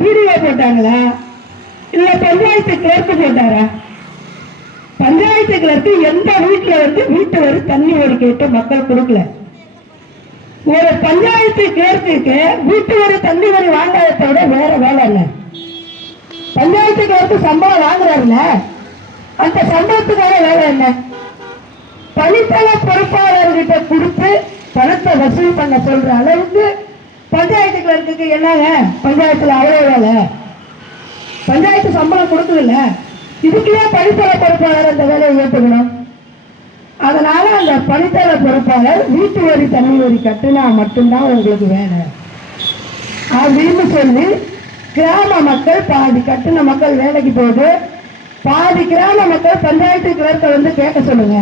பிடிஓ போட்டாங்களா? இல்ல பஞ்சாயத்து கிளர்க்கு போட்டாரா? பஞ்சாயத்து கிளர்க்கு எந்த வீட்டுல வீட்டு வரி தண்ணி வரி கேட்டு மக்கள் கொடுக்கல. ஒரு பஞ்சாயத்து கிளர்க்கு வீட்டு வரி தண்ணி வரி வாங்காததை விட வேற வேலை இல்லை. பஞ்சாயத்து கிளர்க்கு சம்பளம் வாங்குறாருல, அந்த சம்பளத்துக்கான வேலை என்ன? பணித்தள பொறுப்பாளர்கிட்ட கொடுத்து பணத்தை வசூல் பண்ண சொல்ற அளவுக்கு பஞ்சாயத்து கிளர்க்கு என்னங்க? பஞ்சாயத்துல அவ்வளவு வேலை. பஞ்சாயத்து சம்பளம் கொடுக்குதுல்ல, இதுக்குள்ளே பணித்தள பொறுப்பாளர் அந்த வேலையை ஏற்றுக்கணும். அதனால அந்த பணித்தள பொறுப்பாளர் வீட்டு வரி தண்ணி வரி கட்டுனா மட்டும்தான் உங்களுக்கு வேலை அப்படின்னு சொல்லி கிராம மக்கள் பாதி கட்டுன மக்கள் வேலைக்கு போகுது, பாதி கிராம மக்கள் பஞ்சாயத்து கிளர்க்க கேட்க சொல்லுங்க,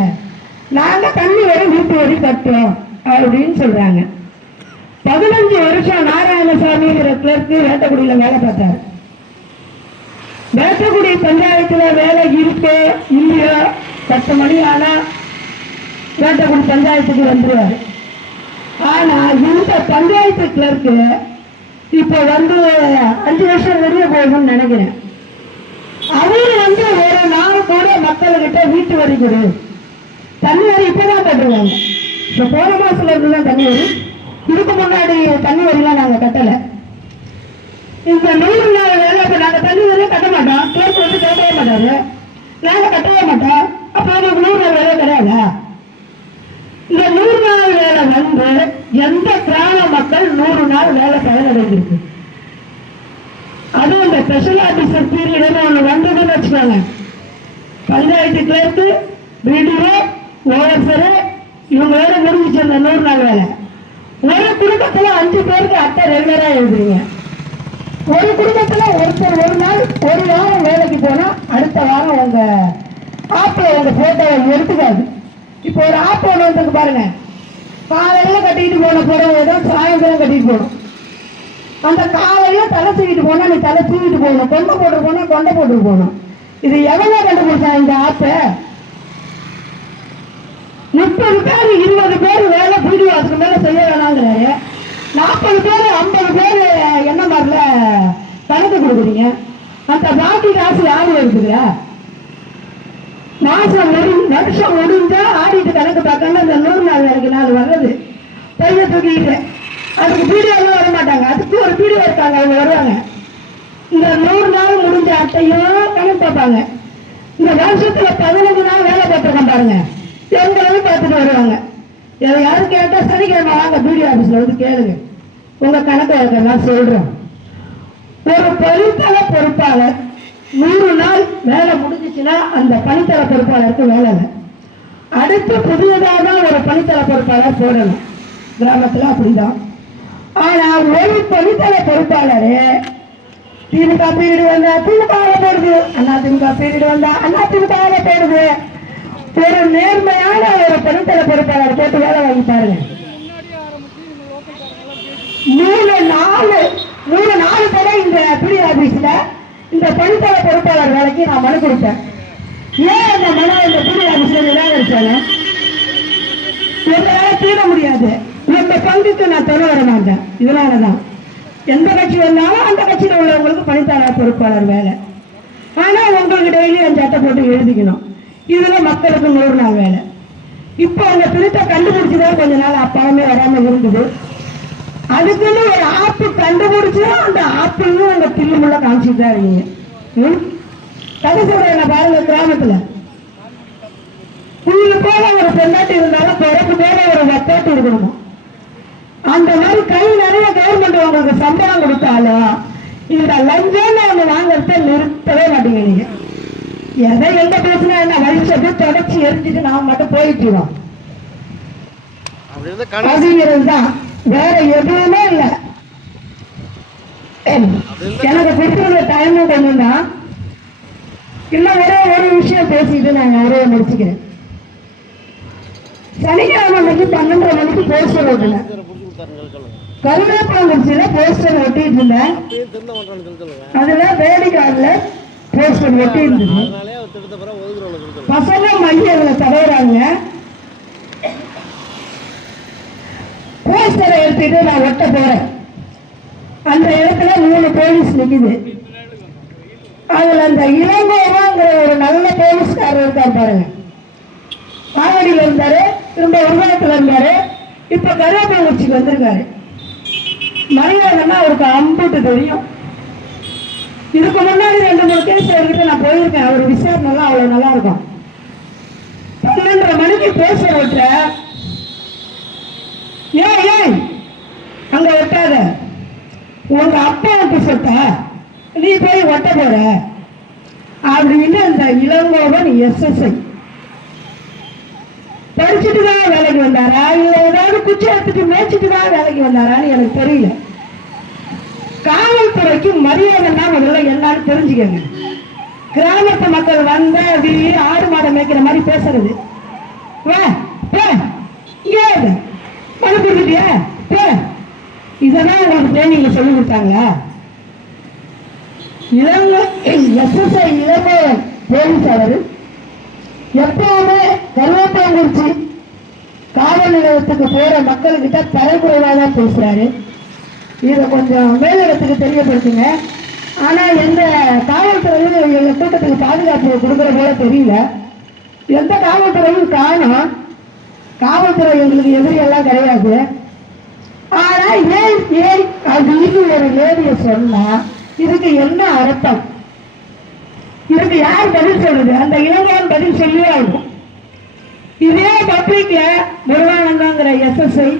நாங்க தண்ணி வரி வீட்டு வரி கட்டுறோம் அப்படின்னு சொல்றாங்க. 15 வருஷம் நாராயணசாமிங்கிற கிளர்க்கு வேட்டக்குடியில வேலை பார்த்தாரு. வேட்டக்குடி பஞ்சாயத்துல வேலை இருக்கு இல்லையோ 10 மணி ஆனா வேட்டக்குடி பஞ்சாயத்துக்கு வந்துருவாரு. ஆனா இந்த பஞ்சாயத்து கிளர்க்கு இப்ப 5 வருஷம் வெளியே போகணும்னு நினைக்கிறேன். அவரு ஒரு நாள் கூட மக்கள்கிட்ட வீட்டு வரி கொடு, தண்ணி வரி இப்பதான் கட்டுருவாங்க. இப்ப போன மாசத்துல இருந்துதான் தண்ணி வரி, இதுக்கு முன்னாடி தண்ணி வரிலாம் நாங்க கட்டல. இந்த 100 நாள் வேலை இப்ப நாங்க தண்ணி வரியே கட்ட மாட்டோம். கேட்டு கேட்கவே மாட்டாரு, நாங்க கட்டவே மாட்டோம். அப்ப எனக்கு 100 நாள் வேலை கிடையாதா? இந்த 100 நாள் வேலை எந்த கிராம மக்கள் 100 நாள் வேலை பயனடைஞ்சிருக்கு? அதுவும் இந்த ஸ்பெஷல் ஆபீசர் பீரியட் ஒண்ணு வந்ததுன்னு வச்சுக்கோங்க. பஞ்சாயத்து கிளர்க்கு பிடிஓ ஓஎஸ்ஆர் இவங்க வேலை முடிஞ்சிச்சு. அந்த 100 நாள் வேலை ஒரு குடும்பத்துல 5 பேருக்கு அட்டை ரெகுலரா எழுதுறீங்க. ஒரு குடும்பத்துல ஒருத்தர் ஒரு நாள் ஒரு வாரம் வேலைக்கு போனா அடுத்த வாரம் உங்க ஆப்பில் உங்க போட்டோவை எடுத்துக்காது. இப்போ ஒரு ஆப் ஒன்று வந்துருக்கு பாருங்க, காலையில கட்டிட்டு போன புடவை தான் சாயந்தரம் கட்டிட்டு போகணும். அந்த காலையில தலை தூக்கிட்டு போனா நீ தலை தூக்கிட்டு போகணும், கொண்டை போட்டு போனா கொண்டை போட்டு போகணும். இது எவ்வளவு கண்டுபிடிச்சா இந்த ஆப்பை? 30 பேர் 20 பேர் வேலை வீடியோ அதுக்கு மேல செய்ய வேணாங்கிறாரு. 40 பேர் 50 பேர் என்ன மாதிரில கணக்கு கொடுக்குறீங்க. அந்த பாக்கி காசு யாரு எடுத்துக்கிற? வருஷம் முடிஞ்சா ஆடிட்டு கணக்கு பார்க்கணும். இந்த 100 நாள் வேலைக்கு நாள் வர்றது பைய தூக்கிட்டு அதுக்கு வீடியோ எல்லாம் வர மாட்டாங்க. அதுக்கு ஒரு வீடியோ இருக்காங்க, அவங்க வருவாங்க. இந்த 100 நாள் முடிஞ்ச அட்டையும் கணக்கு பார்ப்பாங்க. இந்த வருஷத்துல 15 நாள் வேலை பார்த்துருக்கோம் பாருங்க, எங்களையும் பார்த்துட்டு வருவாங்க. யாரு கேட்டா சனிக்கிழமை வாங்க வீடியோ ஆபீஸ்ல கேளுங்க, உங்க கணக்கு நான் சொல்றோம். ஒரு பணித்தள பொறுப்பாளர் 100 நாள் வேலை முடிஞ்சிச்சுன்னா அந்த பணித்தள பொறுப்பாளருக்கு வேலை இல்லை. அடுத்து புதியதாக ஒரு பணித்தள பொறுப்பாளர் போடணும். கிராமத்தில் அப்படிதான். ஆனா ஒரு பணித்தள பொறுப்பாளர் திமுக பீரியட் வந்தா திமுக போடுது, அண்ணா திமுக பீரியட் வந்தா அண்ணா திமுக போடுது. ஒரு நேர்மையான ஒரு பணித்தள பொறுப்பாளர் போட்டு வேலை வாங்கி பாருங்க. 3-4 தடவை இந்த பிடி ஆபீஸ்ல இந்த பணித்தள பொறுப்பாளர் வேலைக்கு நான் மனு கொடுத்தேன். ஏன் அந்த மனு இந்த பிடி ஆபீஸ்ல நிராகரிச்சாங்க? எங்களால தீர முடியாது, நம்ம பங்குக்கு நான் தொலை வர மாட்டேன். இதனாலதான் எந்த கட்சி வந்தாலும் அந்த கட்சியில் உள்ளவங்களுக்கு பணித்தள பொறுப்பாளர் வேலை. ஆனா உங்களுக்கு டெய்லி அந்த சட்டை போட்டு எழுதிக்கணும். இதுல மக்களுக்கு 100 நாள் வேலை. இப்போ அந்த திருத்த கண்டுபிடிச்சுதான் கொஞ்ச நாள் அப்பாவுமே வராம இருந்தது. அதுக்குன்னு ஒரு ஆப்பு கண்டுபிடிச்சு அந்த ஆப்புன்னு உங்க தில்லுமுள்ள காமிச்சுட்டு தான் இருக்கீங்க. கதை சொல்றேன் பாருங்க. கிராமத்துல புல்லு போல ஒரு பெண்ணாட்டி இருந்தாலும் பிறப்பு போல ஒரு வத்தாட்டு இருக்கணும். அந்த மாதிரி கை நிறைய கவர்மெண்ட் உங்களுக்கு சம்பளம் கொடுத்தாலும் இந்த லஞ்சம் அவங்க வாங்கறத நிறுத்தவே மாட்டீங்க. நீங்க எதை எங்க பேசினா என்ன வலிச்சது தொடச்சி எரிஞ்சிட்டு நான் மட்டும் போயிட்டுருவோம். அதுதான் வேற எதுவுமே இல்லை. எனக்கு கொடுத்துருந்த டைமும் கொஞ்சம் தான். இன்னும் ஒரு விஷயம் பேசிட்டு நான் ஒரே முடிச்சுக்கிறேன். சனிக்கிழமை அன்னைக்கு 12:30 மணிக்கு போஸ்டர் ஓட்டுனேன். கருவேப்பாங்குறிச்சியில போஸ்டர் ஒட்டிட்டு இருந்தேன். அதுல வேடிக்காடுல போஸ்டர் ஒட்டி இருந்தது. பசங்க மையங்களை தடவுறாங்க. போஸ்டரை எடுத்துட்டு நான் ஒட்ட போறேன். அந்த இடத்துல 3 போலீஸ் நிக்குது. அதுல அந்த இளங்கோவாங்கிற ஒரு நல்ல போலீஸ்காரர் இருக்காரு பாருங்க. ஆவடியில இருந்தாரு, திரும்ப உருவகத்துல இருந்தாரு, இப்ப கருவேப்பாங்குறிச்சிக்கு வந்திருக்காரு. மரியாதைன்னா அவருக்கு அம்புட்டு தெரியும். இதுக்கு முன்னாடி 2-3 கேஸ் அவர்கிட்ட நான் போயிருக்கேன். அவர் விசாரணைலாம் அவ்வளவு நல்லா இருக்கும். 12:30 மணிக்கு பேச விட்டுற ஏன் அங்க ஒட்டாத, உங்க அப்பாவுக்கு சொத்த நீ போய் ஒட்ட போற அப்படின்னு அந்த இளங்கோவன் SSI படிச்சுட்டு தான் வேலைக்கு வந்தாரா இல்ல ஏதாவது குச்சி எடுத்துட்டு மேய்ச்சிட்டு தான் வேலைக்கு வந்தாரான்னு எனக்கு தெரியல. காவல்துறைக்கு மரியாதைன்னா முதல்ல என்னன்னு தெரிஞ்சுக்கங்க. கிராமத்து மக்கள் வந்த அப்படி ஆடு மாடை மேய்க்கிற மாதிரி பேசுறது. மனு கொடுத்துட்டியா இதெல்லாம் உங்களுக்கு ட்ரைனிங்ல சொல்லி கொடுத்தாங்களா? SSI இளங்கோவன் போலீஸ் அவர் எப்பவுமே கருவேப்பாங்குறிச்சி காவல் நிலையத்துக்கு போற மக்கள்கிட்ட தரக்குறைவா தான் பேசுறாரு. இதை கொஞ்சம் மேலிடத்துக்கு தெரியப்படுத்துங்க. ஆனா எந்த காவல்துறையும் எங்க கூட்டத்துக்கு பாதுகாப்பு கொடுக்குற போல தெரியல. எந்த காவல்துறையும் காணும். காவல்துறை எங்களுக்கு எதிரியெல்லாம் கிடையாது. ஆனா ஏன் அப்படின்னு ஒரு லேடிய சொன்னா இதுக்கு என்ன அர்த்தம்? இதுக்கு யார் பதில் சொல்றது? அந்த இளைஞர் பதில் சொல்லியே ஆகும். இதே பப்ளிக்ல முருகானந்தாங்கிற SSI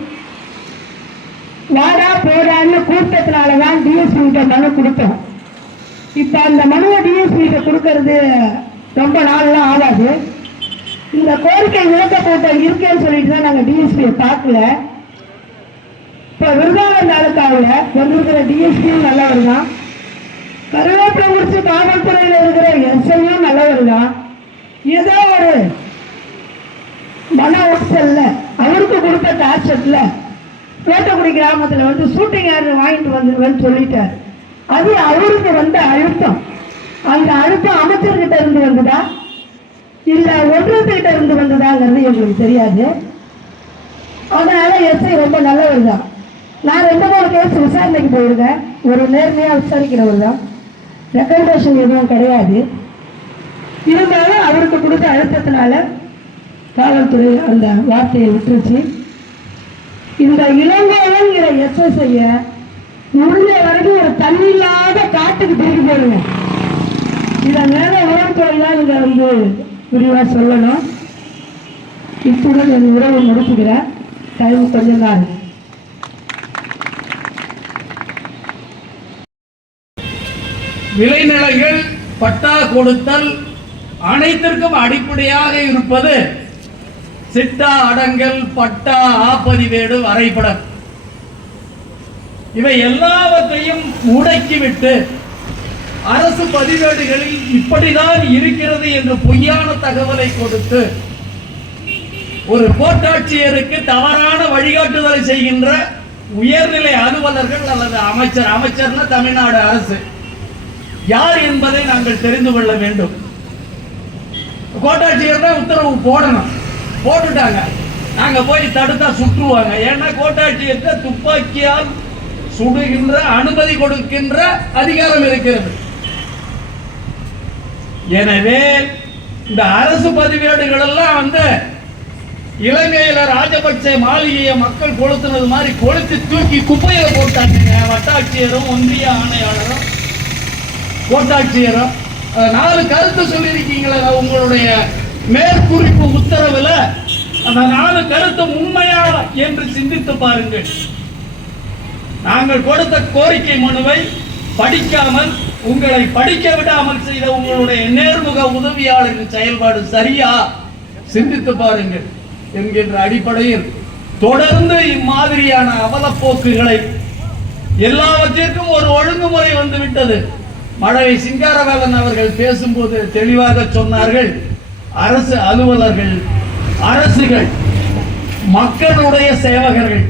வாடா போடான்னு கூட்டத்தினாலதான் DSP மனு கொடுத்தோம். இப்ப அந்த மனுவை DSP கொடுக்கறது ரொம்ப நாள்லாம் ஆகாது. இந்த கோரிக்கை விளக்க கூட்டம் இருக்கேன்னு சொல்லிட்டு தான் நாங்க DSP பார்க்கல. இப்ப விருதாளர் தாலுக்காவில் வந்திருக்கிற DSPயும் நல்லவர் தான். கருவேப்பாங்குறிச்சி காவல்துறையில் இருக்கிற SIயும் நல்லவர் தான். ஏதோ ஒரு மன உச்சல்ல அவருக்கு கொடுத்த டார்ச்சர்ல தோட்டக்குடி கிராமத்துல வந்து ஷூட்டிங் யாரு வாங்கிட்டு வந்துருவேன்னு சொல்லிட்டாரு. அது அவருக்கு வந்த அழுத்தம். அந்த அழுத்தம் அமைச்சர்கிட்ட இருந்து வந்ததா இல்ல ஒன்றியத்துக்கிட்ட இருந்து வந்ததாங்கிறது எங்களுக்கு தெரியாது. அதனால SI ரொம்ப நல்லவர் தான். நான் 2-3 கேஸ் விசாரணைக்கு போயிருக்கேன். ஒரு நேர்மையா விசாரிக்கிறவர் தான். ரெக்கமெண்டேஷன் எதுவும் கிடையாது. இருந்தாலும் அவருக்கு கொடுத்த அழுத்தத்தினால காவல்துறை அந்த வார்த்தையை விட்டுருச்சு. இந்த இளங்கோவன்கிற SSI முடிஞ்ச வரைக்கும் ஒரு தண்ணி இல்லாத காட்டுக்கு திருப்பி போடுங்க. இதன் மேல உணவுத்துறை தான் இதை வந்து விரிவா சொல்லணும். இத்துடன் என் உறவை முடிச்சுக்கிறேன். டைம் கொஞ்சம் தான். விளைநிலங்கள் பட்டா கொடுத்தல் அனைத்திற்கும் அடிப்படையாக இருப்பது சிட்டா, அடங்கல், பட்டா, ஆப்பதிவேடு, வரைபடம். இவை எல்லாவற்றையும் முடக்கிவிட்டு அரசு பதிவேடுகளில் இப்படிதான் இருக்கிறது என்று பொய்யான தகவலை கொடுத்து ஒரு கோட்டாட்சியருக்கு தவறான வழிகாட்டுதலை செய்கின்ற உயர்நிலை அலுவலர்கள் அல்லது அமைச்சர், அமைச்சர்னா தமிழ்நாடு அரசு, யார் என்பதை நாங்கள் தெரிந்து கொள்ள வேண்டும். கோட்டாட்சியர் தான் உத்தரவு போடணும், போட்டுட்டாங்க, நாங்க போய் தடுத்தா சுற்றுவாங்க. ஏன்னா கோட்டாட்சியர்கிட்ட துப்பாக்கியால் சுடுகின்ற அனுமதி கொடுக்கின்ற அதிகாரம் இருக்கிறது. எனவே இந்த அரசு பதிவேடுகள் எல்லாம் இலங்கையில ராஜபக்ச மாளிகையை மக்கள் கொளுத்துனது மாதிரி கொளுத்து தூக்கி குப்பையில போட்டாங்க. வட்டாட்சியரும் ஒன்றிய ஆணையாளரும் கோட்டாட்சியரும் 4 கருத்து சொல்லியிருக்கீங்களா உங்களுடைய மேற்குறிப்பு உத்தரவுல? அந்த 4 கருத்து உண்மையா என்று சிந்தித்து பாருங்கள். நாங்கள் கொடுத்த கோரிக்கை மனுவை படிக்காமல் உங்களை படிக்க விடாமல் செய்த உங்களுடைய நேர்முக உதவியாளரின் செயல்பாடு சரியா சிந்தித்து பாருங்கள் என்கின்ற அடிப்படையில் தொடர்ந்து இம்மாதிரியான அவலப்போக்குகளை, எல்லாவற்றிற்கும் ஒரு ஒழுங்குமுறை வந்துவிட்டது. மழலை சிங்காரவேலன் அவர்கள் பேசும்போது தெளிவாக சொன்னார்கள், அரசு அலுவலர்கள், அரசுகள் மக்களுடைய சேவகர்கள்,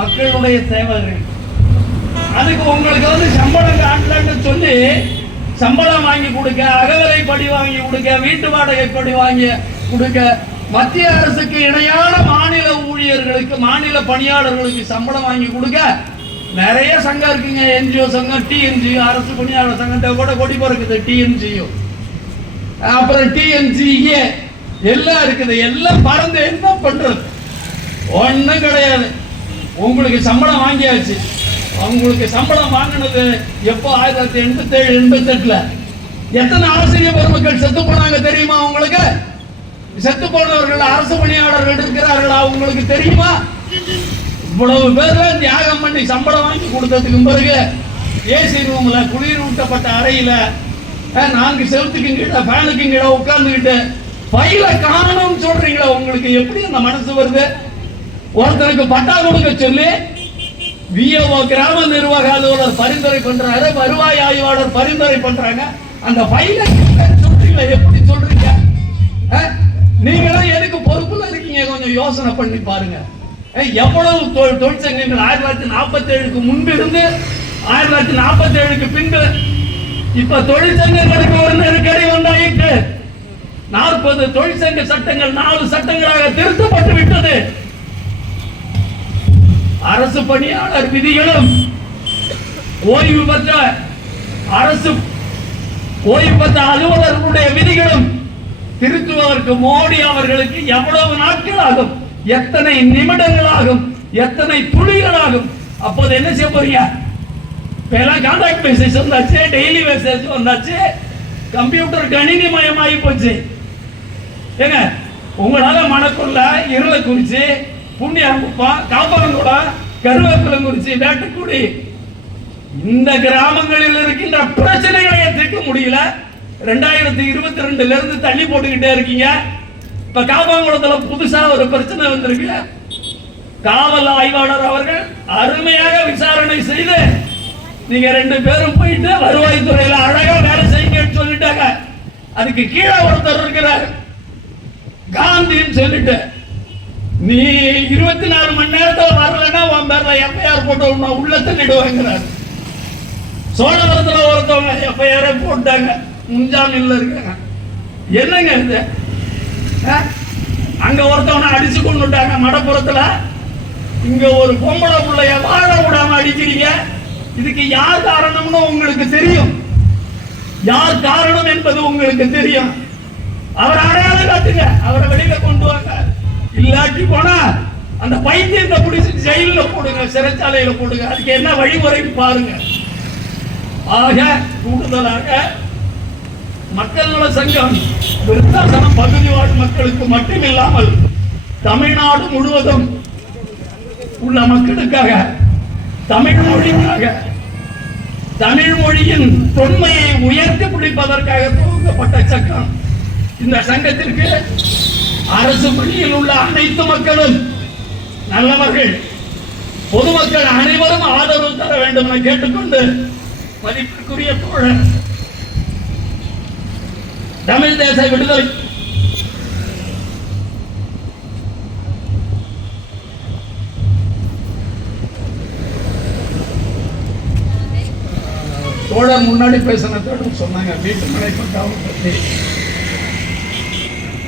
மக்களுடைய சேவகர்கள். அதுக்கு உங்களுக்கு சம்பளம் காட்டலன்னு சொல்லி சம்பளம் வாங்கி கொடுக்க, அகவலை படி வாங்கி கொடுக்க, வீட்டு வாடகை படி வாங்கி கொடுக்க, மத்திய அரசுக்கு இணையான மாநில ஊழியர்களுக்கு, மாநில பணியாளர்களுக்கு சம்பளம் வாங்கி கொடுக்க நிறைய சங்கம் இருக்குங்க. என்ஜிஓ சங்கம், டிஎன்ஜிஓ, அரசு பணியாளர் சங்கத்தை கூட கொடி பறக்குது டிஎன்ஜிஓ, அப்புறம் டிஎன்ஜிஏ எல்லாம் இருக்குது. எல்லாம் பறந்து என்ன பண்றது? ஒன்றும் கிடையாது. உங்களுக்கு சம்பளம் வாங்கியாச்சு. உங்களுக்கு சம்பளம் வாங்கினது எப்போ? 1987, 88ல. எத்தனை ஆசிரியர் பெருமக்கள் செத்து போனாங்க தெரியுமா உங்களுக்கு? செத்து போனவர்கள் அரசு பணியாளர்கள் இருக்கிறார்களா உங்களுக்கு தெரியுமா? இவ்வளவு பேர் தியாகம் பண்ணி சம்பளம் வாங்கி கொடுத்ததுக்கு பிறகு ஏசி ரூம்ல, குளிரூட்டப்பட்ட அறையில 4 செவத்துக்கு கீழே, ஃபேனுக்கு கீழே உட்கார்ந்துக்கிட்டு பையில காணணும் சொல்றீங்களா? உங்களுக்கு எப்படி அந்த மனசு வருது? ஒருத்தருக்கு பட்டா கொடுக்க சொல்லி விஓ, கிராம நிர்வாக அலுவலர் பரிந்துரை பண்றாரு, வருவாய் ஆய்வாளர் பரிந்துரை பண்றாங்க. அந்த பையில சொல்றீங்களா? எப்படி சொல்றீங்க? நீங்களும் எதுக்கு பொறுப்புல இருக்கீங்க? கொஞ்சம் யோசனை பண்ணி பாருங்க. எவ்வளவு தொழிற்சங்கங்கள் 1947க்கு முன்பு இருந்து 1947க்கு பின்பு இப்ப தொழிற்சங்கங்களுக்கு ஒரு நெருக்கடி வந்தாயிட்டு. 40 தொழிற்சங்க சட்டங்கள் 4 சட்டங்களாக திருத்தப்பட்டு விட்டது. அரசு பணியாளர் விதிகளும் ஓய்வு பெற்ற அரசு ஓய்வு பெற்ற அலுவலர்களுடைய விதிகளும் திருத்துவதற்கு மோடி அவர்களுக்கு எவ்வளவு நாட்கள் ஆகும்? எத்தனை நிமிடங்கள் ஆகும்? எத்தனை துளிகள் ஆகும்? அப்போது என்ன செய்ய போறீங்க? கான்டாக்ட் மெசேஜ் வந்தாச்சு, டெய்லி மெசேஜ் வந்தாச்சு, கம்ப்யூட்டர் கணினி மயமாகி போச்சு. ஏங்க, உங்களால மணக்குள்ள, இருளக்குறிச்சி, புண்ணியங்குப்பம், காப்பாங்குளம், கருவேப்பிலங்குறிச்சி, வேட்டுக்குடி இந்த கிராமங்களில் இருக்கின்ற பிரச்சனைகளை தீர்க்க முடியல. 2022ல இருந்து தள்ளி போட்டுக்கிட்டே இருக்கீங்க. இப்ப காப்பாங்குளத்துல புதுசா ஒரு பிரச்சனை வந்திருக்கு. காவல் ஆய்வாளர் அவர்கள் அருமையாக விசாரணை செய்து நீங்க 2 பேரும் போயிட்டு வருவாய்த்துறையில அழகா வேலை செய்யுங்கன்னு சொல்லிட்டாங்க. அதுக்கு கீழே ஒருத்தர் இருக்கிறார், காந்தின்னு சொல்லிட்டு, நீ 24 மணி நேரத்தில் வரலன்னா உன் பேர்ல எஃப்ஐஆர் போட்டு உள்ள தள்ளிடுவாங்கிறார். சோழவரத்துல ஒருத்தவங்க எஃப்ஐஆர் போட்டாங்க, முன்ஜாமீன்ல இருக்காங்க. என்னங்க இது? அங்க ஒருத்தவனை அடிச்சு கொண்டுட்டாங்க மடப்புறத்துல. இங்க ஒரு பொம்பளை பிள்ளைய வாழ விடாம அடிக்கிறீங்க. இதுக்கு யார் காரணம்னு உங்களுக்கு தெரியும். யார் காரணம் என்பது உங்களுக்கு தெரியும். அவர் அடையாளம் காட்டுங்க, அவரை வெளியில கொண்டு வாங்க. இல்லாட்டி போனா அந்த பைத்தியத்தை பிடிச்சி ஜெயில போடுங்க, சிறைச்சாலையில போடுங்க. அதுக்கு என்ன வழிமுறை பாருங்க. ஆக கூடுதலாக மக்கள் நல சங்கம் விருத்தாசலம் பகுதி வாழ் மக்களுக்கு மட்டுமில்லாமல் தமிழ்நாடு முழுவதும் உள்ள மக்களுக்காக, தமிழ் மொழிக்காக தமிழ் மொழியின் தொன்மையை உயர்த்தி பிடிப்பதற்காக துவங்கப்பட்ட சங்கம். இந்த சங்கத்திற்கு அரசு பணியில் உள்ள அனைத்து மக்களும் நல்லவர்கள், பொதுமக்கள் அனைவரும் ஆதரவு தர வேண்டும் என கேட்டுக்கொண்டு, மதிப்பிற்குரிய தோழர் தமிழ் தேச விடுதலை தோழர் முன்னாடி பேசின தோழர் சொன்னாங்க வீட்டுமனை பட்டாவை பற்றி.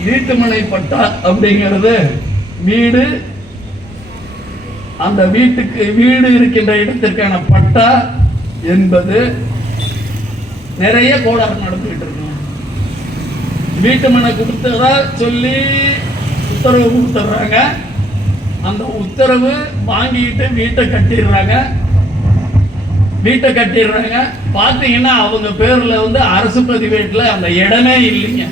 வீட்டுமனை பட்டா அப்படிங்கிறது வீடு, அந்த வீட்டுக்கு வீடு இருக்கின்ற இடத்திற்கான பட்டா என்பது நிறைய கோளாறு நடந்துகிட்டு இருக்கு. வீட்டுமனை கொடுத்ததா சொல்லி உத்தரவு கொடுத்துட்றாங்க, அந்த உத்தரவு வாங்கிட்டு வீட்டை கட்டிடுறாங்க. பார்த்தீங்கன்னா அவங்க பேர்ல அரசு பதிவேட்டில் அந்த இடமே இல்லைங்க,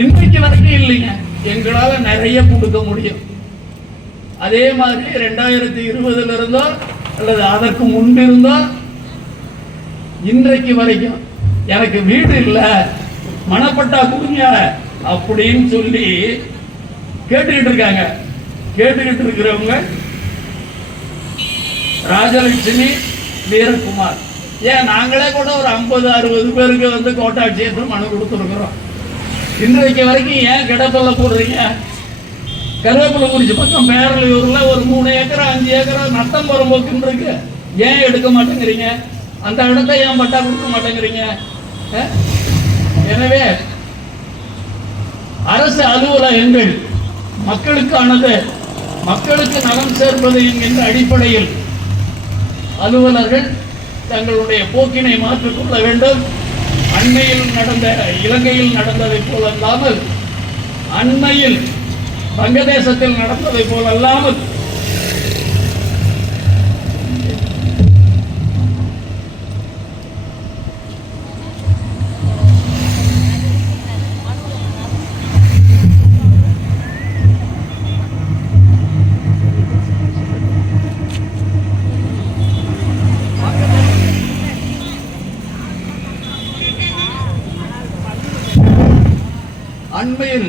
இன்றைக்கு வரைக்கும் இல்லைங்க. எங்களால நிறைய கொடுக்க முடியும். அதே மாதிரி 2020 இருந்தோ அல்லது அதற்கு முன்பிருந்தோ இன்றைக்கு வரைக்கும் எனக்கு வீடு இல்லை, மனப்பட்டா கொடுங்க அப்படின்னு சொல்லி கேட்டுக்கிட்டு இருக்காங்க. கேட்டுக்கிட்டு இருக்கிறவங்க ராஜலட்சுமி, வீரகுமார். ஏன் நாங்களே கூட ஒரு 50-60 பேருக்கு கோட்டாட்சியத்தில் மனு கொடுத்துருக்குறோம். இன்றைக்கு வரைக்கும் ஏன் கிடப்பல்ல போடுறீங்க? கருவேப்பிலைக்குறிச்சி பக்கம் பேரலையூர்ல ஒரு 3 ஏக்கரா 5 ஏக்கரா நட்டம் புறம்போக்குன்னு இருக்கு, ஏன் எடுக்க மாட்டேங்கிறீங்க? அந்த இடத்தை ஏன் பட்டா கொடுக்க மாட்டேங்கிறீங்க? எனவே அரசு அலுவலகங்கள் மக்களுக்கானது, மக்களுக்கு நலம் சேர்ப்பது என்கின்ற அடிப்படையில் அலுவலர்கள் தங்களுடைய போக்கினை மாற்றிக்கொள்ள வேண்டும். அண்மையில் நடந்த இலங்கையில் நடந்ததை போல அல்லாமல், அண்மையில் வங்கதேசத்தில் நடந்ததை போல அல்லாமல், அண்மையில்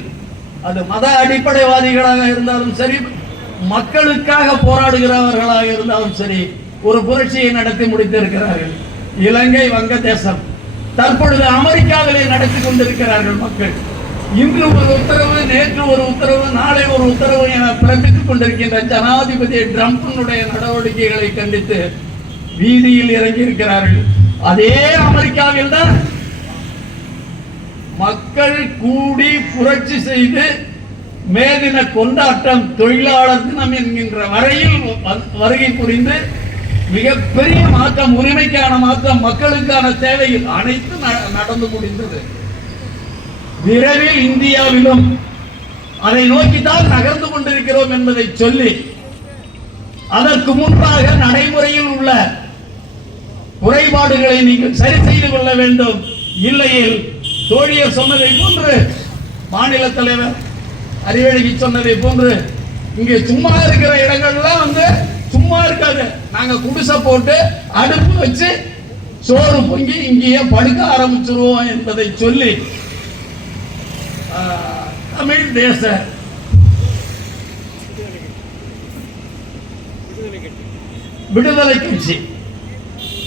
அது மத அடிப்படைவாதிகளாக இருந்தாலும் சரி, மக்களுக்காக போராடுகிறவர்களாக இருந்தாலும் சரி, ஒரு புரட்சியை நடத்தி முடித்திருக்கிறார்கள். இலங்கை, வங்கதேசம், தற்பொழுது அமெரிக்காவிலே நடத்தி கொண்டிருக்கிறார்கள் மக்கள். இன்று ஒரு உத்தரவு, நேற்று ஒரு உத்தரவு, நாளை ஒரு உத்தரவு என பிறப்பித்துக் கொண்டிருக்கின்ற ஜனாதிபதி டிரம்பினுடைய நடவடிக்கைகளை கண்டித்து வீதியில் இறங்கி இருக்கிறார்கள். அதே அமெரிக்காவில் தான் மக்கள் கூடி புரட்சி செய்து மே தின கொண்டாட்டம், தொழிலாளர் தினம் என்கின்ற வரையில் வருகை புரிந்து மிகப்பெரிய மாற்றம், உரிமைக்கான மாற்றம், மக்களுக்கான தேவையில் அனைத்து நடந்து முடிந்தது. விரைவில் இந்தியாவிலும் அதை நோக்கித்தான் நகர்ந்து கொண்டிருக்கிறோம் என்பதை சொல்லி, அதற்கு முன்பாக நடைமுறையில் உள்ள குறைபாடுகளை நீங்கள் சரி செய்து கொள்ள வேண்டும். இல்லையில் தோழியர் சொன்னதை போன்று, மாநில தலைவர் அறிவழகி சொன்னதை போன்று, இங்கே சும்மா இருக்கிற இடங்கள்லாம் சும்மா இருக்காது. நாங்க குடிசை போட்டு அடுப்பு வச்சு சோறு பொங்கி இங்கேயே படுக்க ஆரம்பிச்சிருவோம் என்பதை சொல்லி, தமிழ் தேச விடுதலை கட்சி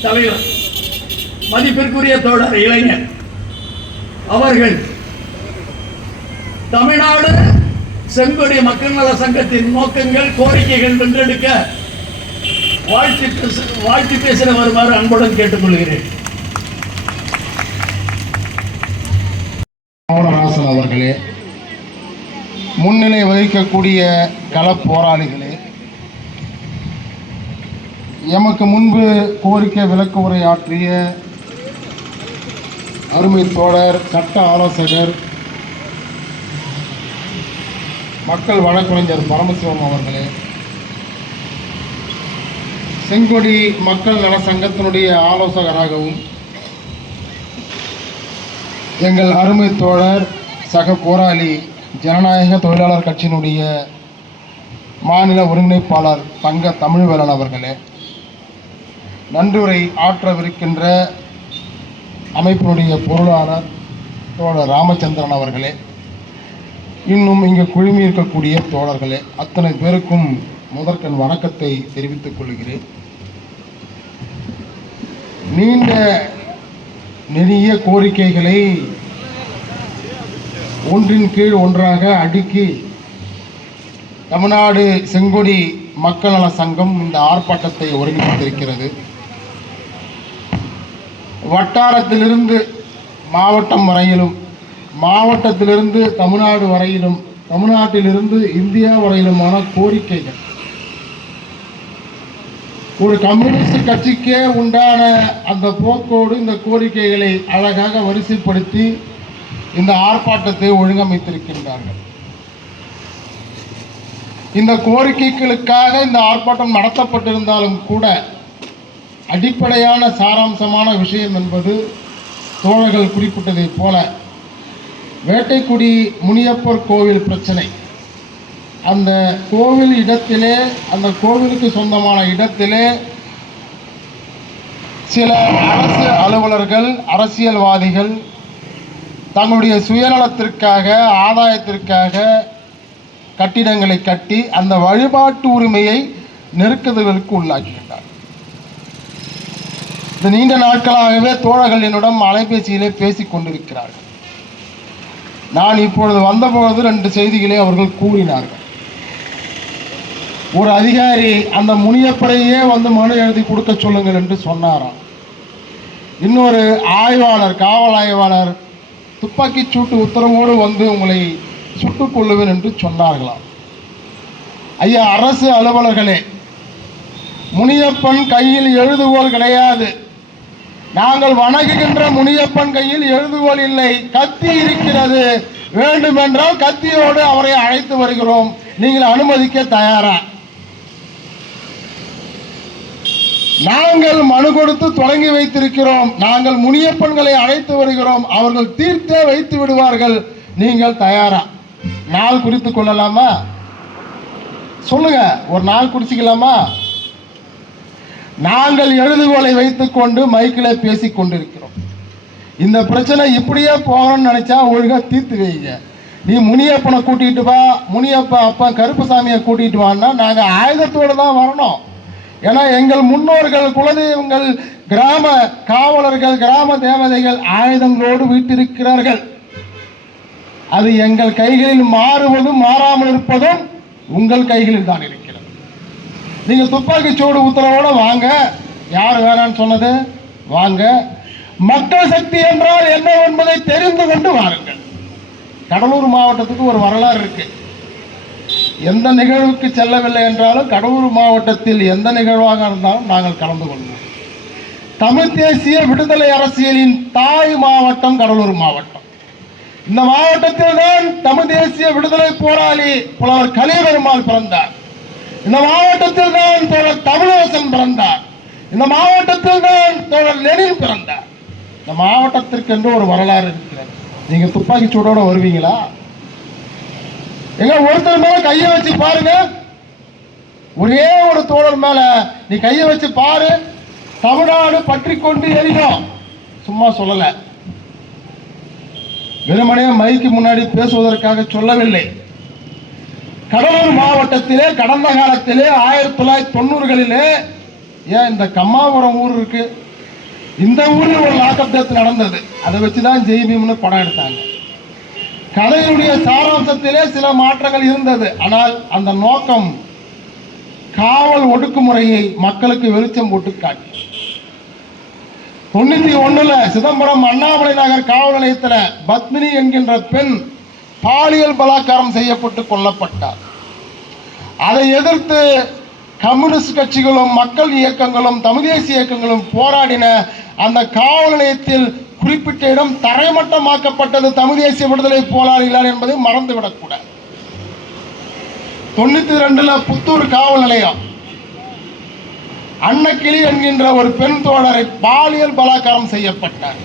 தலைவர் மதிப்பிற்குரிய தோழர் இளைஞர் அவர்கள் தமிழ்நாடு செங்கொடி மக்கள் நல சங்கத்தின் நோக்கங்கள், கோரிக்கைகள் வென்றெடுக்க வாழ்த்து பேசிட வருமாறு அன்புடன் கேட்டுக்கொள்கிறேன். மோகனராசன் அவர்களே, முன்னிலை வகிக்கக்கூடிய களப் போராளிகளே, எமக்கு முன்பு கோரிக்கை விளக்க உரையாற்றிய அருமை தோழர், சட்ட ஆலோசகர், மக்கள் வழக்கறிஞர் பரமசிவம் அவர்களே, செங்கொடி மக்கள் நல சங்கத்தினுடைய ஆலோசகராகவும் எங்கள் அருமை தோழர், சக போராளி, ஜனநாயக தொழிலாளர் கட்சியினுடைய மாநில ஒருங்கிணைப்பாளர் தங்க தமிழ்வேலன் அவர்களே, நன்றியுரை ஆற்றவிருக்கின்ற அமைப்பினுடைய பொருளாளர் தோழர் ராமச்சந்திரன் அவர்களே, இன்னும் இங்கு குழுமி இருக்கக்கூடிய தோழர்களே, அத்தனை பேருக்கும் முதற்கண் வணக்கத்தை தெரிவித்துக் கொள்கிறேன். நீண்ட நெடிய கோரிக்கைகளை ஒன்றின் கீழ் ஒன்றாக அடுக்கி தமிழ்நாடு செங்கொடி மக்கள் நல சங்கம் இந்த ஆர்ப்பாட்டத்தை ஒருங்கிணைத்திருக்கிறது. வட்டாரத்திலிருந்து மாவட்டம் வரையிலும், மாவட்டத்திலிருந்து தமிழ்நாடு வரையிலும், தமிழ்நாட்டிலிருந்து இந்தியா வரையிலுமான கோரிக்கைகள் ஒரு கம்யூனிஸ்ட் கட்சிக்கே உண்டான அந்த போக்கோடு இந்த கோரிக்கைகளை அழகாக வரிசைப்படுத்தி இந்த ஆர்ப்பாட்டத்தை ஒழுங்கமைத்திருக்கின்றார்கள். இந்த கோரிக்கைகளுக்காக இந்த ஆர்ப்பாட்டம் நடத்தப்பட்டிருந்தாலும் கூட அடிப்படையான சாராம்சமான விஷயம் என்பது தோழர்கள் குறிப்பிட்டதைப் போல வேட்டைக்குடி முனியப்பர் கோவில் பிரச்சனை. அந்த கோவில் இடத்திலே, அந்த கோவிலுக்கு சொந்தமான இடத்திலே சில அரசு அலுவலர்கள், அரசியல்வாதிகள் தங்களுடைய சுயநலத்திற்காக, ஆதாயத்திற்காக கட்டிடங்களை கட்டி அந்த வழிபாட்டு உரிமையை நெருக்குதலுக்கு உள்ளாக்கிவிட்டார். இந்த நீண்ட நாட்களாகவே தோழர்கள் என்னிடம் அலைபேசியிலே பேசிக் கொண்டிருக்கிறார்கள். நான் இப்பொழுது வந்தபொழுது 2 செய்திகளை அவர்கள் கூறினார்கள். ஒரு அதிகாரி அந்த முனியப்பரையே வந்து மனு எழுதி கொடுக்க சொல்லுங்கள் என்று சொன்னாராம். இன்னொரு ஆய்வாளர், காவல் ஆய்வாளர் துப்பாக்கி சூட்டு உத்தரவோடு வந்து உங்களை சுட்டுக் கொள்ளுவேன் என்று சொன்னார்களாம். ஐயா அரசு அலுவலர்களே, முனியப்பன் கையில் எழுதுகோல் கிடையாது. நாங்கள் வணங்குகின்ற முனியப்பன் கையில் எழுதுகோல் இல்லை, கத்தி இருக்கிறது. வேண்டுமென்றால் கத்தியோடு அவரை அழைத்து வருகிறோம், நீங்கள் அனுமதிக்க தயாரா? நாங்கள் மனு கொடுத்து தொடங்கி வைத்திருக்கிறோம், நாங்கள் முனியப்பன்களை அழைத்து வருகிறோம், அவர்கள் தீர்த்தே வைத்து விடுவார்கள், நீங்கள் தயாரா? நாள் குறித்து கொள்ளலாமா? சொல்லுங்க, ஒரு நாள் குறிச்சிக்கலாமா? நாங்கள் எழுதுகோலை வைத்துக்கொண்டு மைக்கில் பேசிக் கொண்டிருக்கிறோம். இந்த பிரச்சனை இப்படியே போகணும்னு நினைச்சா ஒழுங்கா தீர்த்து வைங்க. நீ முனியப்பனை கூட்டிட்டு வா, முனியப்பா அப்பா கருப்பசாமியை கூட்டிட்டு வான்னா நாங்கள் ஆயுதத்தோடு தான் வரணும். ஏன்னா எங்கள் முன்னோர்கள், குலதெய்வங்கள், கிராம காவலர்கள், கிராம தேவதைகள் ஆயுதங்களோடு வீட்டிருக்கிறார்கள். அது எங்கள் கைகளில் மாறுவதும் மாறாமல் இருப்பதும் உங்கள் கைகளில் தான் இருக்கிறது. நீங்க துப்பாக்கி சூடு உத்தரவோட வாங்க, யார் வேணான்னு சொன்னது? வாங்க. மக்கள் சக்தி என்றால் என்ன என்பதை தெரிந்து கொண்டு வாருங்கள். கடலூர் மாவட்டத்துக்கு ஒரு வரலாறு இருக்கு. எந்த நிகழ்வுக்கு செல்லவில்லை என்றாலும் கடலூர் மாவட்டத்தில் எந்த நிகழ்வாக இருந்தாலும் நாங்கள் கலந்து கொள்வோம். தமிழ் தேசிய விடுதலை அரசியலின் தாய் மாவட்டம் கடலூர் மாவட்டம். இந்த மாவட்டத்தில் தான் தமிழ் தேசிய விடுதலை போராளி புலவர் கலியபெருமாள் பிறந்தார். இந்த மாவட்டத்தில் தான் தோழர் தமிழரசன் பிறந்தார். இந்த மாவட்டத்தில் தான் தோழர் லெனின் பிறந்தார். இந்த மாவட்டத்திற்கு என்று ஒரு வரலாறு இருக்கிறது. நீங்க துப்பாக்கி சூடோட வருவீங்களா? எங்க ஒருத்தர் மேல கையை வச்சு பாருங்க, ஒரே ஒரு தோழர் மேல நீ கையை வச்சு பாரு, தமிழ்நாடு பற்றி கொண்டு எரியும். சும்மா சொல்லல, வெறுமனே மைக்கு முன்னாடி பேசுவதற்காக சொல்லவில்லை. கடலூர் மாவட்டத்திலே கடந்த காலத்திலே 1990களிலே, ஏன் இந்த கம்மாபுரம் ஊர் இருக்கு, இந்த ஊரில் ஒரு லாக்அப் டெத் நடந்தது. அதை வச்சுதான் ஜெய்பீம்னு படம் எடுத்தாங்க. கதையினுடைய சாராம்சத்திலே சில மாற்றங்கள் இருந்தது. ஆனால் அந்த நோக்கம் காவல் ஒடுக்குமுறையை மக்களுக்கு வெளிச்சம் போட்டு காட்டி 91ல் சிதம்பரம் அண்ணாமலை நகர் காவல் நிலையத்தில் பத்மினி என்கின்ற பெண் பாலியல் பலாத்காரம் செய்யப்பட்டு கொல்லப்பட்டார். அதை எதிர்த்து கம்யூனிஸ்ட் கட்சிகளும் மக்கள் இயக்கங்களும் தமிழ் தேசிய இயக்கங்களும் போராடின. அந்த காவல் நிலையத்தில் குறிப்பிட்ட இடம் தரைமட்டமாக்கப்பட்டது தமிழ் தேசிய விடுதலை போராளிகளால் என்பதை மறந்துவிடக்கூடாது. 92ல் புத்தூர் காவல் நிலையம் அன்னக்கிளி என்கின்ற ஒரு பெண் தோழரை பாலியல் பலாத்காரம் செய்யப்பட்டார்.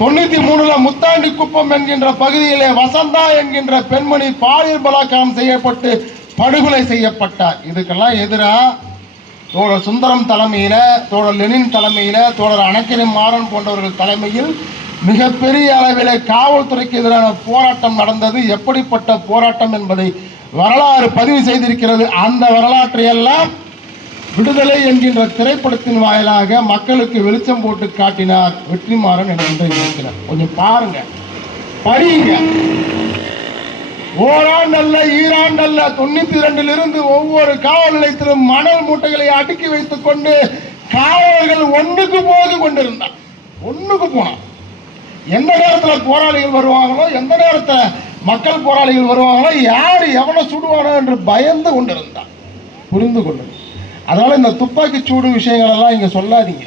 93ல் முத்தாண்டி குப்பம் என்கின்ற பகுதியிலே வசந்தா என்கின்ற பெண்மணி பாலியல் பலாத்காரம் செய்யப்பட்டு படுகொலை செய்யப்பட்டார். இதுக்கெல்லாம் எதிராக தோழர் சுந்தரம் தலைமையில், தோழர் லெனின் தலைமையில், தோழர் அணக்கிரி மாறன் போன்றவர்கள் தலைமையில் மிகப்பெரிய அளவில் காவல்துறைக்கு எதிரான போராட்டம் நடந்தது. எப்படிப்பட்ட போராட்டம் என்பதை வரலாறு பதிவு செய்திருக்கிறது. அந்த வரலாற்றையெல்லாம் விடுதலை என்கின்ற திரைப்படத்தின் வாயிலாக மக்களுக்கு வெளிச்சம் போட்டு காட்டினார் வெற்றிமாறன் என்கின்ற இருக்கிறார். கொஞ்சம் பாருங்க, படிங்க. ஓராண்டல்ல, ஈராண்டல்ல, 92 ஒவ்வொரு காவல் நிலையத்திலும் மணல் மூட்டைகளை அடுக்கி வைத்துக் கொண்டு காவலர்கள் ஒண்ணுக்கு போது கொண்டிருந்தார். ஒண்ணுக்கு போனான். எந்த நேரத்தில் போராளிகள் வருவாங்களோ, எந்த நேரத்தில் மக்கள் போராளிகள் வருவாங்களோ, யார் எவனை சுடுவானோ என்று பயந்து கொண்டிருந்தான். புரிந்து கொள்ளுங்க. அதனால இந்த துப்பாக்கி சூடு விஷயங்கள் எல்லாம் இங்க சொல்லாதீங்க.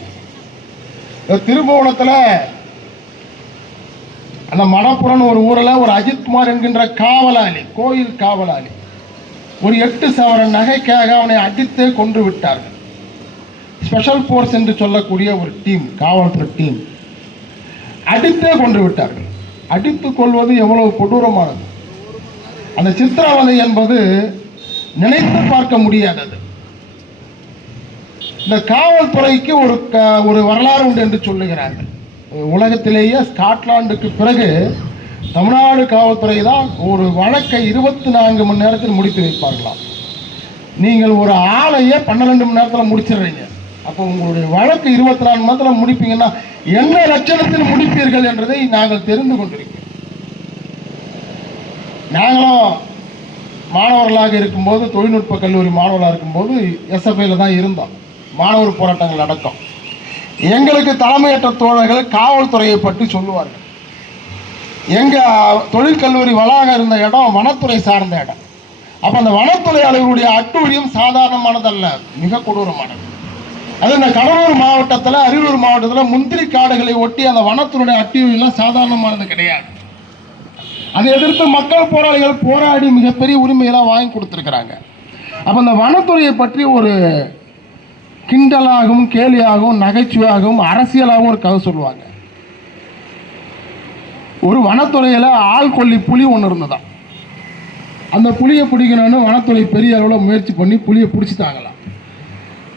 திருபுவனத்தில் அந்த மணப்புறன் ஒரு ஊரில் ஒரு அஜித்குமார் என்கின்ற காவலாளி, கோயில் காவலாளி, ஒரு 8 சவரன் நகைக்காக அவனை அடித்தே கொன்று விட்டார்கள். ஸ்பெஷல் போர்ஸ் என்று சொல்லக்கூடிய ஒரு டீம், காவல்துறை டீம் அடித்தே கொன்று விட்டார்கள். அடித்துக் கொள்வது எவ்வளவு கொடூரமானது! அந்த சித்திரவதை என்பது நினைத்து பார்க்க முடியாதது. இந்த காவல்துறைக்கு ஒரு வரலாறு உண்டு என்று சொல்லுகிறார்கள். உலகத்திலேயே ஸ்காட்லாந்துக்கு பிறகு தமிழ்நாடு காவல்துறை தான் ஒரு வழக்கை 24 மணி நேரத்தில் முடித்து வைப்பார்களாம். நீங்கள் ஒரு ஆளையே 12 மணி நேரத்தில் முடிச்சிடுறீங்க. அப்போ உங்களுடைய வழக்கு 24 மணி நேரத்தில் முடிப்பீங்கன்னா என்ன லட்சணத்தில் முடிப்பீர்கள் என்றதை நாங்கள் தெரிந்து கொண்டிருக்கிறோம். நாங்களும் மாணவர்களாக இருக்கும்போது, தொழில்நுட்ப கல்லூரி மாணவர்களாக இருக்கும்போது எஸ்எஃப்ஐயில் தான் இருந்தோம். மாணவர் போராட்டங்கள் நடக்கும். எங்களுக்கு தலைமையேற்ற தோழர்கள் காவல்துறையை பற்றி சொல்லுவார்கள். எங்கள் தொழிற்கல்லூரி வளாகம் இருந்த இடம் வனத்துறை சார்ந்த இடம். அப்போ அந்த வனத்துறை அலுவலருடைய அட்டூழியம் சாதாரணமானதல்ல, மிக கொடூரமானது. அது இந்த கடலூர் மாவட்டத்தில், அரியலூர் மாவட்டத்தில் முந்திரி காடுகளை ஒட்டி அந்த வனத்துறையுடைய அட்டூழியம்லாம் சாதாரணமானது கிடையாது. அதை எதிர்த்து மக்கள் போராளிகள் போராடி மிகப்பெரிய உரிமையெல்லாம் வாங்கி கொடுத்துருக்குறாங்க. அப்போ அந்த வனத்துறையை பற்றி ஒரு கிண்டலாகவும் கேலியாகவும் நகைச்சுவையாகவும் அரசியலாகவும் ஒரு கதை சொல்லுவாங்க. ஒரு வனத்துறையில் ஆள்கொல்லி புலி ஒன்று இருந்ததான். அந்த புலியை பிடிக்கணும்னு வனத்துறை பெரிய அளவில் முயற்சி பண்ணி புலியை பிடிச்சிட்டாங்களாம்.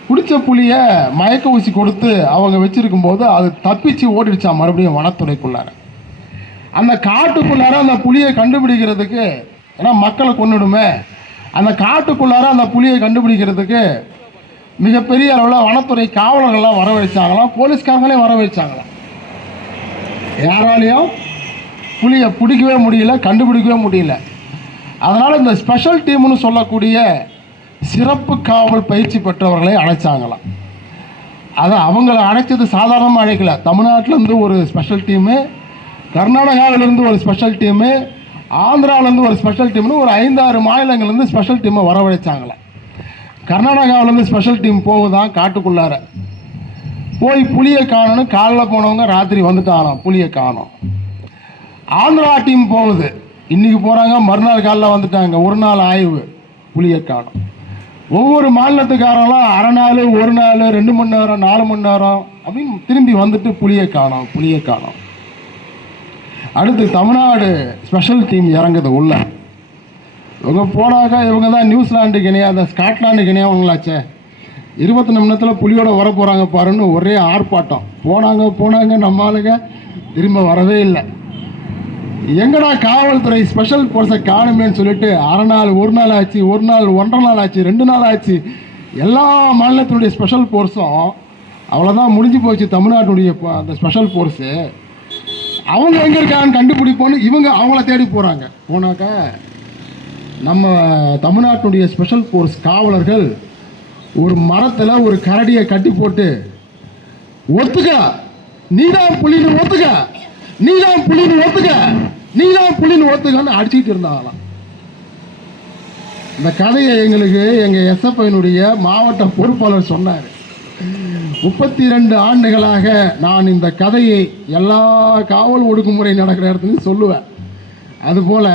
பிடிச்ச புலியை மயக்க ஊசி கொடுத்து அவங்க வச்சிருக்கும் போது அது தப்பிச்சு ஓடிடுச்சா மறுபடியும் வனத்துறைக்குள்ளார. அந்த காட்டுக்குள்ளார அந்த புலியை கண்டுபிடிக்கிறதுக்கு, ஏன்னா மக்களை கொன்னுடுமே, அந்த காட்டுக்குள்ளார அந்த புலியை கண்டுபிடிக்கிறதுக்கு மிகப்பெரிய அளவில் வனத்துறை காவலர்கள்லாம் வரவழைச்சாங்களாம், போலீஸ்காரங்களே வரவழைச்சாங்களாம். யாராலையும் புலியை பிடிக்கவே முடியல, கண்டுபிடிக்கவே முடியல. அதனால் இந்த ஸ்பெஷல் டீம்னு சொல்லக்கூடிய சிறப்பு காவல் பயிற்சி பெற்றவர்களை அழைச்சாங்களாம். அதை அவங்கள அழைச்சது சாதாரணமாக அழைக்கல. தமிழ்நாட்டிலேருந்து ஒரு ஸ்பெஷல் டீமு, கர்நாடகாவிலேருந்து ஒரு ஸ்பெஷல் டீமு, ஆந்திராவிலேருந்து ஒரு ஸ்பெஷல் டீம்னு ஒரு 5-6 மாநிலங்கள்லேருந்து ஸ்பெஷல் டீமை வரவழைச்சாங்களாம். கர்நாடகாவிலேருந்து ஸ்பெஷல் டீம் போகுதான் காட்டுக்குள்ளார. போய் புலியை காணணும், காலைல போனவங்க ராத்திரி வந்துட்டாங்களாம், புலியை காணும். ஆந்திரா டீம் போகுது, இன்றைக்கி போகிறாங்க, மறுநாள் காலைல வந்துட்டாங்க, ஒரு நாள் ஆய்வு, புலியை காணும். ஒவ்வொரு மாநிலத்துக்காரெல்லாம் அரை நாள், ஒரு நாள், 2 மணி நேரம், 4 மணி நேரம் அப்படின்னு திரும்பி வந்துட்டு புலியை காணும், புலியை காணும். அடுத்து தமிழ்நாடு ஸ்பெஷல் டீம் இறங்குது உள்ள. இவங்க போனாக்கா இவங்க தான் நியூசிலாண்டுக்கு இணையாக, ஸ்காட்லாண்டுக்கு இணையவங்களாச்சே, 24 நிமிடத்தில் புலியோட வர போகிறாங்க பாருன்னு ஒரே ஆர்ப்பாட்டம். போனாங்க நம்ம ஆளுங்க திரும்ப வரவே இல்லை. எங்கடா காவல்துறை ஸ்பெஷல் போர்ஸை காணுமேன்னு சொல்லிட்டு அரை நாள், ஒரு நாள் ஆச்சு, ஒரு நாள், 1.5 நாள் ஆச்சு, 2 நாள் ஆச்சு. எல்லா மாநிலத்தினுடைய ஸ்பெஷல் போர்ஸும் அவ்வளோதான், முடிஞ்சு போச்சு. தமிழ்நாட்டுடைய அந்த ஸ்பெஷல் ஃபோர்ஸு அவங்க எங்கே இருக்காங்கன்னு கண்டுபிடிப்போன்னு இவங்க அவங்கள தேடி போகிறாங்க. போனாக்கா நம்ம தமிழ்நாட்டுடைய ஸ்பெஷல் ஃபோர்ஸ் காவலர்கள் ஒரு மரத்தில் ஒரு கரடியை கட்டி போட்டு, ஒத்துக்க நீதான் புலின்னு, ஒத்துக்க நீதான் புலின்னு, ஒத்துக்க நீதான் புலின்னு, ஒத்துக்கன்னு அடிச்சுக்கிட்டு இருந்தாங்களாம். இந்த கதையை எங்களுக்கு எங்கள் எஸ்எஃப்ஐனுடைய மாவட்ட பொறுப்பாளர் சொன்னார். 32 ஆண்டுகளாக நான் இந்த கதையை எல்லா காவல் ஒடுக்குமுறை நடக்கிற இடத்துலையும் சொல்லுவேன். அதுபோல்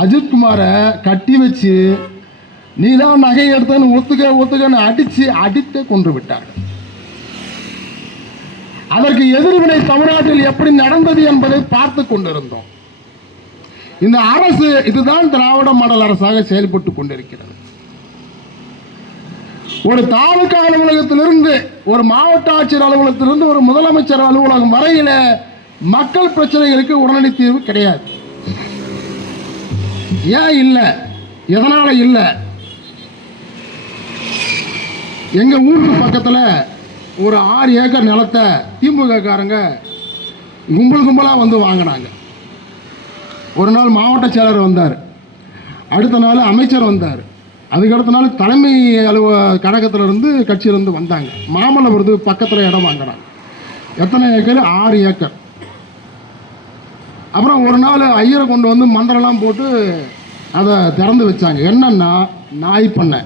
அஜித்குமாரை கட்டி வச்சு நீ தான் நகை எடுத்தன்னு ஒத்துக்கன்னு அடித்து கொன்று விட்டார்கள். அதற்கு எதிர்வினை தமிழ்நாட்டில் எப்படி நடந்தது என்பதை பார்த்து கொண்டிருந்தோம். இந்த அரசு இதுதான் திராவிட மாடல் அரசாக செயல்பட்டு கொண்டிருக்கிறது. ஒரு தாலுகா அலுவலகத்திலிருந்து, ஒரு மாவட்ட ஆட்சியர் அலுவலகத்திலிருந்து, ஒரு முதலமைச்சர் அலுவலகம் வரையில மக்கள் பிரச்சனைகளுக்கு உடனடி தீர்வு கிடையாது. ஏன் இல்லை? எதனால இல்லை? எங்க ஊருக்கு பக்கத்தில் ஒரு 6 ஏக்கர் நிலத்தை திமுக காரங்க கும்பலா வந்து வாங்கினாங்க. ஒரு நாள் மாவட்ட செயலர் வந்தார், அடுத்த நாள் அமைச்சர் வந்தார், அதுக்கடுத்த நாள் தலைமை கழகத்திலிருந்து கட்சியிலிருந்து வந்தாங்க. மாமல்லபுரத்துக்கு பக்கத்தில் இடம் வாங்கினாங்க. எத்தனை ஏக்கர்? 6 ஏக்கர். அப்புறம் ஒரு நாள் ஐயரை கொண்டு வந்து மந்திரம்லாம் போட்டு அதை திறந்து வச்சாங்க. என்னன்னா நாய் பண்ணை.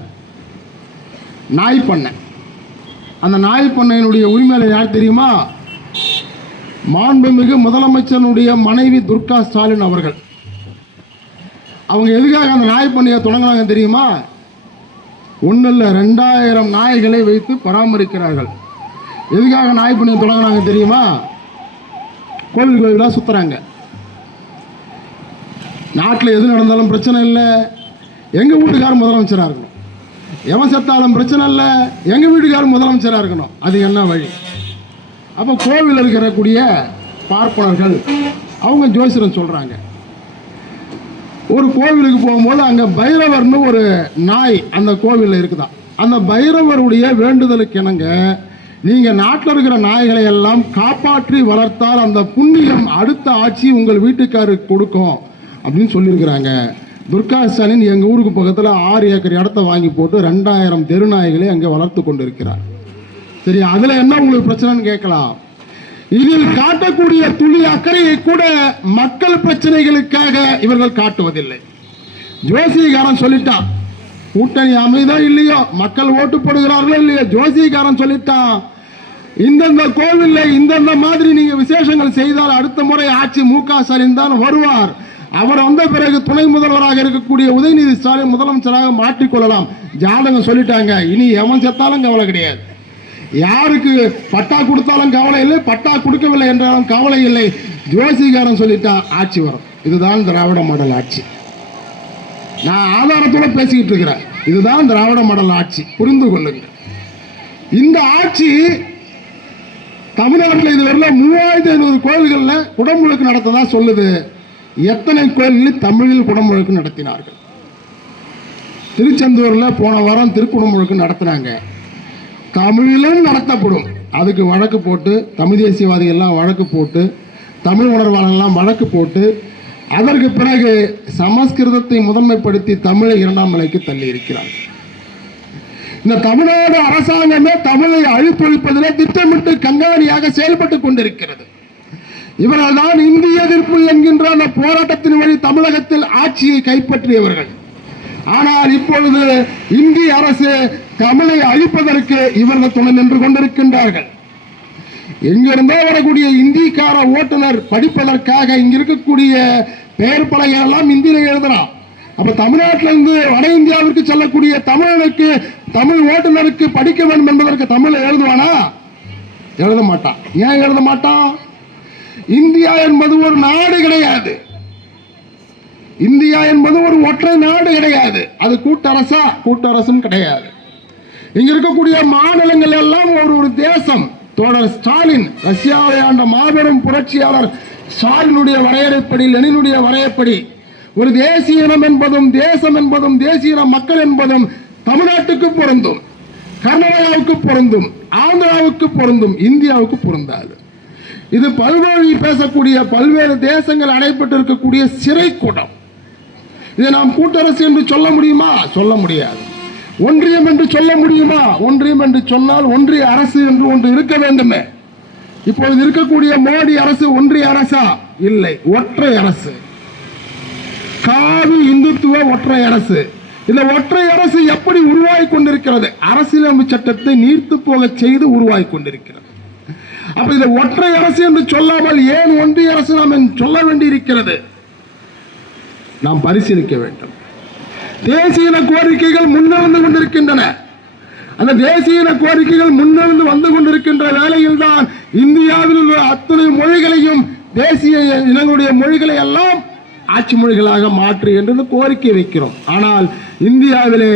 அந்த நாய் பண்ணையினுடைய உரிமையாளர் யார் தெரியுமா? மாண்புமிகு முதலமைச்சருடைய மனைவி துர்கா ஸ்டாலின் அவர்கள். அவங்க எதுக்காக அந்த நாய் பண்ணையை தொடங்கினாங்க தெரியுமா? ஒன்றும் இல்லை, 2000 நாய்களை வைத்து பராமரிக்கிறார்கள். எதுக்காக நாய் பண்ணையை தொடங்கினாங்க தெரியுமா? கோவிலாக சுற்றுறாங்க. நாட்டில் எது நடந்தாலும் பிரச்சனை இல்லை, எங்கள் வீட்டுக்காரர் முதலமைச்சராக இருக்கணும். எவன் செத்தாலும் பிரச்சனை இல்லை, எங்கள் வீட்டுக்காரர் முதலமைச்சராக இருக்கணும். அது என்ன வழி? அப்போ கோவில் இருக்கக்கூடிய பார்ப்பனர்கள் அவங்க ஜோசியரன் சொல்கிறாங்க, ஒரு கோவிலுக்கு போகும்போது அங்கே பைரவர்னு ஒரு நாய் அந்த கோவிலில் இருக்குதான். அந்த பைரவருடைய வேண்டுதலுக்கு இணங்க நீங்கள் நாட்டில் இருக்கிற நாய்களை எல்லாம் காப்பாற்றி வளர்த்தால் அந்த புண்ணியம் அடுத்த ஆட்சி உங்கள் வீட்டுக்காருக்கு கொடுக்கும் அப்படின்னு சொல்லியிருக்கிறாங்க. துர்கா ஸ்டாலின் எங்கள் ஊருக்கு பக்கத்தில் 6 ஏக்கர் இடத்த வாங்கி போட்டு 2000 தெரு நாய்களை அங்கே வளர்த்து கொண்டு இருக்கிறார். சரி, அதில் என்ன உங்களுக்கு பிரச்சனைன்னு கேட்கலாம். இதில் காட்டக்கூடிய துளி அக்கறையை கூட மக்கள் பிரச்சனைகளுக்காக இவர்கள் காட்டுவதில்லை. ஜோசிகாரன் சொல்லிட்டான், கூட்டணி அமைதா இல்லையோ, மக்கள் ஓட்டு போடுகிறார்களோ இல்லையோ, ஜோசிகாரன் சொல்லிட்டான், இந்தந்த கோவிலில் இந்தந்த மாதிரி நீங்க விசேஷங்கள் செய்தால் அடுத்த முறை ஆட்சி மு.க. ஸ்டாலின் தான் வருவார். அவர் வந்த பிறகு துணை முதல்வராக இருக்கக்கூடிய உதயநிதி ஸ்டாலின் முதலமைச்சராக மாற்றிக்கொள்ளலாம். ஜாதகம் சொல்லிட்டாங்க. இனி எவன் செத்தாலும் கவலை கிடையாது, யாருக்கு பட்டா கொடுத்தாலும் கவலை இல்லை, பட்டா கொடுக்கவில்லை என்றாலும் கவலை இல்லை. ஜோசிகாரன் சொல்லிட்டா ஆட்சி வரும். இதுதான் திராவிட மாடல் ஆட்சி. நான் ஆதாரத்தோட பேசிக்கிட்டு இருக்கிறேன். இதுதான் திராவிட மாடல் ஆட்சி, புரிந்து கொள்ளுங்க. இந்த ஆட்சி தமிழ்நாட்டில் இதுவரை 3500 கோயில்களில் குடமுழுக்கு நடத்ததா சொல்லுது. எத்தனை கோயில்களில் தமிழில் குடமுழுக்கு நடத்தினார்கள்? திருச்செந்தூரில் போன வாரம் திருக்குடமுழுக்கு நடத்தினாங்க. தமிழிலும் நடத்தப்படும். அதுக்கு வழக்கு போட்டு தமிழ் தேசியவாதிகள்லாம் வழக்கு போட்டு தமிழ் உணர்வாளர்கள்லாம் வழக்கு போட்டு அதற்கு பிறகு சமஸ்கிருதத்தை முதன்மைப்படுத்தி தமிழை 2ஆம் நிலைக்கு தள்ளி இருக்கிறார்கள். இந்த தமிழ்நாடு அரசாங்கமே தமிழை அழிப்பொழிப்பதிலே திட்டமிட்டு கண்காணியாக செயல்பட்டு கொண்டிருக்கிறது. இவர்கள் தான் இந்திய எதிர்ப்பு என்கின்ற அந்த போராட்டத்தின் வழி தமிழகத்தில் ஆட்சியை கைப்பற்றியவர்கள். ஆனால் இப்பொழுது இந்திய அரசு தமிழை அழிப்பதற்கு இவர்கள் துணை நின்று கொண்டிருக்கின்றார்கள். எங்கிருந்தோ வரக்கூடிய இந்திக்கார ஓட்டுநர் படிப்பதற்காக இங்க இருக்கக்கூடிய பெயர் பலகைகள் எல்லாம் இந்தியில எழுதலாம். அப்ப தமிழ்நாட்டிலிருந்து வட இந்தியாவிற்கு செல்லக்கூடிய தமிழனுக்கு, தமிழ் ஓட்டுநருக்கு படிக்க வேண்டும் என்பதற்கு தமிழ் எழுதுவானா? எழுத மாட்டான். ஏன் எழுத மாட்டான்? இந்தியா என்பது ஒரு நாடு கிடையாது. இந்தியா என்பது ஒரு ஒற்றை நாடு கிடையாது. அது கூட்டரசா? கூட்டரசும் கிடையாது. இங்க இருக்கக்கூடிய மாநிலங்கள் எல்லாம் ஒரு தேசம். தோழர் ஸ்டாலின், ரஷ்யாவை ஆண்ட மாபெரும் புரட்சியாளர் ஸ்டாலினுடைய வரையறைப்படி, லெனினுடைய வரையறைப்படி ஒரு தேசிய இனம் என்பதும் தேசம் என்பதும் தேசிய இன மக்கள் என்பதும் தமிழ்நாட்டுக்கு பொருந்தும், கர்நாடகாவுக்கு பொருந்தும், ஆந்திராவுக்கு பொருந்தும், இந்தியாவுக்கு பொருந்தாது. இது பல்மொழி பேசக்கூடிய பல்வேறு தேசங்கள் அடைபட்டு இருக்கக்கூடிய சிறைக்கூடம். இதை நாம் கூட்டரசு என்று சொல்ல முடியுமா? சொல்ல முடியாது. ஒன்றியம் என்று சொல்ல முடியுமா? ஒன்றியம் என்று சொன்னால் ஒன்றிய அரசு என்று ஒன்று இருக்க வேண்டுமே. இப்பொழுது இருக்கக்கூடிய மோடி அரசு ஒன்றிய அரசா? இல்லை, ஒற்றை அரசு. காவி இந்துத்துவ ஒற்றை அரசு. இந்த ஒற்றை அரசு எப்படி உருவாகி கொண்டிருக்கிறது? அரசியலமைப்பு சட்டத்தை நீர்த்து போக செய்து உருவாகி கொண்டிருக்கிறது. அப்ப இந்த ஒற்றை அரசு என்று சொல்லாமல் ஏன் ஒன்றிய அரசு நாம் சொல்ல வேண்டி இருக்கிறது? நாம் பரிசீலிக்க வேண்டும். தேசிய கோரிக்கைகள் முன்னிருந்து கொண்டிருக்கின்றன. அந்த தேசிய கோரிக்கைகள் முன்னிருந்து வந்து கொண்டிருக்கின்ற வேளையில் தான் இந்தியாவில் உள்ள அத்தனை மொழிகளையும் தேசிய இனங்களுடைய மொழிகளை எல்லாம் ஆட்சி மொழிகளாக மாற்று என்று கோரிக்கை வைக்கிறோம். ஆனால் இந்தியாவிலே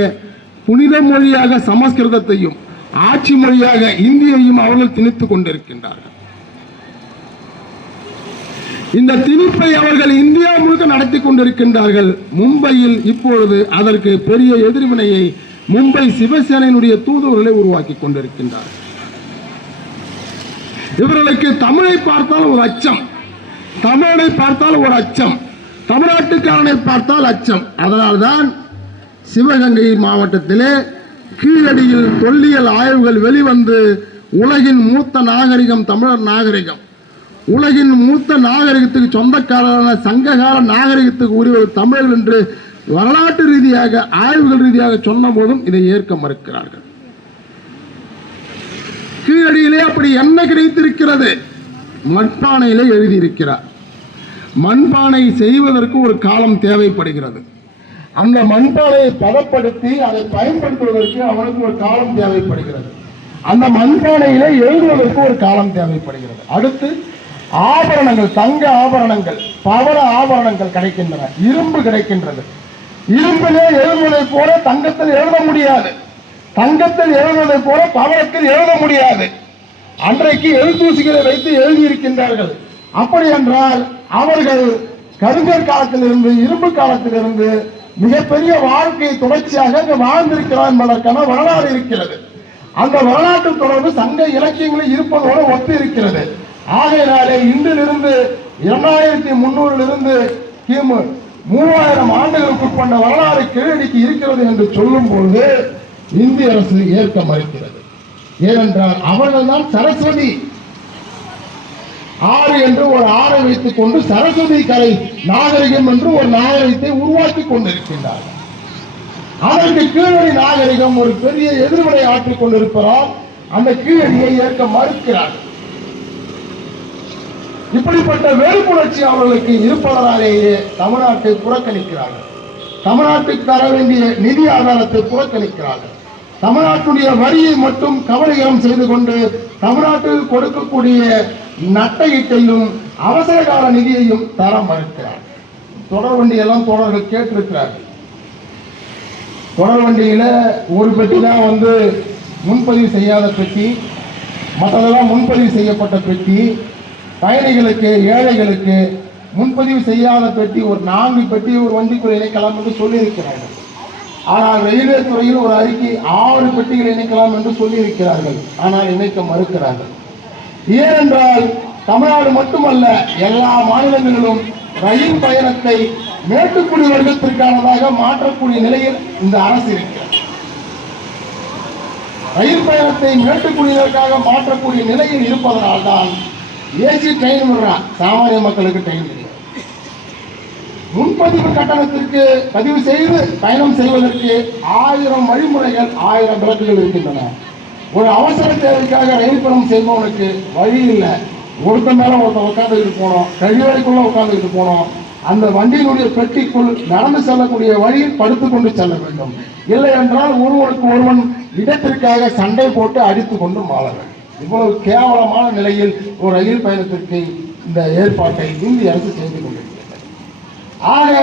புனித மொழியாக சமஸ்கிருதத்தையும் ஆட்சி மொழியாக இந்தியையும் அவர்கள் திணித்துக் கொண்டிருக்கின்றார்கள். இந்த திணிப்பை அவர்கள் இந்தியா முழுக்க நடத்தி கொண்டிருக்கின்றார்கள். மும்பையில் இப்பொழுது அதற்கு பெரிய எதிர்வினையை மும்பை சிவசேனையினுடைய தூதுவர்களை உருவாக்கி கொண்டிருக்கின்றார்கள். இவர்களுக்கு தமிழை பார்த்தால் ஒரு அச்சம், தமிழனை பார்த்தால் ஒரு அச்சம், தமிழ்நாட்டுக்காரனை பார்த்தால் அச்சம். அதனால்தான் சிவகங்கை மாவட்டத்திலே கீழடியில் தொல்லியல் ஆய்வுகள் வெளிவந்து உலகின் மூத்த நாகரிகம் தமிழர் நாகரிகம், உலகின் மூத்த நாகரிகத்துக்கு சொந்தக்காரரான சங்ககால நாகரிகத்துக்கு உரியவர் தமிழர் என்று வரலாற்று ரீதியாக ஆய்வுகள் ரீதியாக சொன்ன போதும் இதை ஏற்க மறுக்கிறார்கள். கீழடியிலே அப்படி என்ன கிடைத்திருக்கிறது? மண்பானையிலே எழுதியிருக்கிறார். மண்பானை செய்வதற்கு ஒரு காலம் தேவைப்படுகிறது. அந்த மண்பானையை பதப்படுத்தி அதை பயன்படுத்துவதற்கு அவனுக்கு ஒரு காலம் தேவைப்படுகிறது. அந்த மண்பானையிலே எழுதுவதற்கு ஒரு காலம் தேவைப்படுகிறது. அடுத்து ஆபரணங்கள், தங்க ஆபரணங்கள், பவள ஆபரணங்கள் கிடைக்கின்றன, இரும்பு கிடைக்கின்றது. இரும்பிலே எழுதுவதை போல தங்கத்தில் எழுத முடியாது, தங்கத்தில் எழுதுவதை போல பவளத்தில் எழுத முடியாது. அன்றைக்கு எழுத்தூசிகளை வைத்து எழுதியிருக்கின்றார்கள். அப்படி என்றால் அவர்கள் கருங்கல் காலத்திலிருந்து இரும்பு காலத்திலிருந்து மிகப்பெரிய வாழ்க்கையை தொடர்ச்சியாக வாழ்ந்திருக்கிறார் என்பதற்கான வரலாறு இருக்கிறது. அந்த வரலாற்று தொடர்பு சங்க இலக்கியங்களில் இருப்பதோடு ஒத்து இருக்கிறது. ஆகையினாலே இன்றிலிருந்து 2300 கிமு 3000 ஆண்டுகளுக்குட்பட்ட வரலாறு கீழடிக்கு இருக்கிறது என்று சொல்லும் பொழுது இந்திய அரசு ஏற்க மறுக்கிறது. ஏனென்றால் அவர்கள் தான் சரஸ்வதி ஆறு என்று ஒரு ஆறை வைத்துக் கொண்டு சரஸ்வதி கரை நாகரிகம் என்று ஒரு நாகரிகத்தை உருவாக்கி கொண்டிருக்கின்றார்கள். அதற்கு கீழடி நாகரிகம் ஒரு பெரிய எதிர்வினை ஆற்றிக் கொண்டிருப்பதால் அந்த கீழடியை ஏற்க மறுக்கிறார்கள். இப்படிப்பட்ட வெறுப்புணர்ச்சி அவர்களுக்கு இருப்பதனாலேயே தமிழ்நாட்டை புறக்கணிக்கிறார்கள். தமிழ்நாட்டுக்கு தர வேண்டிய நிதி ஆதாரத்தை புறக்கணிக்கிறார்கள். தமிழ்நாட்டுடைய வரியை மட்டும் கவலைகரம் செய்து கொண்டு தமிழ்நாட்டில் கொடுக்கக்கூடிய நட்டையீட்டையும் அவசர கால நிதியையும் தர மறுக்கிறார். தொடர் வண்டியெல்லாம் தொடர்கள் கேட்டிருக்கிறார்கள். தொடர் வண்டியில ஒரு பெட்டி தான் முன்பதிவு செய்யாத பெட்டி, மற்றதெல்லாம் முன்பதிவு செய்யப்பட்ட பெட்டி. பயணிகளுக்கு, ஏழைகளுக்கு முன்பதிவு செய்யாத பெட்டி ஒரு 4 பெட்டி ஒரு வண்டிக்குள் இணைக்கலாம் என்று சொல்லியிருக்கிறார்கள். ஆனால் ரயில்வே துறையில் ஒரு அறிக்கை 6 பெட்டிகள் இணைக்கலாம் என்று சொல்லியிருக்கிறார்கள். ஆனால் இணைக்க மறுக்கிறார்கள். ஏனென்றால் தமிழ்நாடு மட்டுமல்ல, எல்லா மாநிலங்களிலும் ரயில் பயணத்தை மேட்டுக்குடி வர்க்கத்திற்கானதாக மாற்றக்கூடிய நிலையில் இந்த அரசு இருக்கிறது. ரயில் பயணத்தை மேட்டுக்குடியினருக்காக மாற்றக்கூடிய நிலையில் இருப்பதனால்தான் ஏசி ட்ரெயின் விடுறான், சாமானிய மக்களுக்கு ட்ரெயின் இல்லை. முன்பதிவு கட்டணத்திற்கு பதிவு செய்து பயணம் செய்வதற்கு 1000 வழிமுறைகள், 1000 விளக்குகள் இருக்கின்றன. ஒரு அவசர தேவைக்காக ரயில் பயணம் செய்பவனுக்கு வழி இல்லை. ஒருத்த மேல ஒருத்தர் உட்காந்துக்கிட்டு போனோம், கழிவறைக்குள்ள உட்காந்துக்கிட்டு போனோம். அந்த வண்டியினுடைய பெட்டிக்குள் நடந்து செல்லக்கூடிய வழியில் படுத்துக்கொண்டு செல்ல வேண்டும். இல்லை என்றால் ஒருவருக்கு ஒருவன் இடத்திற்காக சண்டை போட்டு அடித்துக் கொண்டு வாழ வேண்டும். இவ்வளவு கேவலமான நிலையில் ஒரு ரயில் பயணத்திற்கு இந்த ஏற்பாட்டை இந்திய அரசு செய்து கொண்டிருக்கிறது. ஆக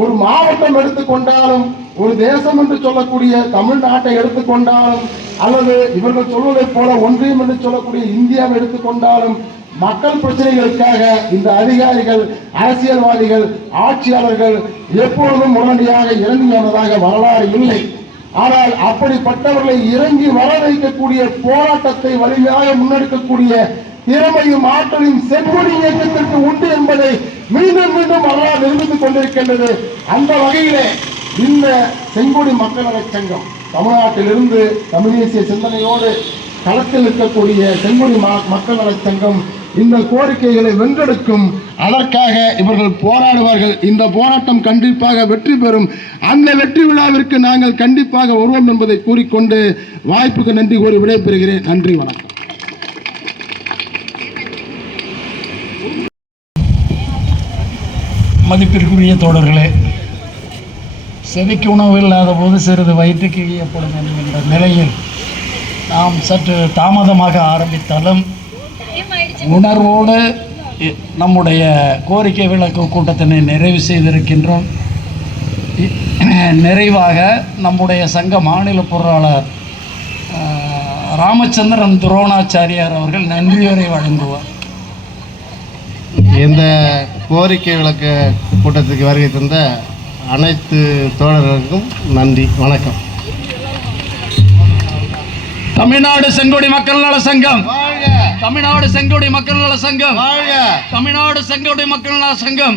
ஒரு மாவட்டம் எடுத்துக்கொண்டாலும், ஒரு தேசம் என்று சொல்லக்கூடிய தமிழ்நாட்டை எடுத்துக்கொண்டாலும், அல்லது இவர்கள் சொல்வதைப் போல ஒன்றியம் என்று சொல்லக்கூடிய இந்தியாவை எடுத்துக்கொண்டாலும், மக்கள் பிரச்சனைகளுக்காக இந்த அதிகாரிகள், அரசியல்வாதிகள், ஆட்சியாளர்கள் எப்பொழுதும் உடனடியாக இறங்கி வந்ததாக வரலாறு இல்லை. ஆனால் அப்படிப்பட்டவர்களை இறங்கி வர வைக்கக்கூடிய போராட்டத்தை வலிமையாக முன்னெடுக்கக்கூடிய திறமையும் ஆற்றலையும் செங்கொடி இயக்கத்திற்கு உண்டு என்பதை மீண்டும் மீண்டும் வரலாறு நிரூபித்துக் கொண்டிருக்கின்றது. அந்த வகையிலே இந்த செங்கொடி மக்கள் நலச் சங்கம் தமிழ்நாட்டிலிருந்து தமிழ் தேசிய சிந்தனையோடு களத்தில் இருக்கக்கூடிய செங்கொடி மக்கள் நலச் சங்கம் இந்த கோரிக்கைகளை வென்றெடுக்கும். அதற்காக இவர்கள் போராடுவார்கள். இந்த போராட்டம் கண்டிப்பாக வெற்றி பெறும். அந்த வெற்றி விழாவிற்கு நாங்கள் கண்டிப்பாக வருவோம் என்பதை கூறிக்கொண்டு வாய்ப்புக்கு நன்றி கூறி விடைபெறுகிறேன். நன்றி, வணக்கம். மதிப்பிற்குரிய தோழர்களே, செவிக்கு உணவு இல்லாத போது சிறிது வயிற்றுக்கு ஈயப்படும் என்கின்ற நிலையில் நாம் சற்று தாமதமாக ஆரம்பித்தாலும் உணர்வோடு நம்முடைய கோரிக்கை விளக்கு கூட்டத்தினை நிறைவு செய்திருக்கின்றோம். நிறைவாக நம்முடைய சங்க மாநில பொருளாளர் ராமச்சந்திரன் துரோணாச்சாரியார் அவர்கள் நன்றியுரை வழங்குவார். இந்த கோரிக்கை விளக்க கூட்டத்துக்கு வருகை தந்த அனைத்து தோழர்களுக்கும் நன்றி, வணக்கம். தமிழ்நாடு செங்கோடி மக்கள் நல சங்கம், தமிழ்நாடு செங்கோடி மக்கள் நல சங்கம், தமிழ்நாடு செங்கோடி மக்கள் நல சங்கம்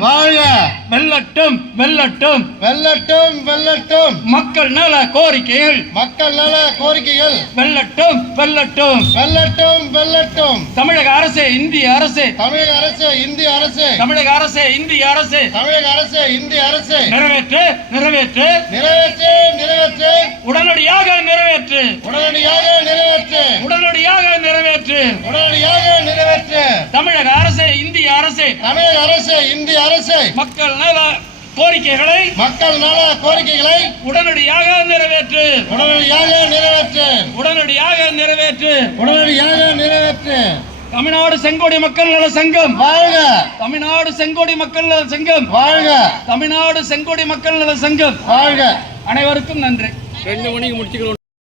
வெல்லட்டும் வெல்லட்டும் வெல்லட்டும் வெல்லட்டும் மக்கள் நல கோரிக்கைகள், மக்கள் நல கோரிக்கைகள் வெல்லட்டும் வெல்லட்டும் வெல்லட்டும் வெல்லட்டும். தமிழக அரசே, இந்திய அரசே, தமிழக அரசு, இந்திய அரசு, தமிழக அரசே, இந்திய அரசே, தமிழக அரசு, இந்திய அரசு நிறைவேற்று நிறைவேற்று நிறைவேற்று நிறைவேற்று உடனடியாக நிறைவேற்று உடனடியாக நிறைவேற்று உடனடியாக நிறைவேற்று உடனடியாக நிறைவேற்று. தமிழக அரசே, இந்திய அரசே, தமிழக அரசு, இந்திய அரசு மக்கள் நல கோரிக்கைகளை மக்கள் நல கோரிக்கைகளை உடனடியாக நிறைவேற்று உடனடியாக நிறைவேற்று உடனடியாக நிறைவேற்று உடனடியாக நிறைவேற்று. தமிழ்நாடு செங்கோடி மக்கள் நல சங்கம் வாழ்க, தமிழ்நாடு செங்கோடி மக்கள் நல சங்கம் வாழ்க, தமிழ்நாடு செங்கோடி மக்கள் நல சங்கம் வாழ்க. அனைவருக்கும் நன்றி. 2 மணிக்கு முடிச்சுக்கிறோம்.